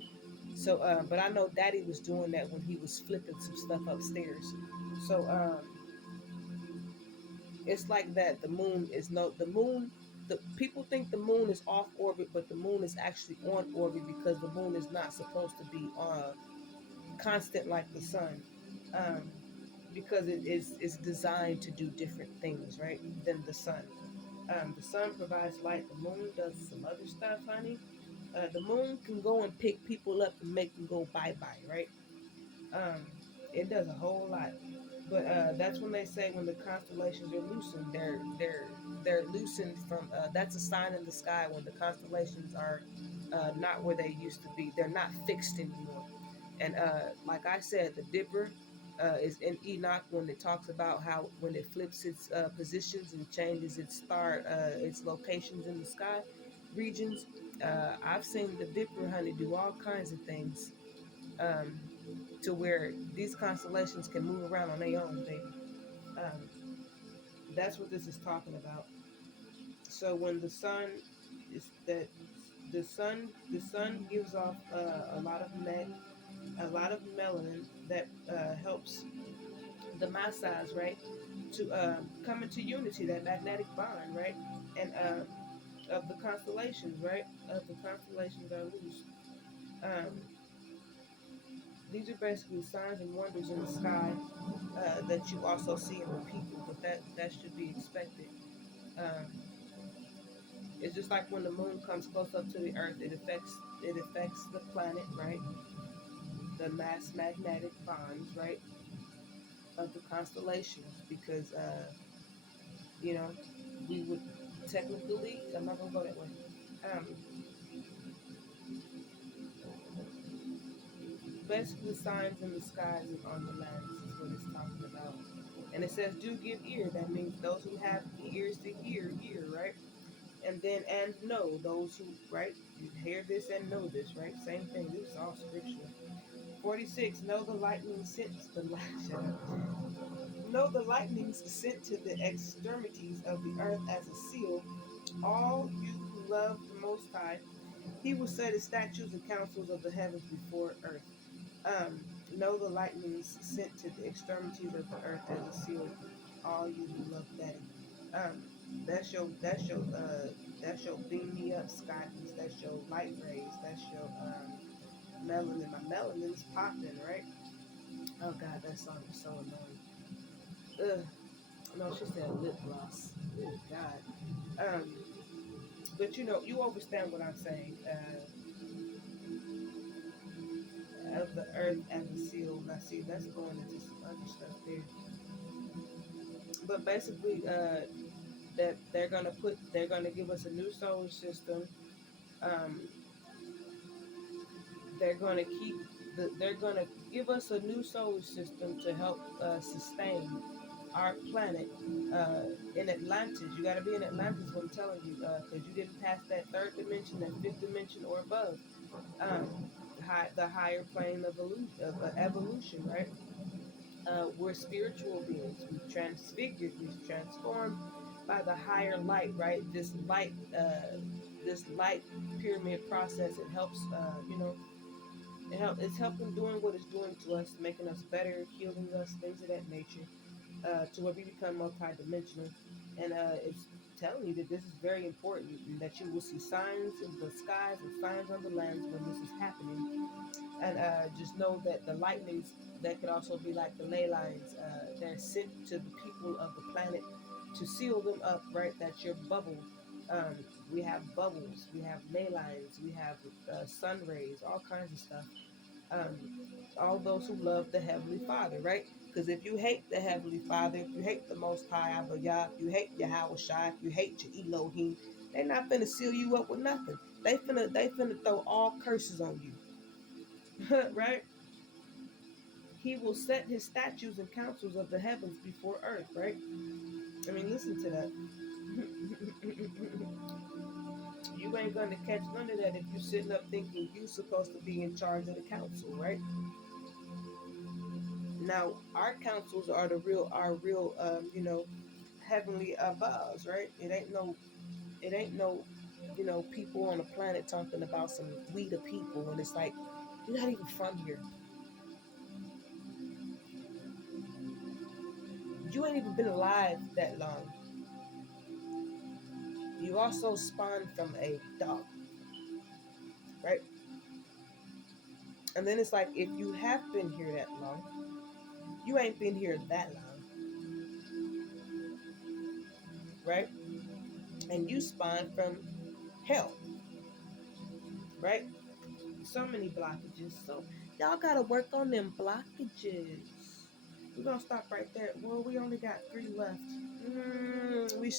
So, but I know Daddy was doing that when he was flipping some stuff upstairs. So, it's like that. The moon is no, the moon. The people think the moon is off orbit, but the moon is actually on orbit because the moon is not supposed to be constant like the sun, um, because it is designed to do different things, right? Than the sun. The sun provides light. The moon does some other stuff, honey. The moon can go and pick people up and make them go bye bye, right? Um, it does a whole lot. But that's when they say when the constellations are loosened, they're loosened from. That's a sign in the sky when the constellations are not where they used to be. They're not fixed anymore. And like I said, the Dipper is in Enoch when it talks about how when it flips its positions and changes its locations in the sky regions. I've seen the Dipper, honey, do all kinds of things, um, to where these constellations can move around on their own, baby. Um, that's what this is talking about. So when the sun is that The sun gives off a lot of melanin that helps the masses, right, to come into unity, that magnetic bond, right, and of the constellations, right, of the constellations are loose. Um, these are basically signs and wonders in the sky that you also see in the people, but that should be expected. Um, it's just like when the moon comes close up to the earth, it affects the planet, right? The mass magnetic bonds, right, of the constellations, because you know we would technically. I'm not gonna go that way. Um, basically, signs in the skies and on the lands is what it's talking about. And it says, "Do give ear." That means those who have ears to hear, hear, right? And then and know those who, right? You hear this and know this, right? Same thing. This is all scriptural. 46. Know the lightning sent the shut up. Know the lightnings sent to the extremities of the earth as a seal. All you who love the Most High, He will set His statutes and counsels of the heavens before earth. Know the lightnings sent to the extremities of the earth as a seal. All you who love Daddy. Um, that's your beam me up, Scotties. That's your light rays. That's your melanin. My melanin's popping, right? Oh God, that song is so annoying. Ugh. No, she said lip gloss. Good God. But you understand what I'm saying. Of the earth as a seal. Now, see, that's going into some other stuff there. But basically, that they're gonna give us a new solar system. Um, they're gonna give us a new solar system to help sustain our planet in Atlantis. You got to be in Atlantis, what I'm telling you, because you didn't pass that third dimension, that fifth dimension, or above. Um, the higher plane of evolution, right? We're spiritual beings. We've transfigured, we've transformed by the higher light, right? This light pyramid process. It helps, it's helping doing what it's doing to us, making us better, healing us, things of that nature, to where we become multidimensional. And it's telling you that this is very important, and that you will see signs in the skies and signs on the lands when this is happening. And just know that the lightnings, that could also be like the ley lines, they're sent to the people of the planet to seal them up, right? That's your bubble. Um, we have bubbles, we have ley lines, we have sun rays, all kinds of stuff. Um, all those who love the Heavenly Father, right? Because if you hate the Heavenly Father, if you hate the Most High Abba Yah, if you hate Yahweh Shai, if you hate your Elohim, they're not finna seal you up with nothing. They finna throw all curses on you, right? He will set his statutes and counsels of the heavens before earth, right? I mean, listen to that. You ain't gonna catch none of that if you're sitting up thinking you're supposed to be in charge of the council, right? Now, our councils are real, heavenly aboves, right? It ain't no, people on the planet talking about some we the people, and it's like you're not even from here. You ain't even been alive that long. You also spawned from a dog, right? And then it's like if you have been here that long, you ain't been here that long, right? And you spawned from hell, right? So many blockages. So y'all gotta work on them blockages. We're gonna stop right there. Well, we only got 3 left. We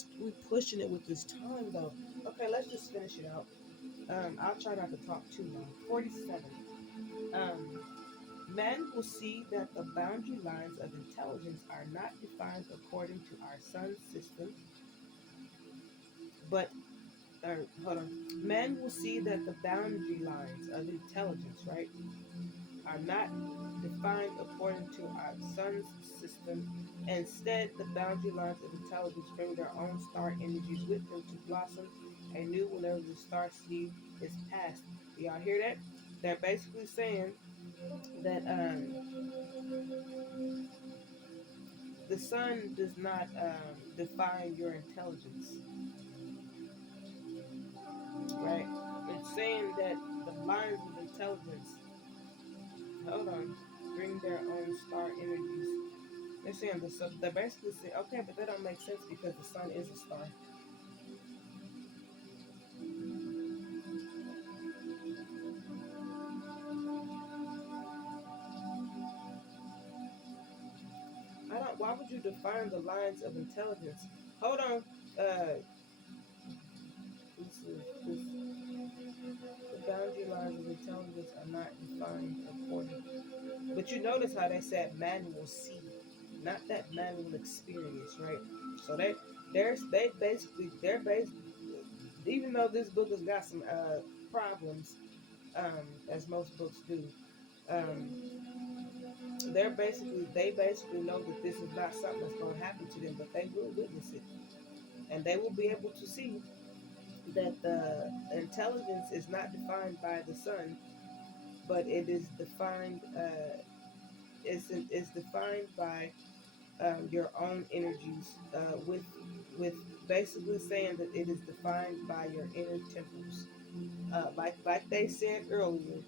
pushing it with this time though. Okay, let's just finish it out. I'll try not to talk too long. 47. Um, Men will see that the boundary lines of intelligence are not defined according to our sun system, but hold on. Men will see that the boundary lines of intelligence, right, are not defined according to our sun's system. Instead, the boundary lines of intelligence bring their own star energies with them to blossom anew whenever the star seed. is past. Do y'all hear that? They're basically saying that the sun does not define your intelligence, right? It's saying that the lines of intelligence, hold on, bring their own star energies. They're saying the sun, they're basically saying, okay, but that don't make sense because the sun is a star. I don't. Why would you define the lines of intelligence? Hold on. This is this. The boundary lines of intelligence are not defined according. But you notice how they said man will see, not that man will experience, right? So they're based. Even though this book has got some problems, as most books do, um, they basically know that this is not something that's going to happen to them, but they will witness it, and they will be able to see that the intelligence is not defined by the sun, but it is defined. It's defined by your own energies. With basically saying that it is defined by your inner temples. Like they said earlier,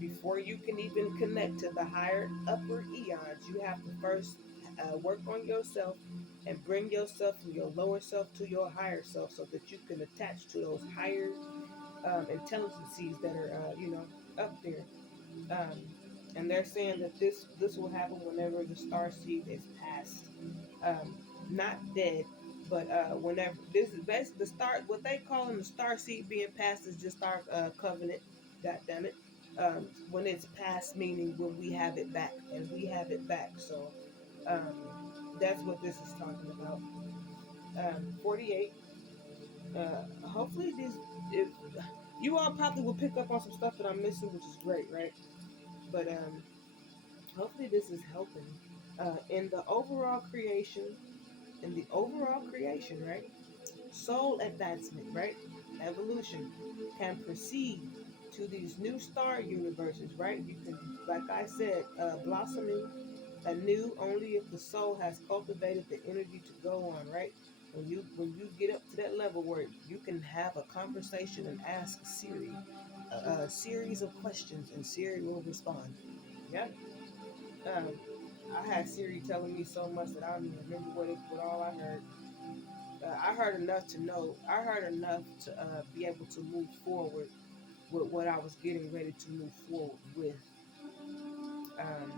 before you can even connect to the higher upper eons, you have to first work on yourself and bring yourself from your lower self to your higher self so that you can attach to those higher intelligences that are up there. um, and they're saying that this will happen whenever the star seed is passed, um, not dead, but whenever this is basically the start. What they call in the star seed being passed is just our covenant. God damn it! When it's passed, meaning when we have it back, and we have it back. So that's what this is talking about. 48. Hopefully, this if you all probably will pick up on some stuff that I'm missing, which is great, right? But hopefully this is helping in the overall creation, right? Soul advancement, right? Evolution can proceed to these new star universes, right? You can, like I said, blossoming anew only if the soul has cultivated the energy to go on, right? When you get up to that level where you can have a conversation and ask Siri a series of questions and Siri will respond. Yeah. Um, I had Siri telling me so much that I don't even remember what all I heard. I heard enough to know. I heard enough to be able to move forward with what I was getting ready to move forward with. Um,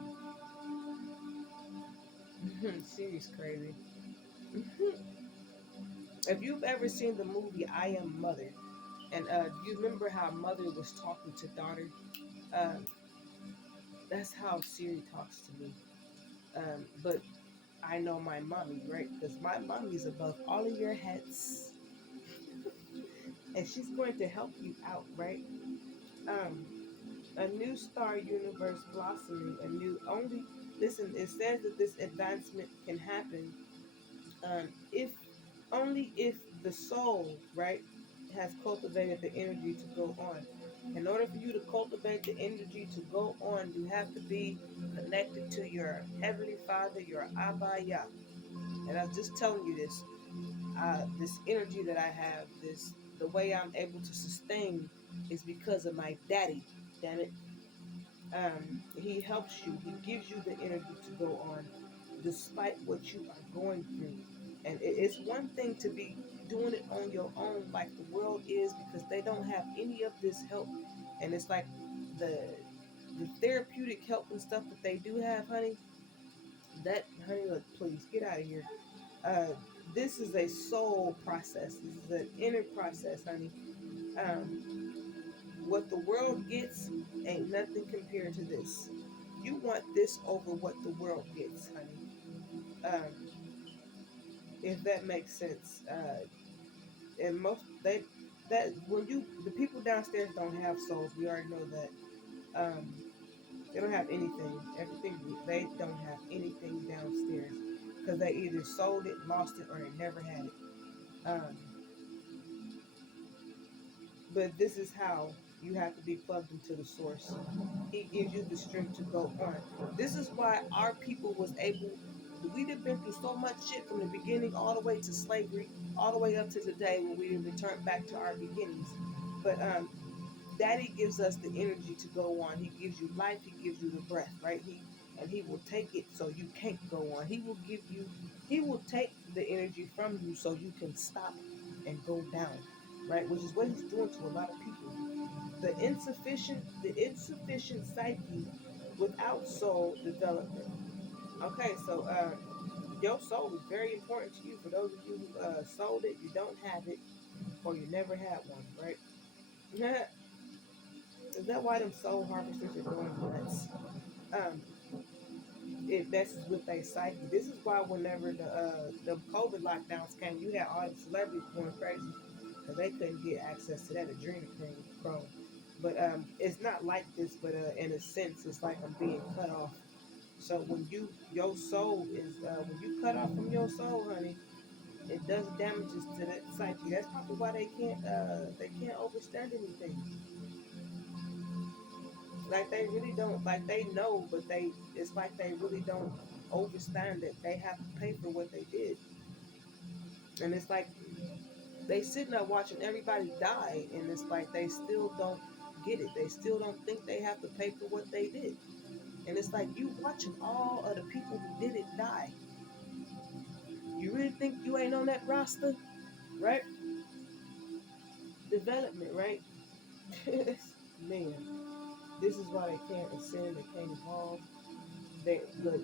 Siri's crazy. If you've ever seen the movie I Am Mother, and do you remember how Mother was talking to daughter? Um, that's how Siri talks to me. But I know my mommy, right? Because my mommy's above all of your heads, and she's going to help you out, right? Um, a new star universe blossoming, a new only. Listen, it says that this advancement can happen if only if the soul, right, has cultivated the energy to go on. In order for you to cultivate the energy to go on, you have to be connected to your heavenly Father, your Abba Yah. And I was just telling you this. This energy that I have, the way I'm able to sustain is because of my daddy. Damn it. He helps you. He gives you the energy to go on, despite what you are going through. And it's one thing to be doing it on your own, like the world is, because they don't have any of this help. And it's like the the therapeutic help and stuff that they do have, honey. That honey, look, please get out of here. Uh, this is a soul process. This is an inner process, honey. Um, what the world gets ain't nothing compared to this. You want this over what the world gets, honey. If that makes sense. And most they that when you the people downstairs don't have souls. We already know that. Um, they don't have anything. Everything they don't have anything downstairs because they either sold it, lost it, or they never had it. Um, But this is how you have to be plugged into the source. He gives you the strength to go on. This is why our people was able. We've been through so much shit from the beginning all the way to slavery, all the way up to today when we return back to our beginnings. But Daddy gives us the energy to go on. He gives you life. He gives you the breath, right? He will take it so you can't go on. He will give you. He will take the energy from you so you can stop and go down, right? Which is what he's doing to a lot of people. The insufficient psyche without soul development. Okay, so your soul is very important to you. For those of you who sold it, you don't have it, or you never had one, right? Is that why them soul harvesters are going nuts? Um, it messes with their psyche. This is why whenever the COVID lockdowns came, you had all the celebrities going crazy because they couldn't get access to that adrenochrome. But it's not like this, but in a sense, it's like I'm being cut off. So when your soul is when you cut off from your soul, honey, it does damages to that psyche. That's probably why they can't overstand anything. Like they really don't, like they know, but it's like they really don't understand that they have to pay for what they did. And it's like they sitting there watching everybody die, and it's like they still don't get it. They still don't think they have to pay for what they did. And it's like you watching all of the people who did it die. You really think you ain't on that roster, right? Development, right? Man, this is why they can't ascend, they can't evolve. They look,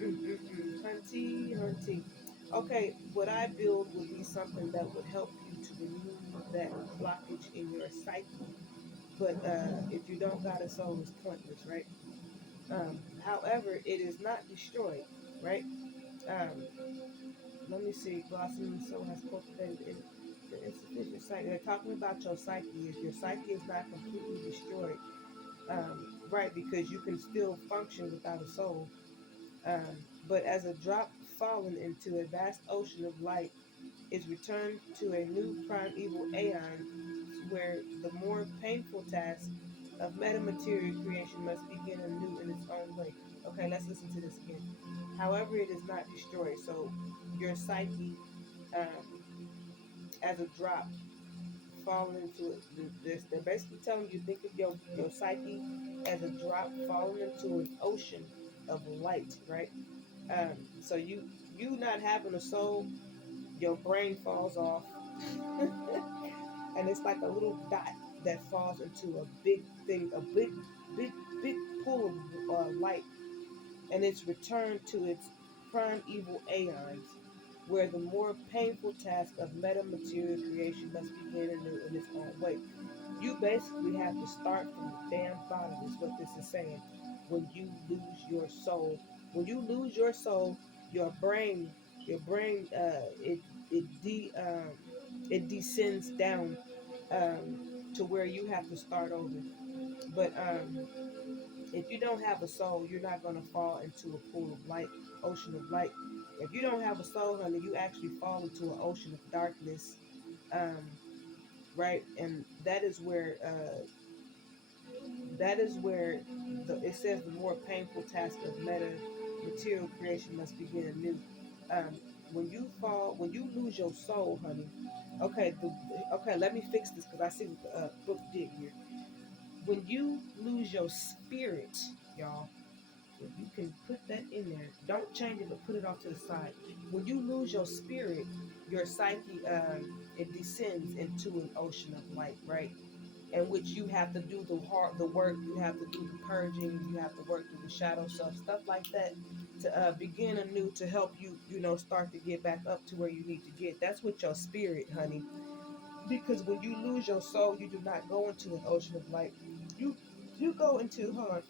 hunty, hunty. Okay, what I build would be something that would help you to remove that blockage in your psyche. But if you don't got a soul, it's pointless, right? However, it is not destroyed, right? Um, Let me see. Blossoming soul has cultivated the insufficient psyche. They're talking about your psyche. If your psyche is not completely destroyed, right? Because you can still function without a soul. But as a drop fallen into a vast ocean of light is returned to a new primeval aeon where the more painful task of metamaterial creation must begin anew in its own way. Okay, let's listen to this again. However, it is not destroyed. So your psyche, um, as a drop falling into it, they're basically telling you think of your psyche as a drop falling into an ocean of light, right? So you not having a soul, your brain falls off, and it's like a little dot that falls into a big thing, a big, big pool of light, and it's returned to its prime evil aeons, where the more painful task of metamaterial creation must begin anew in its own way. You basically have to start from the damn bottom, is what this is saying. When you lose your soul, when you lose your soul, your brain, it descends down um, to where you have to start over. But if you don't have a soul, you're not going to fall into a pool of light, ocean of light. If you don't have a soul, honey, you actually fall into an ocean of darkness, um, right? And that is where it says the more painful task of meta material creation must begin anew. When you lose your soul, honey. Okay, let me fix this because I see what the book did here. When you lose your spirit, y'all, if you can put that in there, don't change it, but put it off to the side. When you lose your spirit, your psyche, it descends into an ocean of light, right? In which you have to do the work, you have to do the purging, you have to work through the shadow self, stuff like that, to begin anew to help you, start to get back up to where you need to get. That's with your spirit, honey. Because when you lose your soul, you do not go into an ocean of light. You you go into hold on,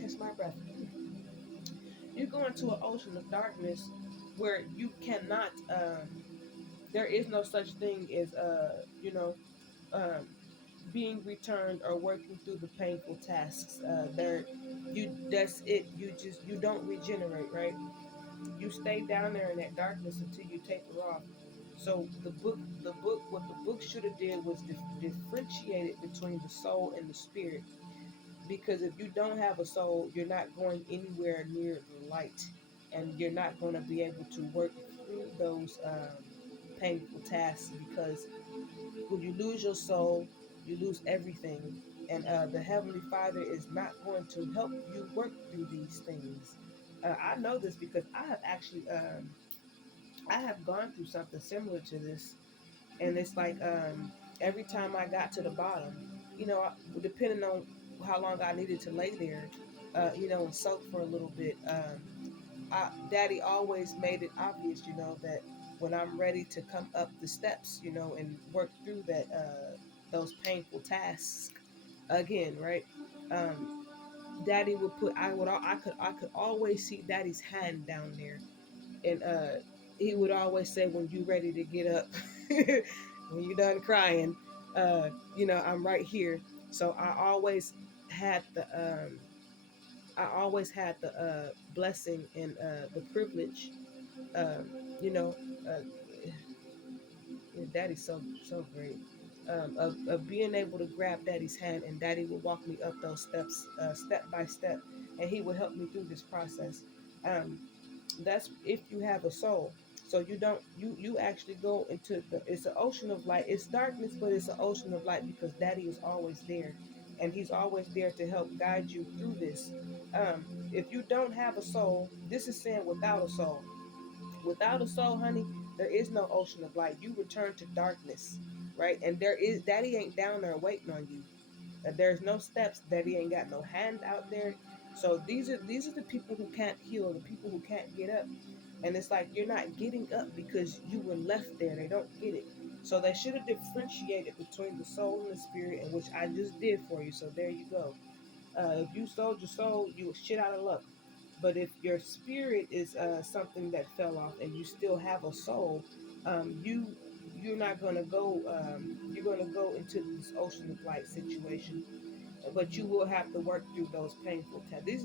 catch my breath. You go into an ocean of darkness where you cannot. There is no such thing as um, being returned or working through the painful tasks. That's it. You don't regenerate, right? You stay down there in that darkness until you taper off. So what the book should have did was differentiated between the soul and the spirit. Because if you don't have a soul, you're not going anywhere near the light, and you're not going to be able to work through those painful tasks. Because when you lose your soul, you lose everything, and the Heavenly Father is not going to help you work through these things. I know this because I have gone through something similar to this, and it's like every time I got to the bottom, depending on how long I needed to lay there, and soak for a little bit. Daddy always made it obvious, that when I'm ready to come up the steps, and work through those painful tasks again, right? Um, Daddy would put, I could always see Daddy's hand down there, and he would always say, when you ready to get up, when you're done crying, I'm right here. So had the um I always had the blessing and the privilege, um you know uh yeah, Daddy's so great, of being able to grab Daddy's hand, and Daddy would walk me up those steps, step by step, and he would help me through this process. um that's if you have a soul. So you don't you actually go into it's an ocean of light. It's darkness, but it's an ocean of light, because Daddy is always there, and he's always there to help guide you through this. If you don't have a soul, this is saying without a soul. Without a soul, honey, there is no ocean of light. You return to darkness, right? And there is Daddy ain't down there waiting on you. There's no steps. Daddy ain't got no hand out there. So these are the people who can't heal, the people who can't get up. And it's like, you're not getting up because you were left there. They don't get it. So they should have differentiated between the soul and the spirit, and which I just did for you. So there you go. If you sold your soul, you were shit out of luck. But if your spirit is something that fell off, and you still have a soul, you're not gonna go. You're gonna go into this ocean of light situation, but you will have to work through those painful times. This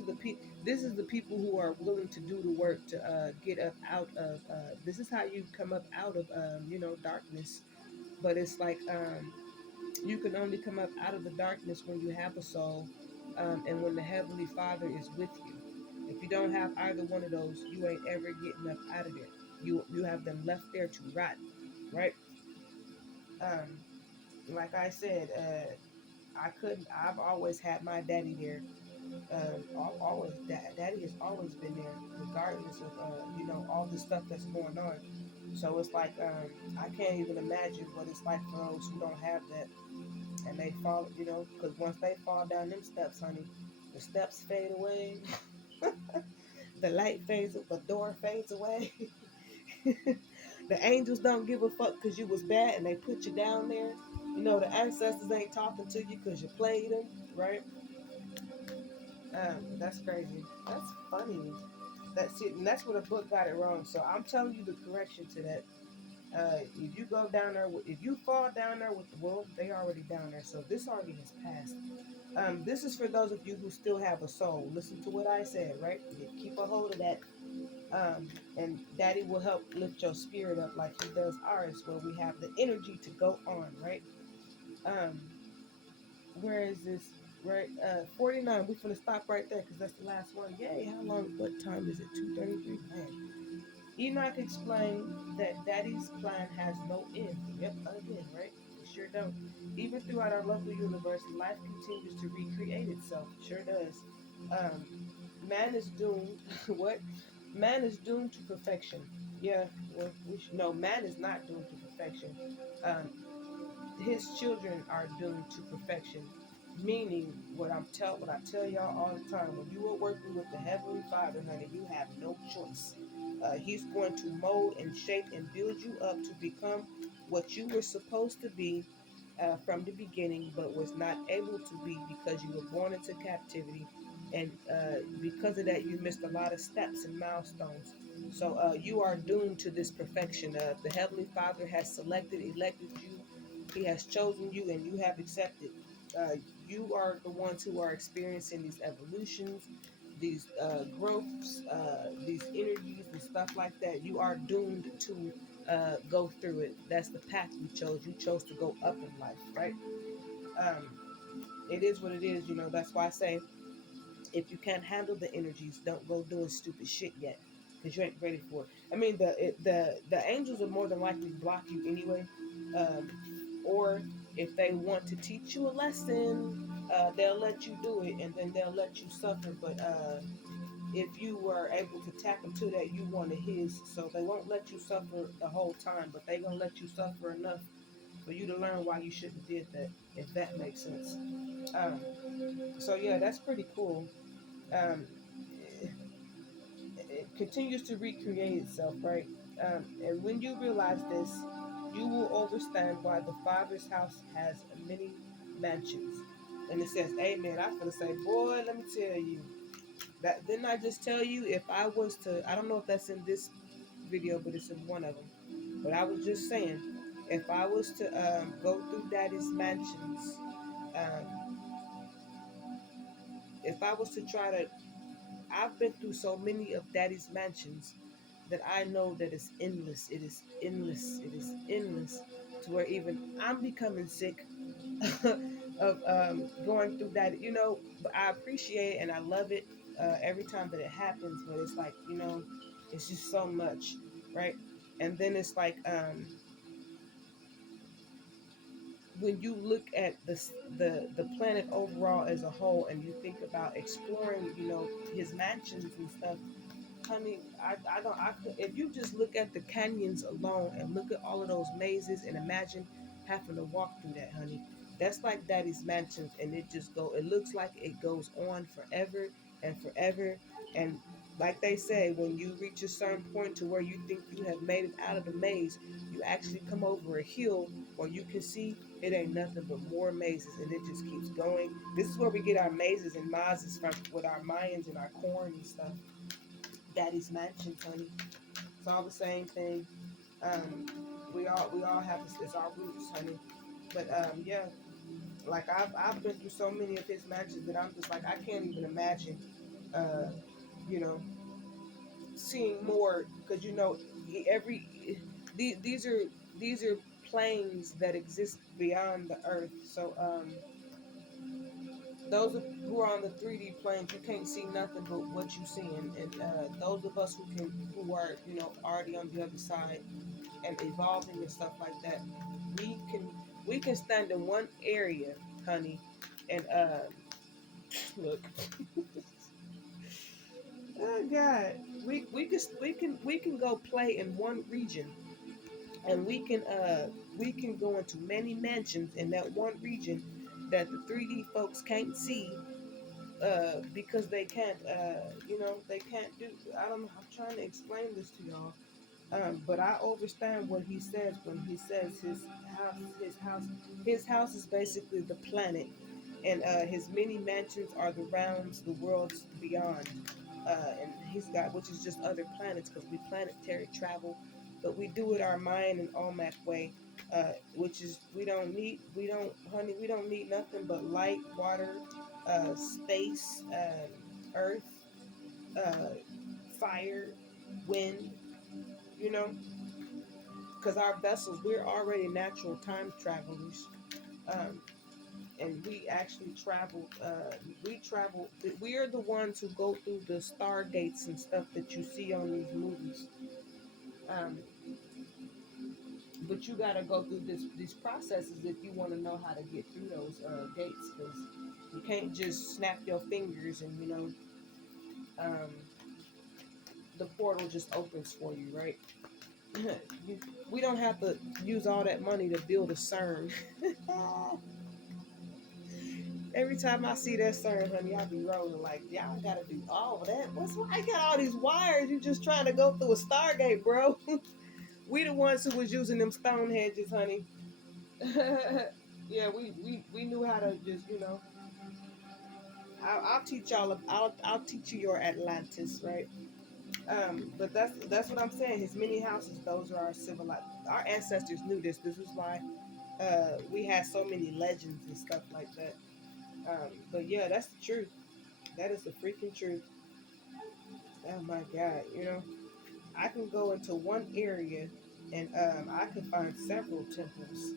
is the people who are willing to do the work to get up out of. This is how you come up out of darkness. But it's like, you can only come up out of the darkness when you have a soul, and when the Heavenly Father is with you. If you don't have either one of those, you ain't ever getting up out of there. You have them left there to rot, right? Um, like I said, I couldn't. I've always had my daddy there. Always, daddy has always been there, regardless of all the stuff that's going on. So it's like, I can't even imagine what it's like for those who don't have that, and they fall, because once they fall down them steps, honey, the steps fade away, the light fades, the door fades away. The angels don't give a fuck because you was bad and they put you down there. The ancestors ain't talking to you because you played them, right? That's crazy. That's funny. That's it, and that's where the book got it wrong. So I'm telling you the correction to that. If you go down there, if you fall down there with the world, they already down there. So this already has passed. This is for those of you who still have a soul. Listen to what I said, right? Keep a hold of that. And Daddy will help lift your spirit up like he does ours, where we have the energy to go on, right? Um, where is this? Right, 49. We're gonna stop right there because that's the last one. Yay! How long? What time is it? 2:33. Man, Enoch explained that Daddy's plan has no end. Yep, again, right? It sure don't. Even throughout our local universe, life continues to recreate itself. Sure does. Um, man is doomed. What? Man is doomed to perfection. Yeah, well, we should know man is not doomed to perfection. Um, his children are doomed to perfection. Meaning, what I tell y'all all the time, when you are working with the Heavenly Father, honey, you have no choice. He's going to mold and shape and build you up to become what you were supposed to be, from the beginning, but was not able to be because you were born into captivity, and because of that, you missed a lot of steps and milestones. So you are doomed to this perfection. The Heavenly Father has elected you. He has chosen you, and you have accepted. You are the ones who are experiencing these evolutions. these growths, these energies and stuff like that, you are doomed to go through it. That's the path you chose. You chose to go up in life, right? Um, it is what it is. That's why I say, if you can't handle the energies, don't go doing stupid shit yet, because you ain't ready for it. I mean, the angels will more than likely block you anyway, um, or if they want to teach you a lesson, they'll let you do it, and then they'll let you suffer. But if you were able to tap into that, you wanted his, so they won't let you suffer the whole time, but they gonna let you suffer enough for you to learn why you shouldn't have did that, if that makes sense. Um, so yeah, that's pretty cool. Um, it continues to recreate itself, right? And when you realize this, you will understand why the Father's house has many mansions. And it says, Amen. I feel to say, boy, let me tell you. That didn't I just tell you, if I was to, I don't know if that's in this video, but it's in one of them. But I was just saying, if I was to go through Daddy's mansions, um, if I was to try to, I've been through so many of Daddy's mansions that I know that it's endless. It is endless. It is endless, to where even I'm becoming sick of going through that. But I appreciate it and I love it every time that it happens. But it's like, it's just so much, right? And then it's like, when you look at the planet overall as a whole, and you think about exploring, his mansions and stuff. Honey, I don't. If you just look at the canyons alone and look at all of those mazes and imagine having to walk through that, honey, that's like Daddy's mansions, and it just go. It looks like it goes on forever and forever, and like they say, when you reach a certain point to where you think you have made it out of the maze, you actually come over a hill where you can see it ain't nothing but more mazes, and it just keeps going. This is where we get our mazes and mazes from, with our Mayans and our corn and stuff. Daddy's mansions, honey. It's all the same thing. Um, we all have this. It's our roots, honey. But yeah, like I've been through so many of his mansions that I'm just like, I can't even imagine. Uh, you know, seeing more, because every these are planes that exist beyond the earth. So those who are on the 3D planes, you can't see nothing but what you seeing, and those of us who are already on the other side and evolving and stuff like that, we can we can stand in one area, honey, and look, oh God, we can go play in one region, and we can go into many mansions in that one region that the 3D folks can't see, because they can't, they can't do. I don't know. I'm trying to explain this to y'all. But I understand what he says when he says house, his house, his house is basically the planet, and his many mansions are the realms, the worlds beyond, and he's got, which is just other planets, because we planetary travel, but we do it our mind and Olmec way, which is honey, we don't need nothing but light, water, space, earth, uh, fire, wind, you know, because our vessels, we're already natural time travelers, um, and we actually traveled. We travel. We are the ones who go through the stargates and stuff that you see on these movies. Um, but you got to go through these processes if you want to know how to get through those gates, because you can't just snap your fingers and um, the portal just opens for you, right? you, we don't have to use all that money to build a CERN. Every time I see that CERN, honey, I be rolling like, y'all gotta do all of that. What's why I got all these wires? You just trying to go through a Stargate, bro. We the ones who was using them stone hedges, honey. Yeah, we knew how to just, I'll teach y'all. I'll teach you your Atlantis, right? But that's what I'm saying. His many houses, those are our civilized. Our ancestors knew this. This is why we had so many legends and stuff like that. But yeah, that's the truth. That is the freaking truth. Oh my God, I can go into one area and I can find several temples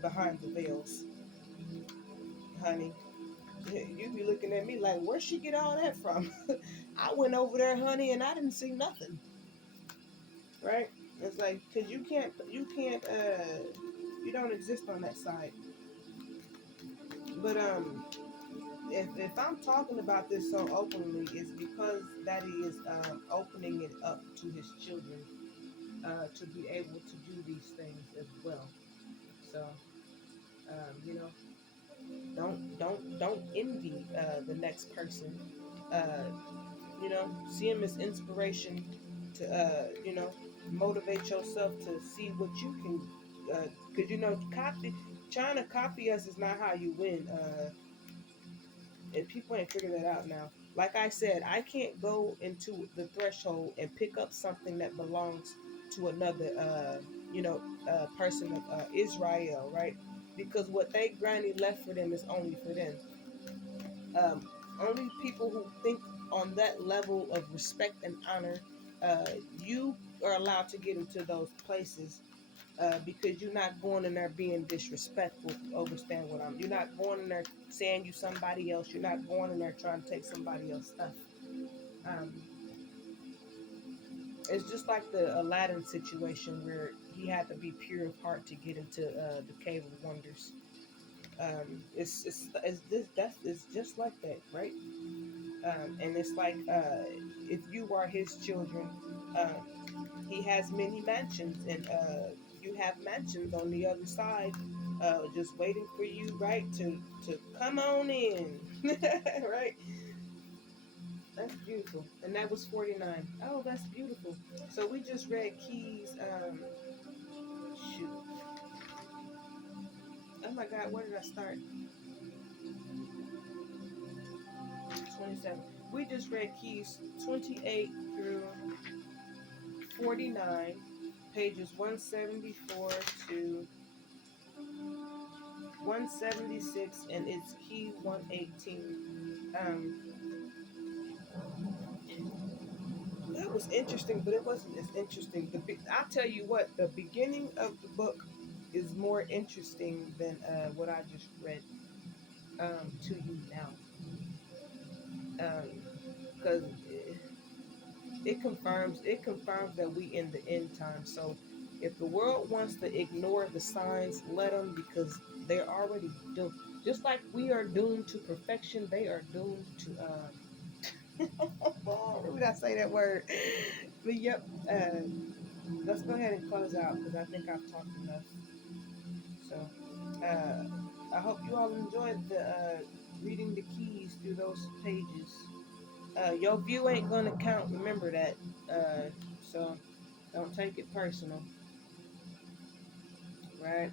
behind the veils, honey. You be looking at me like, where'd she get all that from? I went over there, honey, and I didn't see nothing. Right? It's like, cause you don't exist on that side. But if I'm talking about this so openly, it's because Daddy is opening it up to his children to be able to do these things as well. So, you know, don't envy the next person. Uh, see him as inspiration to motivate yourself to see what you can. Because trying to copy us is not how you win. And people ain't figured that out now. Like I said, I can't go into the threshold and pick up something that belongs to another, person of Israel, right? Because what they granny left for them is only for them. Um, Only people who think on that level of respect and honor, you are allowed to get into those places because you're not going in there being disrespectful. Understand what I'm? You're not going in there saying you somebody else. You're not going in there trying to take somebody else's stuff. Um, it's just like the Aladdin situation where he had to be pure of heart to get into the Cave of Wonders. It's this that's it's just like that, right? And it's like if you are his children, he has many mansions, and you have mansions on the other side, just waiting for you, right? To come on in, right? That's beautiful, and that was 49. Oh, that's beautiful. So we just read Keys. Shoot. Oh my God, where did I start? 27. We just read Keys 28 through 49, pages 174 to 176, and it's key 118. Um, that was interesting, but it wasn't as interesting. I'll tell you what, the beginning of the book is more interesting than what I just read to you now. Because it confirms that we in the end time. So if the world wants to ignore the signs, let them, because they're already doomed. Just like we are doomed to perfection, they are doomed to Where would I say that word? But yep, let's go ahead and close out because I think I've talked enough. So I hope you all enjoyed the reading the keys through those pages. Your view ain't gonna count. Remember that. So don't take it personal, right?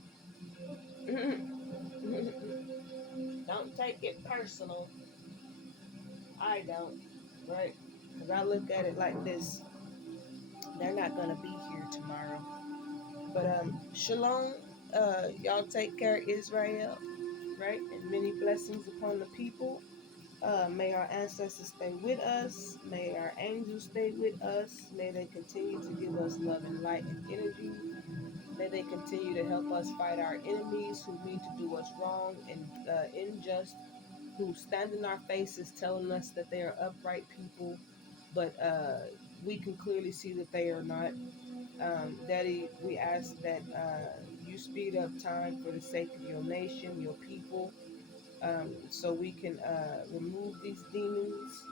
Don't take it personal. I don't, right? Because I look at it like this: they're not gonna be here tomorrow. But shalom. Y'all take care of Israel, right? And many blessings upon the people. May our ancestors stay with us. May our angels stay with us. May they continue to give us love and light and energy. May they continue to help us fight our enemies who mean to do us wrong and unjust, who stand in our faces telling us that they are upright people, but we can clearly see that they are not. Daddy, we ask that you speed up time for the sake of your nation, your people, so we can remove these demons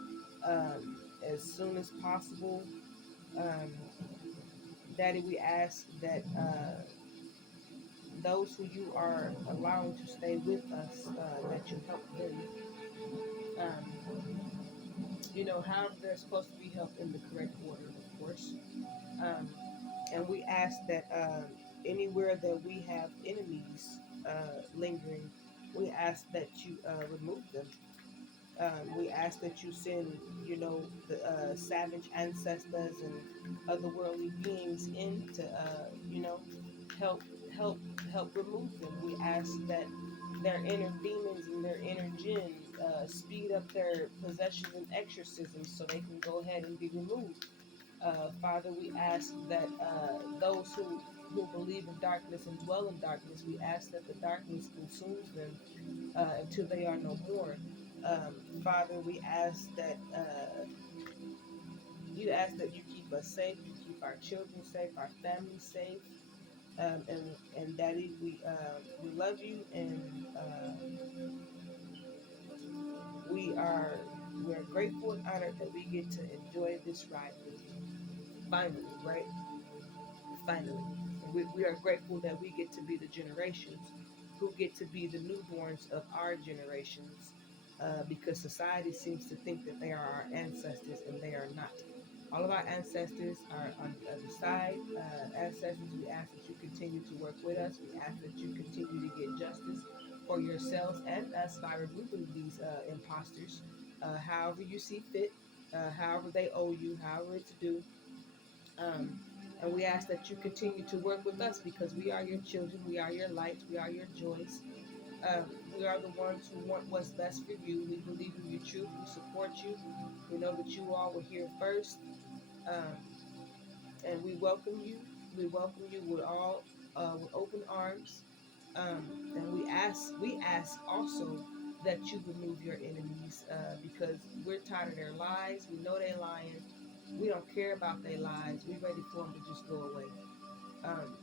as soon as possible. Um, Daddy, we ask that those who you are allowing to stay with us, that you help them, how they're supposed to be helped in the correct order, of course. Um, and we ask that anywhere that we have enemies lingering, we ask that you remove them. We ask that you send, the savage ancestors and otherworldly beings in to, help, help, help remove them. We ask that their inner demons and their inner jinn speed up their possessions and exorcisms so they can go ahead and be removed. Father, we ask that those who believe in darkness and dwell in darkness, we ask that the darkness consumes them until they are no more. Father, we ask that you ask that you keep us safe, you keep our children safe, our families safe, and Daddy, we love you, and we are we are grateful and honored that we get to enjoy this ride with you. Finally, right? Finally. And we are grateful that we get to be the generations who get to be the newborns of our generations because society seems to think that they are our ancestors and they are not. All of our ancestors are on the other side. Ancestors, we ask that you continue to work with us. We ask that you continue to get justice for yourselves and us by removing these imposters, however you see fit, however they owe you, however it's due. Um, and we ask that you continue to work with us because we are your children, we are your lights, we are your joys. We are the ones who want what's best for you. We believe in your truth. We support you. We know that you all were here first. Um, and we welcome you. We welcome you with all with open arms. And we ask also that you remove your enemies because we're tired of their lies. We know they're lying. We don't care about their lies. We're ready for them to just go away. Um,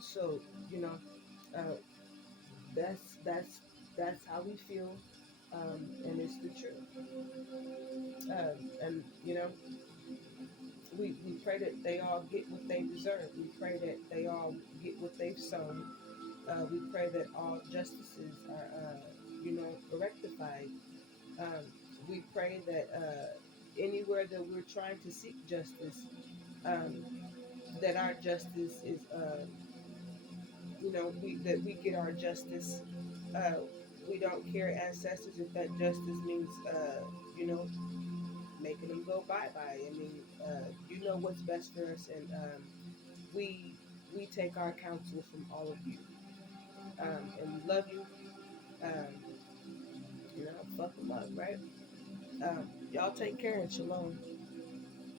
so you know, uh, that's how we feel, and it's the truth. And we pray that they all get what they deserve. We pray that they all get what they've sown. We pray that all justices are, rectified. Um, we pray that anywhere that we're trying to seek justice, um, that our justice is, we get our justice. Uh, we don't care, ancestors, if that justice means, you know, making them go bye bye. I mean, you know what's best for us, and we we take our counsel from all of you, and we love you. Um, fuck them up, right? Y'all take care and shalom.